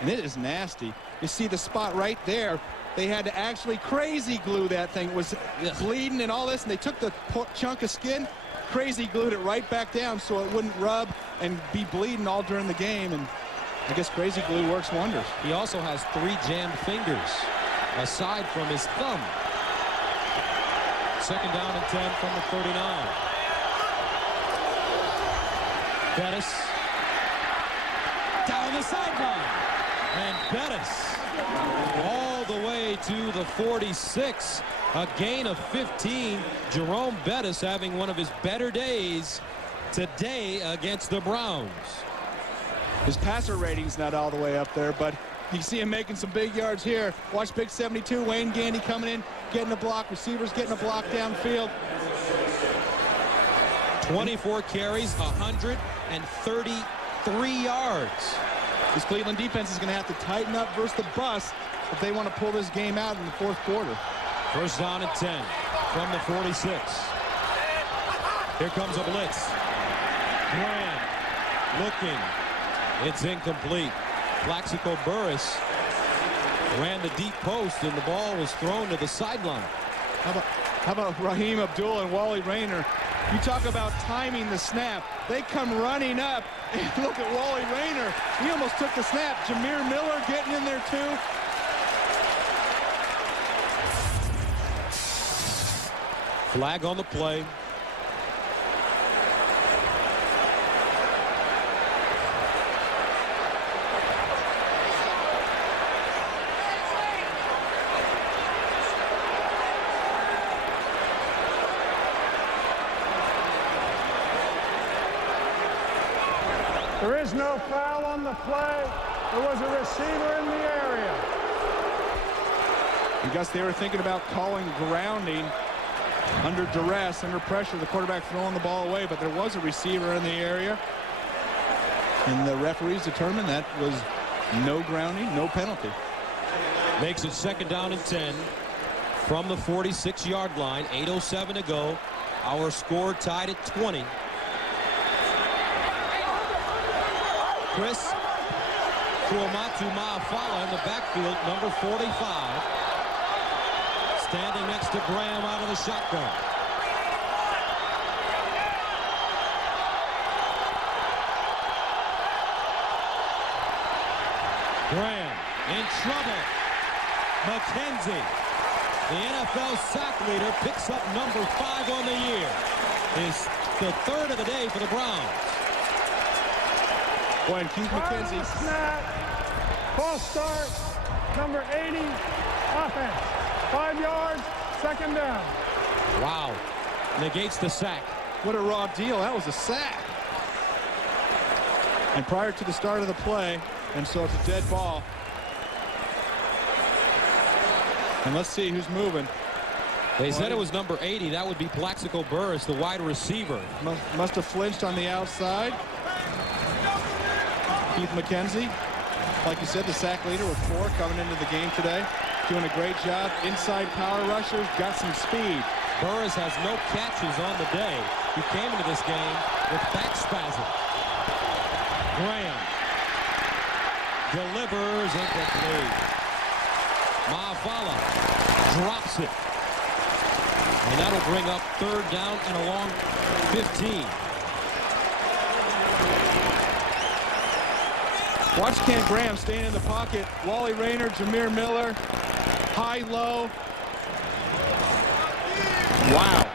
and it is nasty. You see the spot right there. They had to actually crazy glue that thing. It was bleeding and all this, and they took the chunk of skin, crazy glued it right back down so it wouldn't rub and be bleeding all during the game. And I guess crazy glue works wonders. He also has 3 jammed fingers, aside from his thumb. 2nd down and 10 from the 39. Bettis down the sideline. And Bettis all the way to the 46. A gain of 15. Jerome Bettis having one of his better days today against the Browns. His passer rating's not all the way up there, but you see him making some big yards here. Watch Big 72, Wayne Gandy coming in, getting a block. Receivers getting a block downfield. 24 carries, 133 yards. This Cleveland defense is going to have to tighten up versus the bus if they want to pull this game out in the 4th quarter. 1st down and 10 from the 46. Here comes a blitz. Graham looking. It's incomplete. Plaxico Burress ran the deep post, and the ball was thrown to the sideline. How about Raheem Abdul and Wally Rayner? You talk about timing the snap. They come running up, and look at Wally Rayner. He almost took the snap. Jameer Miller getting in there too. Flag on the play. There is no foul on the play. There was a receiver in the area. I guess they were thinking about calling grounding under duress, under pressure, the quarterback throwing the ball away, but there was a receiver in the area. And the referees determined that was no grounding, no penalty. Makes it 2nd down and 10 from the 46-yard line. 8:07 to go. Our score tied at 20. Chris, Tuamatu Ma'afala in the backfield, number 45. Standing next to Graham out of the shotgun. Graham in trouble. McKenzie, the NFL sack leader, picks up number 5 on the year. Is the 3rd of the day for the Browns. Boy, and Keith McKenzie. Snap. False start. Number 80. Offense. 5 yards. 2nd down. Wow. Negates the sack. What a raw deal. That was a sack. And prior to the start of the play, and so it's a dead ball. And let's see who's moving. They said it was number 80. That would be Plaxico Burress, the wide receiver. Must have flinched on the outside. Keith McKenzie, like you said, the sack leader with 4 coming into the game today. Doing a great job. Inside power rushers, got some speed. Burress has no catches on the day. He came into this game with back spasms. Graham delivers incomplete. Ma'afala drops it. And that'll bring up 3rd down and a long 15. Watch Ken Graham staying in the pocket. Wally Rayner, Jameer Miller, high-low. Wow.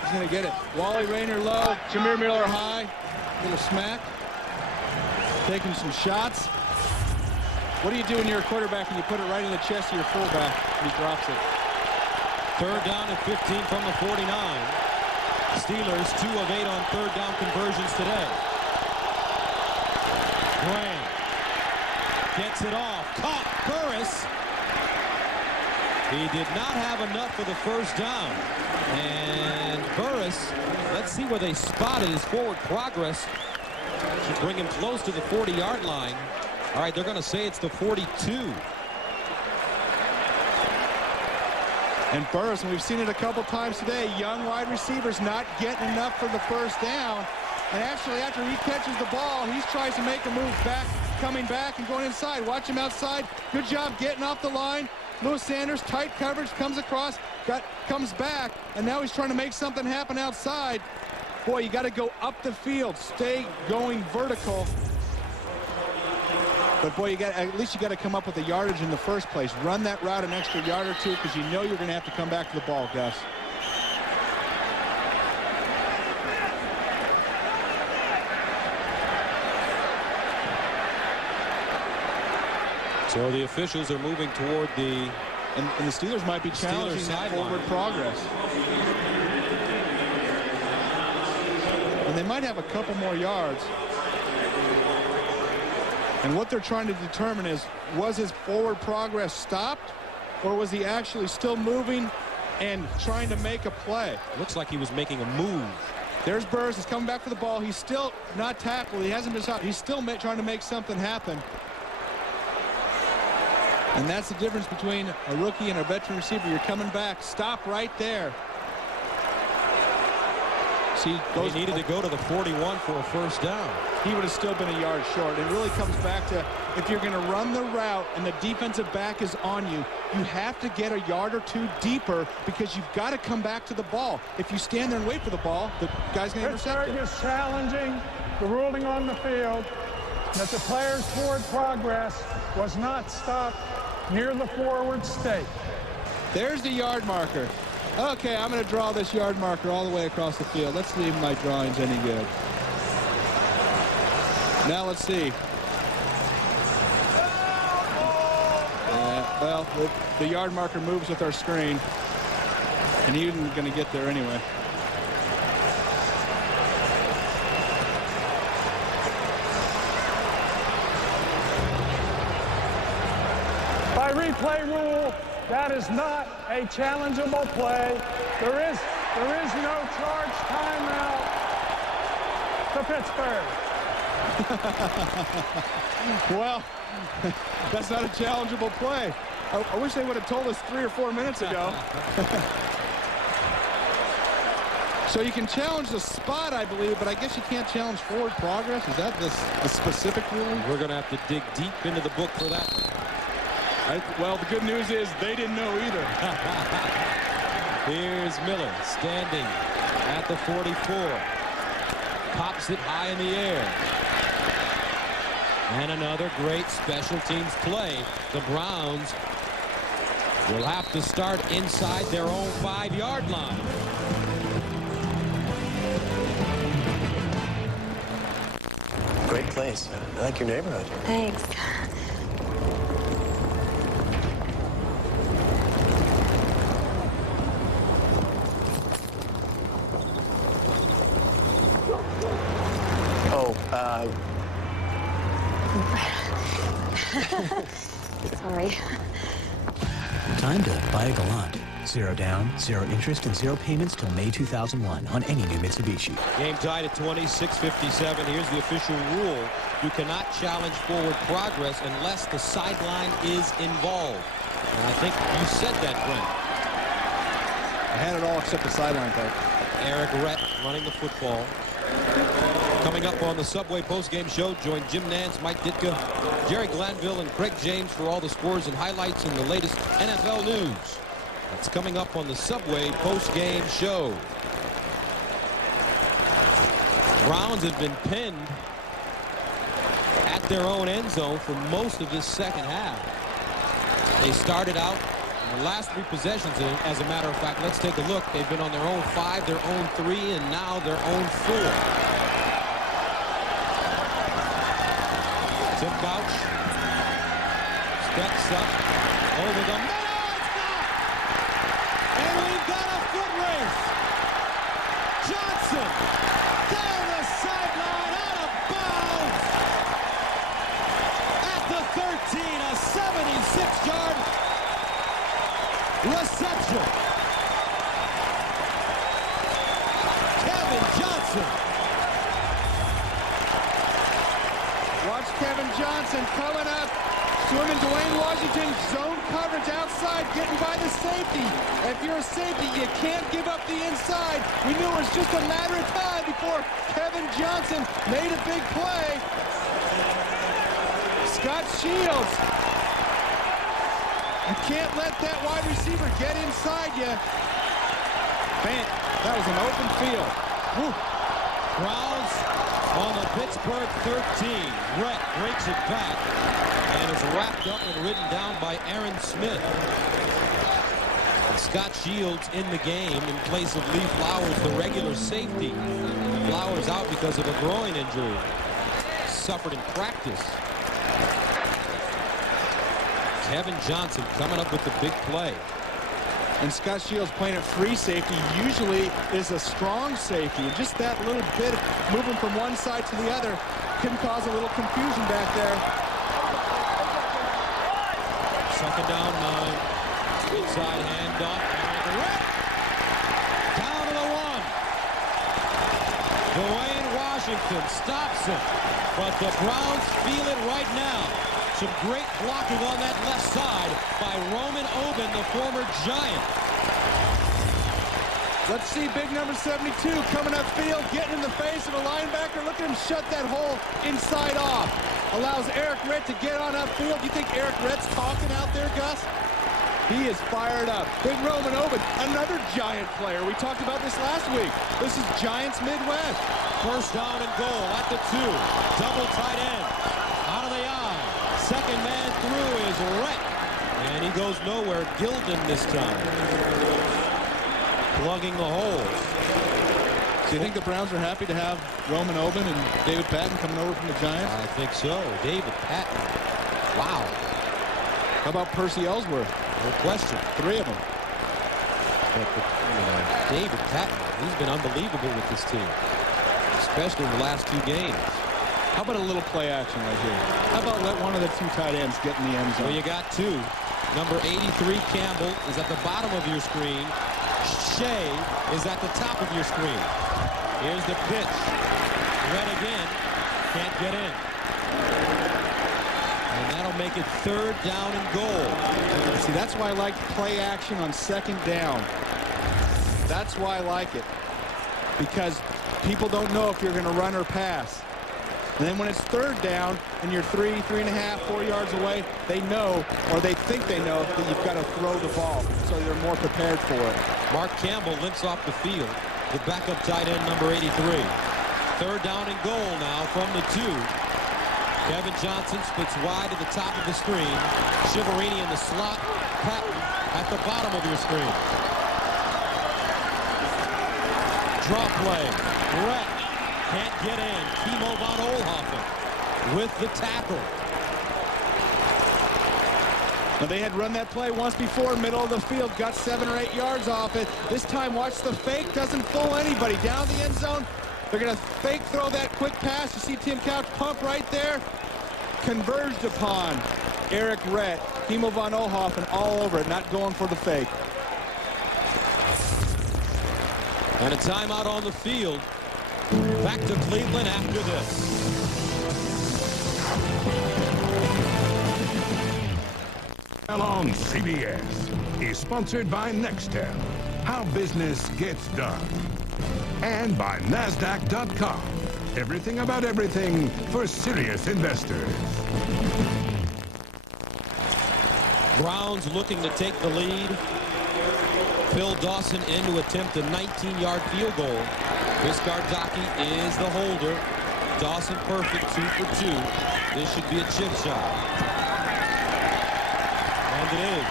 He's going to get it. Wally Rayner low, Jameer Miller high. Little smack. Taking some shots. What do you do when you're a quarterback and you put it right in the chest of your fullback and he drops it? 3rd down and 15 from the 49. Steelers 2 of 8 on 3rd down conversions today. Graham gets it off. Caught. Burress. He did not have enough for the 1st down. And Burress, let's see where they spotted his forward progress. Should bring him close to the 40-yard line. All right, they're going to say it's the 42. And Burress, and we've seen it a couple times today, young wide receivers not getting enough for the 1st down. And actually, after he catches the ball, he tries to make a move back, coming back and going inside. Watch him outside. Good job getting off the line. Lewis Sanders, tight coverage, comes across, comes back, and now he's trying to make something happen outside. Boy, you got to go up the field, stay going vertical. But boy, at least you got to come up with the yardage in the first place. Run that route an extra yard or 2 because you know you're going to have to come back to the ball, Gus. So the officials are moving toward the... And the Steelers might be challenging that forward progress. And they might have a couple more yards. And what they're trying to determine is, was his forward progress stopped, or was he actually still moving and trying to make a play? Looks like he was making a move. There's Burress. He's coming back for the ball. He's still not tackled. He hasn't been stopped. He's still trying to make something happen. And that's the difference between a rookie and a veteran receiver. You're coming back. Stop right there. See, he needed to go to the 41 for a 1st down. He would have still been a yard short. It really comes back to, if you're going to run the route and the defensive back is on you, you have to get a yard or 2 deeper because you've got to come back to the ball. If you stand there and wait for the ball, the guy's going to intercept it. Pittsburgh is challenging the ruling on the field that the player's forward progress was not stopped near the forward stake. There's the yard marker. Okay, I'm going to draw this yard marker all the way across the field. Let's see if my drawing's any good. Now let's see. Well, the yard marker moves with our screen, and he isn't going to get there anyway. By replay rule, that is not a challengeable play. There is no charge timeout to Pittsburgh. Well, that's not a challengeable play. I wish they would have told us 3 or 4 minutes ago. So you can challenge the spot, I believe, but I guess you can't challenge forward progress. Is that the specific rule? We're going to have to dig deep into the book for that one. Well, the good news is they didn't know either. Here's Miller standing at the 44. Pops it high in the air. And another great special teams play. The Browns will have to start inside their own 5-yard line. Great place. I like your neighborhood. Thanks. Oh, Sorry. Time to buy a Galant. 0 down, 0 interest, and 0 payments till May 2001 on any new Mitsubishi. Game tied at 26:57. Here's the official rule. You cannot challenge forward progress unless the sideline is involved. And I think you said that, Brent. I had it all except the sideline part. Eric Rett running the football. Coming up on the Subway postgame show, join Jim Nance, Mike Ditka, Jerry Glanville, and Craig James for all the scores and highlights in the latest NFL news. That's coming up on the Subway postgame show. Browns have been pinned at their own end zone for most of this second half. They started out in the last 3 possessions, and as a matter of fact, let's take a look. They've been on their own 5, their own 3, and now their own 4. Tim Couch steps up over the middle. And we've got a foot race. Johnson down the sideline, out of bounds. At the 13, a 76-yard reception. Kevin Johnson. Watch Kevin Johnson coming up. Swimming Dwayne Washington, zone coverage outside, getting by the safety. If you're a safety, you can't give up the inside. We knew it was just a matter of time before Kevin Johnson made a big play. Scott Shields. You can't let that wide receiver get inside you. Man, that was an open field. Woo. Browns on the Pittsburgh 13. Rhett breaks it back and is wrapped up and ridden down by Aaron Smith. And Scott Shields in the game in place of Lee Flowers, the regular safety. Flowers out because of a groin injury. Suffered in practice. Kevin Johnson coming up with the big play. And Scott Shields playing at free safety usually is a strong safety. And just that little bit moving from one side to the other can cause a little confusion back there. Second down, 9. Inside handoff. Down to the 1. Dwayne Washington stops him. But the Browns feel it right now. Some great blocking on that left side by Roman Oben, the former Giant. Let's see big number 72 coming upfield, getting in the face of a linebacker. Look at him shut that hole inside off. Allows Eric Rett to get on upfield. You think Eric Rett's talking out there, Gus? He is fired up. Big Roman Oben, another Giant player. We talked about this last week. This is Giants Midwest. First down and goal at the 2. Double tight end. Out of the eye. Second man through is Rett. And he goes nowhere. Gilden this time. Plugging the holes. Do you think the Browns are happy to have Roman Oben and David Patton coming over from the Giants? I think so. David Patton. Wow. How about Percy Ellsworth? No question. 3 of them. But David Patton, he's been unbelievable with this team. Especially in the last 2 games. How about a little play action right here? How about let one of the 2 tight ends get in the end zone? Well, you got 2. Number 83, Campbell, is at the bottom of your screen. Shea is at the top of your screen. Here's the pitch. Red again. Can't get in. And that'll make it 3rd down and goal. See, that's why I like play action on 2nd down. That's why I like it. because people don't know if you're going to run or pass. And then when it's third down and you're 3, 3.5, 4 yards away, they know, or they think they know, that you've got to throw the ball, so they're more prepared for it. Mark Campbell limps off the field. The backup tight end, number 83. Third down and goal now from the 2. Kevin Johnson splits wide to the top of the screen. Shiverini in the slot. Patton at the bottom of your screen. Draw play. Brett can't get in. Timo von Oelhoffen with the tackle. Now they had run that play once before, middle of the field, got 7 or 8 yards off it. This time, watch the fake, doesn't fool anybody. Down the end zone, they're going to fake throw that quick pass. You see Tim Couch pump right there. Converged upon Eric Rett, Timo von Oelhoffen all over it, not going for the fake. And a timeout on the field. Back to Cleveland after this. On CBS is sponsored by Nextel, how business gets done, and by NASDAQ.com, everything about everything for serious investors. Browns looking to take the lead. Phil Dawson in to attempt a 19-yard field goal. Chris Gardocki is the holder. Dawson perfect, 2 for 2. This should be a chip shot. And it is.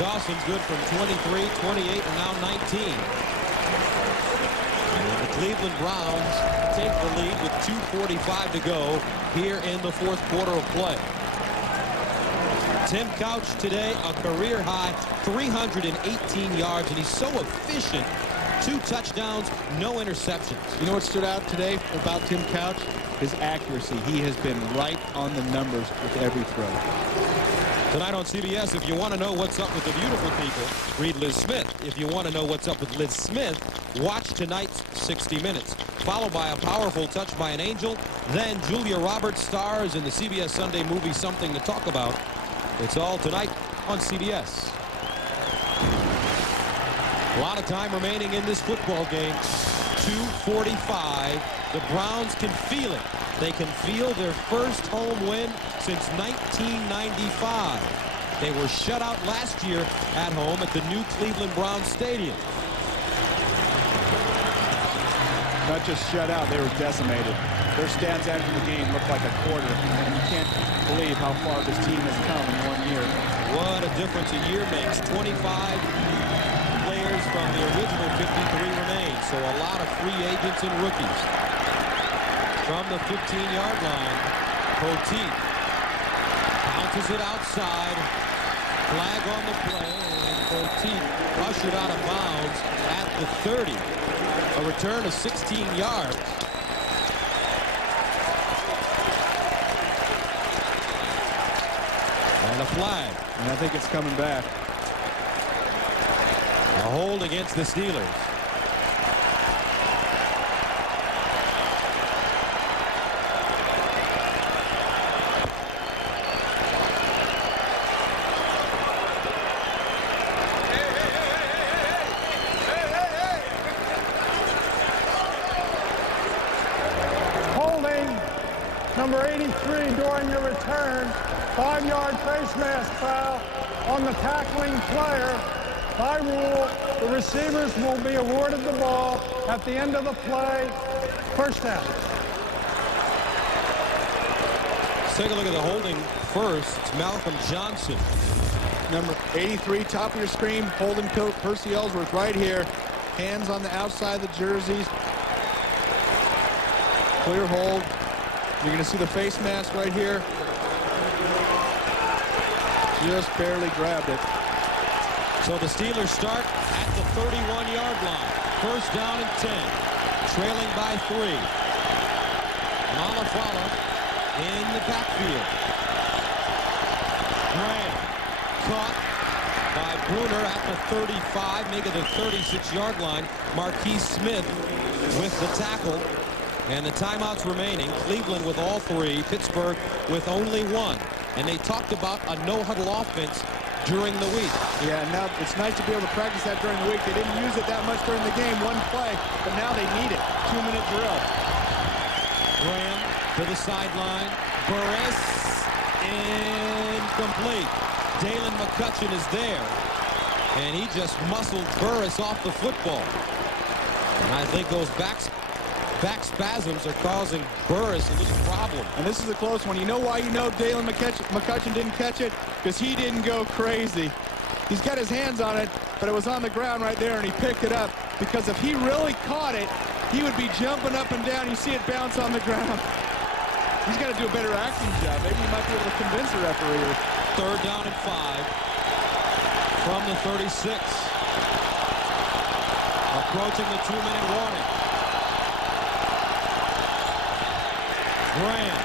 Dawson's good from 23, 28, and now 19. And the Cleveland Browns take the lead with 2:45 to go here in the 4th quarter of play. Tim Couch today, a career high 318 yards, and he's so efficient. 2 touchdowns, no interceptions. You know what stood out today about Tim Couch? His accuracy. He has been right on the numbers with every throw. Tonight on CBS, if you want to know what's up with the beautiful people, read Liz Smith. If you want to know what's up with Liz Smith, watch tonight's 60 Minutes. Followed by a powerful touch by an angel. Then Julia Roberts stars in the CBS Sunday movie Something to Talk About. It's all tonight on CBS. A lot of time remaining in this football game. 2:45. The Browns can feel it. They can feel their first home win since 1995. They were shut out last year at home at the new Cleveland Browns Stadium. Not just shut out, they were decimated. Their stats after the game looked like a quarter, and you can't believe how far this team has come in 1 year. What a difference a year makes. 25 players from the original 53 remain, so a lot of free agents and rookies. From the 15-yard line, Poteet bounces it outside. Flag on the play, and Poteet ushered out of bounds at the 30. A return of 16 yards. And a flag. And I think it's coming back. A hold against the Steelers. Number 83 during the return, 5-yard face mask foul on the tackling player. By rule, the receivers will be awarded the ball at the end of the play. First down. Let's take a look at the holding first. It's Malcolm Johnson. Number 83, top of your screen, holding Percy Ellsworth right here. Hands on the outside of the jerseys. Clear hold. You're going to see the face mask right here. Just barely grabbed it. So the Steelers start at the 31-yard line. First down and 10. Trailing by 3. Malafala in the backfield. Graham caught by Bruner at the 35, making the 36-yard line. Marquise Smith with the tackle. And the timeouts remaining. Cleveland with all 3. Pittsburgh with only 1. And they talked about a no-huddle offense during the week. Yeah, now it's nice to be able to practice that during the week. They didn't use it that much during the game, one play, but now they need it. 2-minute drill. Graham to the sideline. Burress incomplete. Dalen McCutcheon is there, and he just muscled Burress off the football. And I think those back spasms are causing Burress a little problem. And this is a close one. You know why you know Dalen McCutcheon didn't catch it? Because he didn't go crazy. He's got his hands on it, but it was on the ground right there, and he picked it up. Because if he really caught it, he would be jumping up and down. You see it bounce on the ground. He's got to do a better acting job. Maybe he might be able to convince the referee. 3rd down and 5 from the 36. Approaching the 2-minute warning. Graham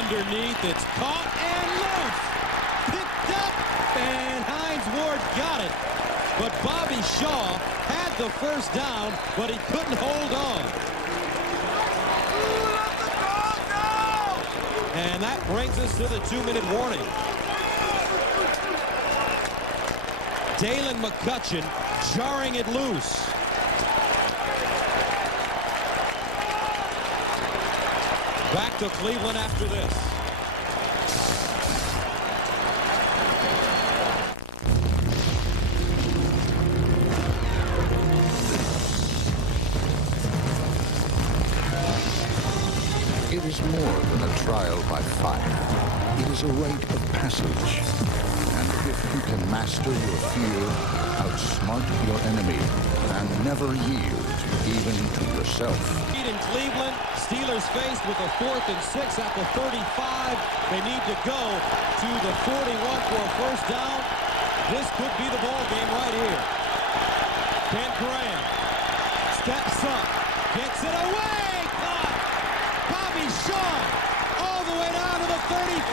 underneath, it's caught and loose. Picked up, and Hines Ward got it. But Bobby Shaw had the first down, but he couldn't hold on. And that brings us to the 2-minute warning. Dalen McCutcheon jarring it loose. Back to Cleveland after this. It is more than a trial by fire. It is a rite of passage. And if you can master your fear, outsmart your enemy, and never yield, even to yourself. In Cleveland, Steelers faced with a 4th and 6 at the 35. They need to go to the 41 for a first down. This could be the ball game right here. Ben Graham steps up, gets it away, caught. Bobby Shaw all the way down to the 35.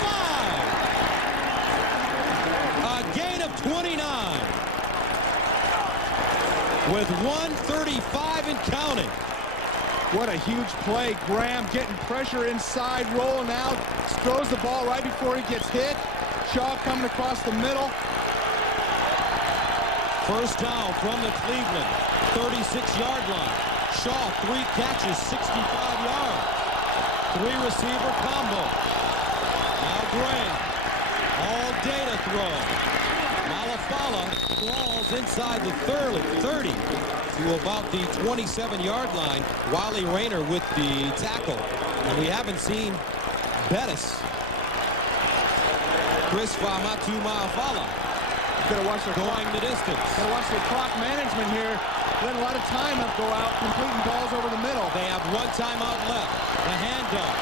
A gain of 29 with 1:35 and counting. What a huge play. Graham getting pressure inside, rolling out, throws the ball right before he gets hit. Shaw coming across the middle. First down from the Cleveland 36-yard line. Shaw, 3 catches, 65 yards. 3-receiver combo. Now Graham, all day to throw. Malafala falls inside the 30 to about the 27-yard line. Wally Rayner with the tackle. And we haven't seen Bettis. Chris Malafala. Gotta watch the going the distance. Gotta watch the clock management here. Let a lot of time go out, completing balls over the middle. They have 1 timeout left. The handoff.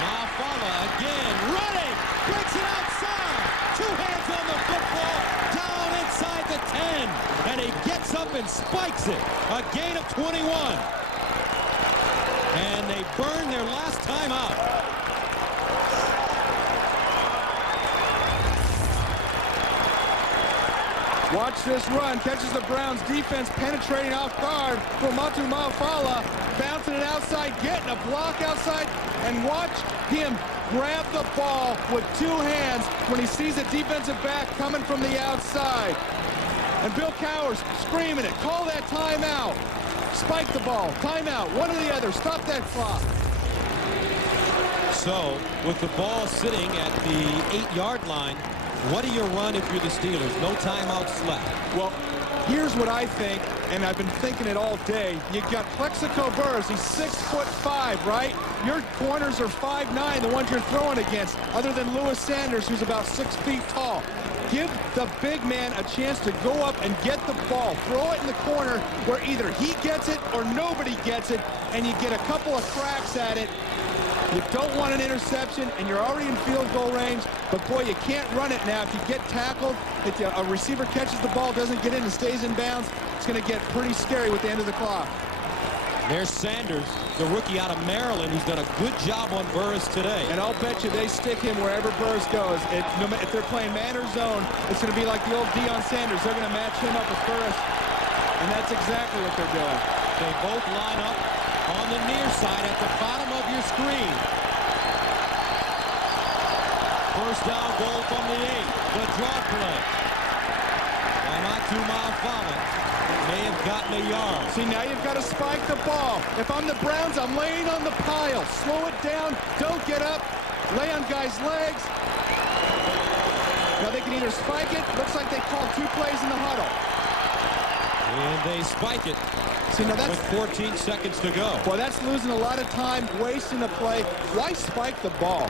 Malafala again running. Breaks it outside. 2 hands on the football. Down inside the 10. And he gets up and spikes it. A gain of 21. And they burn their last timeout. Watch this run. Catches the Browns defense penetrating off guard. Formatu Malafala bouncing it outside, getting a block outside, and watch him grab the ball with 2 hands when he sees a defensive back coming from the outside. And Bill Cowers screaming it. Call that timeout. Spike the ball. Timeout. One or the other. Stop that clock. So, with the ball sitting at the 8-yard line, what do you run if you're the Steelers? No timeouts left. Well, here's what I think, and I've been thinking it all day. You got Plaxico Burress. He's 6'5", right? Your corners are 5'9", the ones you're throwing against, other than Lewis Sanders, who's about 6 feet tall. Give the big man a chance to go up and get the ball. Throw it in the corner where either he gets it or nobody gets it, and you get a couple of cracks at it. You don't want an interception, and you're already in field goal range, but boy, you can't run it now. If you get tackled, if a receiver catches the ball, doesn't get in and stays in bounds, it's going to get pretty scary with the end of the clock. There's Sanders, the rookie out of Maryland, who's done a good job on Burress today. And I'll bet you they stick him wherever Burress goes. If they're playing man or zone, it's going to be like the old Deion Sanders. They're going to match him up with Burress, and that's exactly what they're doing. They both line up on the near side at the bottom of your screen. First down goal from the 8. The draw play. Tu'Ma'afala may have gotten a yard. See, now you've got to spike the ball. If I'm the Browns, I'm laying on the pile. Slow it down. Don't get up. Lay on guys' legs. Now they can either spike it. Looks like they called 2 plays in the huddle. And they spike it. See, now that's with 14 seconds to go. Well, that's losing a lot of time, wasting the play. Why spike the ball?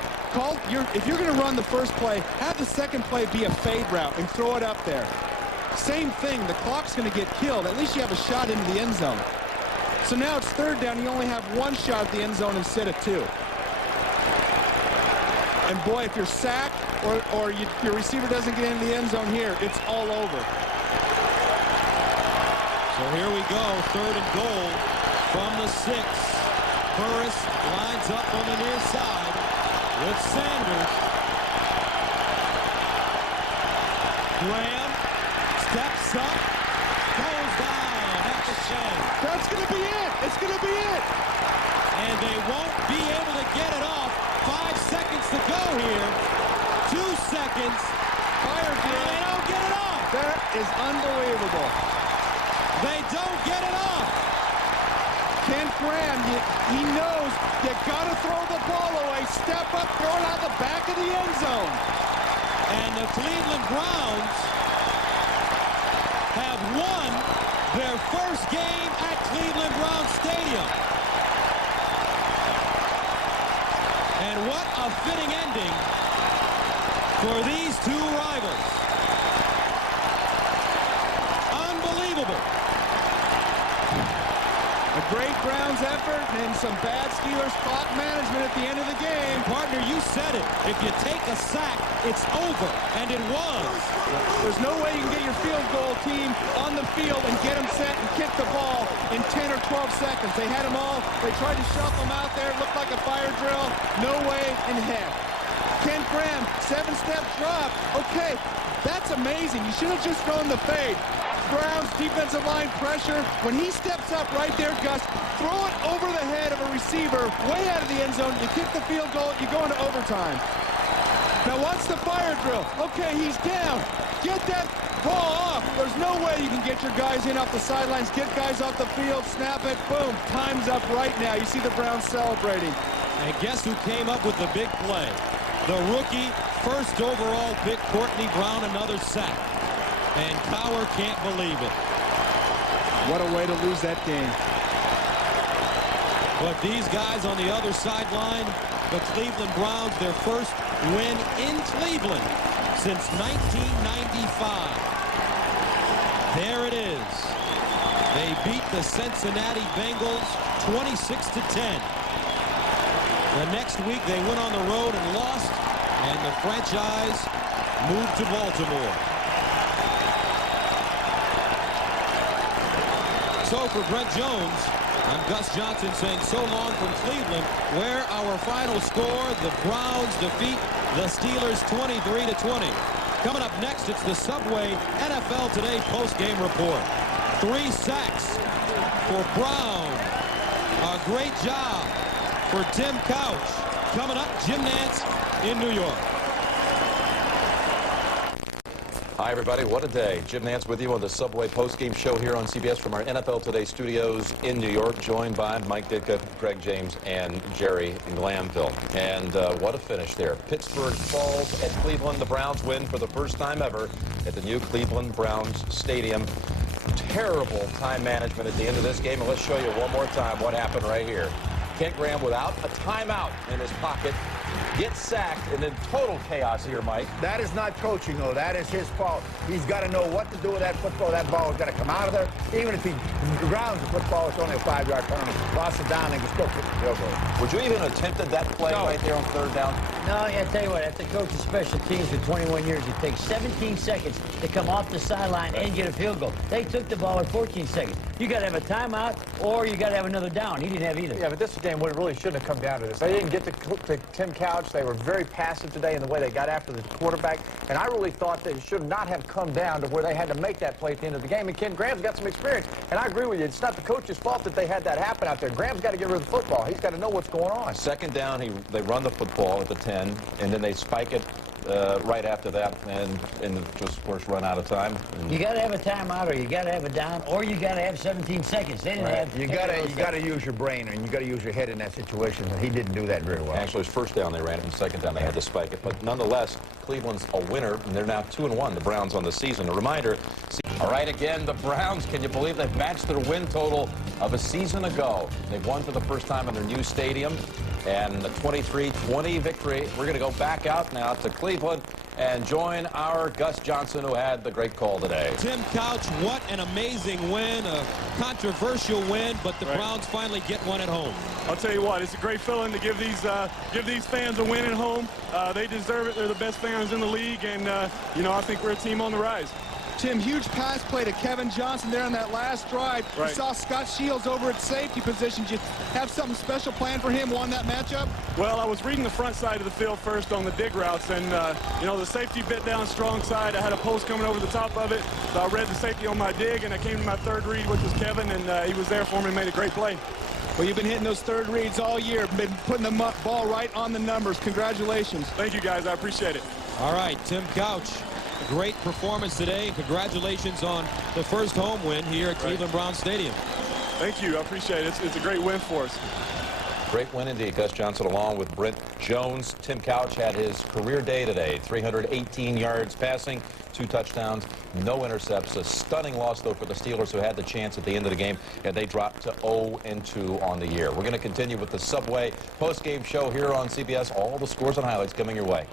If you're going to run the first play, have the second play be a fade route and throw it up there. Same thing. The clock's going to get killed. At least you have a shot into the end zone. So now it's third down. You only have 1 shot at the end zone instead of 2. And boy, if you're sacked or your receiver doesn't get into the end zone here, it's all over. So here we go, 3rd and goal from the 6. Burress lines up on the near side with Sanders. Graham steps up, goes down at the 10. That's going to be it. It's going to be it. And they won't be able to get it off. 5 seconds to go here. 2 seconds. Fire drill. And they don't get it off. That is unbelievable. They don't get it off. Ken Graham, he knows you got to throw the ball away. Step up, throw it out the back of the end zone. And the Cleveland Browns have won their first game at Cleveland Browns Stadium. And what a fitting ending for these 2 rivals. Unbelievable. A great Browns effort and some bad Steelers clock management at the end of the game. Partner, you said it. If you take a sack, it's over. And it was. There's no way you can get your field goal team on the field and get them set and kick the ball in 10 or 12 seconds. They had them all. They tried to shuffle them out there. It looked like a fire drill. No way in heck. Ken Graham, 7-step drop. Okay, that's amazing. You should have just thrown the fade. Browns defensive line pressure. When he steps up right there, Gus, throw it over the head of a receiver way out of the end zone. You kick the field goal, you go into overtime. Now watch the fire drill. Okay, he's down. Get that ball off. There's no way you can get your guys in off the sidelines, get guys off the field, snap it, boom. Time's up right now. You see the Browns celebrating. And guess who came up with the big play? The rookie, first overall pick, Courtney Brown, another sack. And Cowher can't believe it. What a way to lose that game. But these guys on the other sideline, the Cleveland Browns, their first win in Cleveland since 1995. There it is. They beat the Cincinnati Bengals 26-10. The next week they went on the road and lost, and the franchise moved to Baltimore. So for Brent Jones, I'm Gus Johnson saying so long from Cleveland, where our final score, the Browns defeat the Steelers 23-20. Coming up next, it's the Subway NFL Today postgame report. 3 sacks for Brown. A great job for Tim Couch. Coming up, Jim Nantz in New York. Hi, everybody. What a day. Jim Nantz with you on the Subway postgame show here on CBS from our NFL Today studios in New York, joined by Mike Ditka, Craig James, and Jerry Glanville. And what a finish there. Pittsburgh falls at Cleveland. The Browns win for the first time ever at the new Cleveland Browns Stadium. Terrible time management at the end of this game. And let's show you one more time what happened right here. Kent Graham, without a timeout in his pocket, gets sacked, and then total chaos here, Mike. That is not coaching, though. That is his fault. He's got to know what to do with that football. That ball is going to come out of there. Even if he grounds the football, it's only a 5-yard penalty. Lost it down and can still kick the field goal. Would you even attempted that play right there on 3rd down? No, I tell you what, after coaching special teams for 21 years, it takes 17 seconds to come off the sideline and get a field goal. They took the ball at 14 seconds. You got to have a timeout or you got to have another down. He didn't have either. Yeah, but this game really shouldn't have come down to this. They didn't get to Tim Couch. They were very passive today in the way they got after the quarterback. And I really thought they should not have come down to where they had to make that play at the end of the game. And Ken Graham's got some experience. And I agree with you. It's not the coach's fault that they had that happen out there. Graham's got to get rid of the football. He's got to know what's going on. 2nd down, they run the football at the 10, and then they spike it right after that, and just, of course, run out of time. You got to have a timeout, or you got to have a down, or you got to have 17 seconds. They didn't have. You got to use your brain, and you got to use your head in that situation. And he didn't do that very well. Actually, his first down they ran it, and second down they had to spike it. But nonetheless, Cleveland's a winner, and they're now 2-1. The Browns on the season. A reminder. All right, again, the Browns. Can you believe they've matched their win total of a season ago? They've won for the first time in their new stadium, and the 23-20 victory. We're going to go back out now to Cleveland and join our Gus Johnson, who had the great call today. Tim Couch, what an amazing win, a controversial win, but the Browns finally get one at home. I'll tell you what, it's a great feeling to give these fans a win at home. They deserve it. They're the best fans in the league, and you know, I think we're a team on the rise. Tim, huge pass play to Kevin Johnson there on that last drive. Right. You saw Scott Shields over at safety position. Did you have something special planned for him on that matchup? Well, I was reading the front side of the field first on the dig routes, and you know, the safety bit down strong side. I had a post coming over the top of it, so I read the safety on my dig, and I came to my third read, which was Kevin, and he was there for me and made a great play. Well, you've been hitting those third reads all year, been putting the ball right on the numbers. Congratulations. Thank you, guys. I appreciate it. All right, Tim Couch. Great performance today, and congratulations on the first home win here at Cleveland Browns Stadium. Thank you. I appreciate it. It's a great win for us. Great win indeed. Gus Johnson along with Brent Jones. Tim Couch had his career day today. 318 yards passing, 2 touchdowns, no intercepts. A stunning loss, though, for the Steelers, who had the chance at the end of the game, and they dropped to 0-2 on the year. We're going to continue with the Subway post-game show here on CBS. All the scores and highlights coming your way.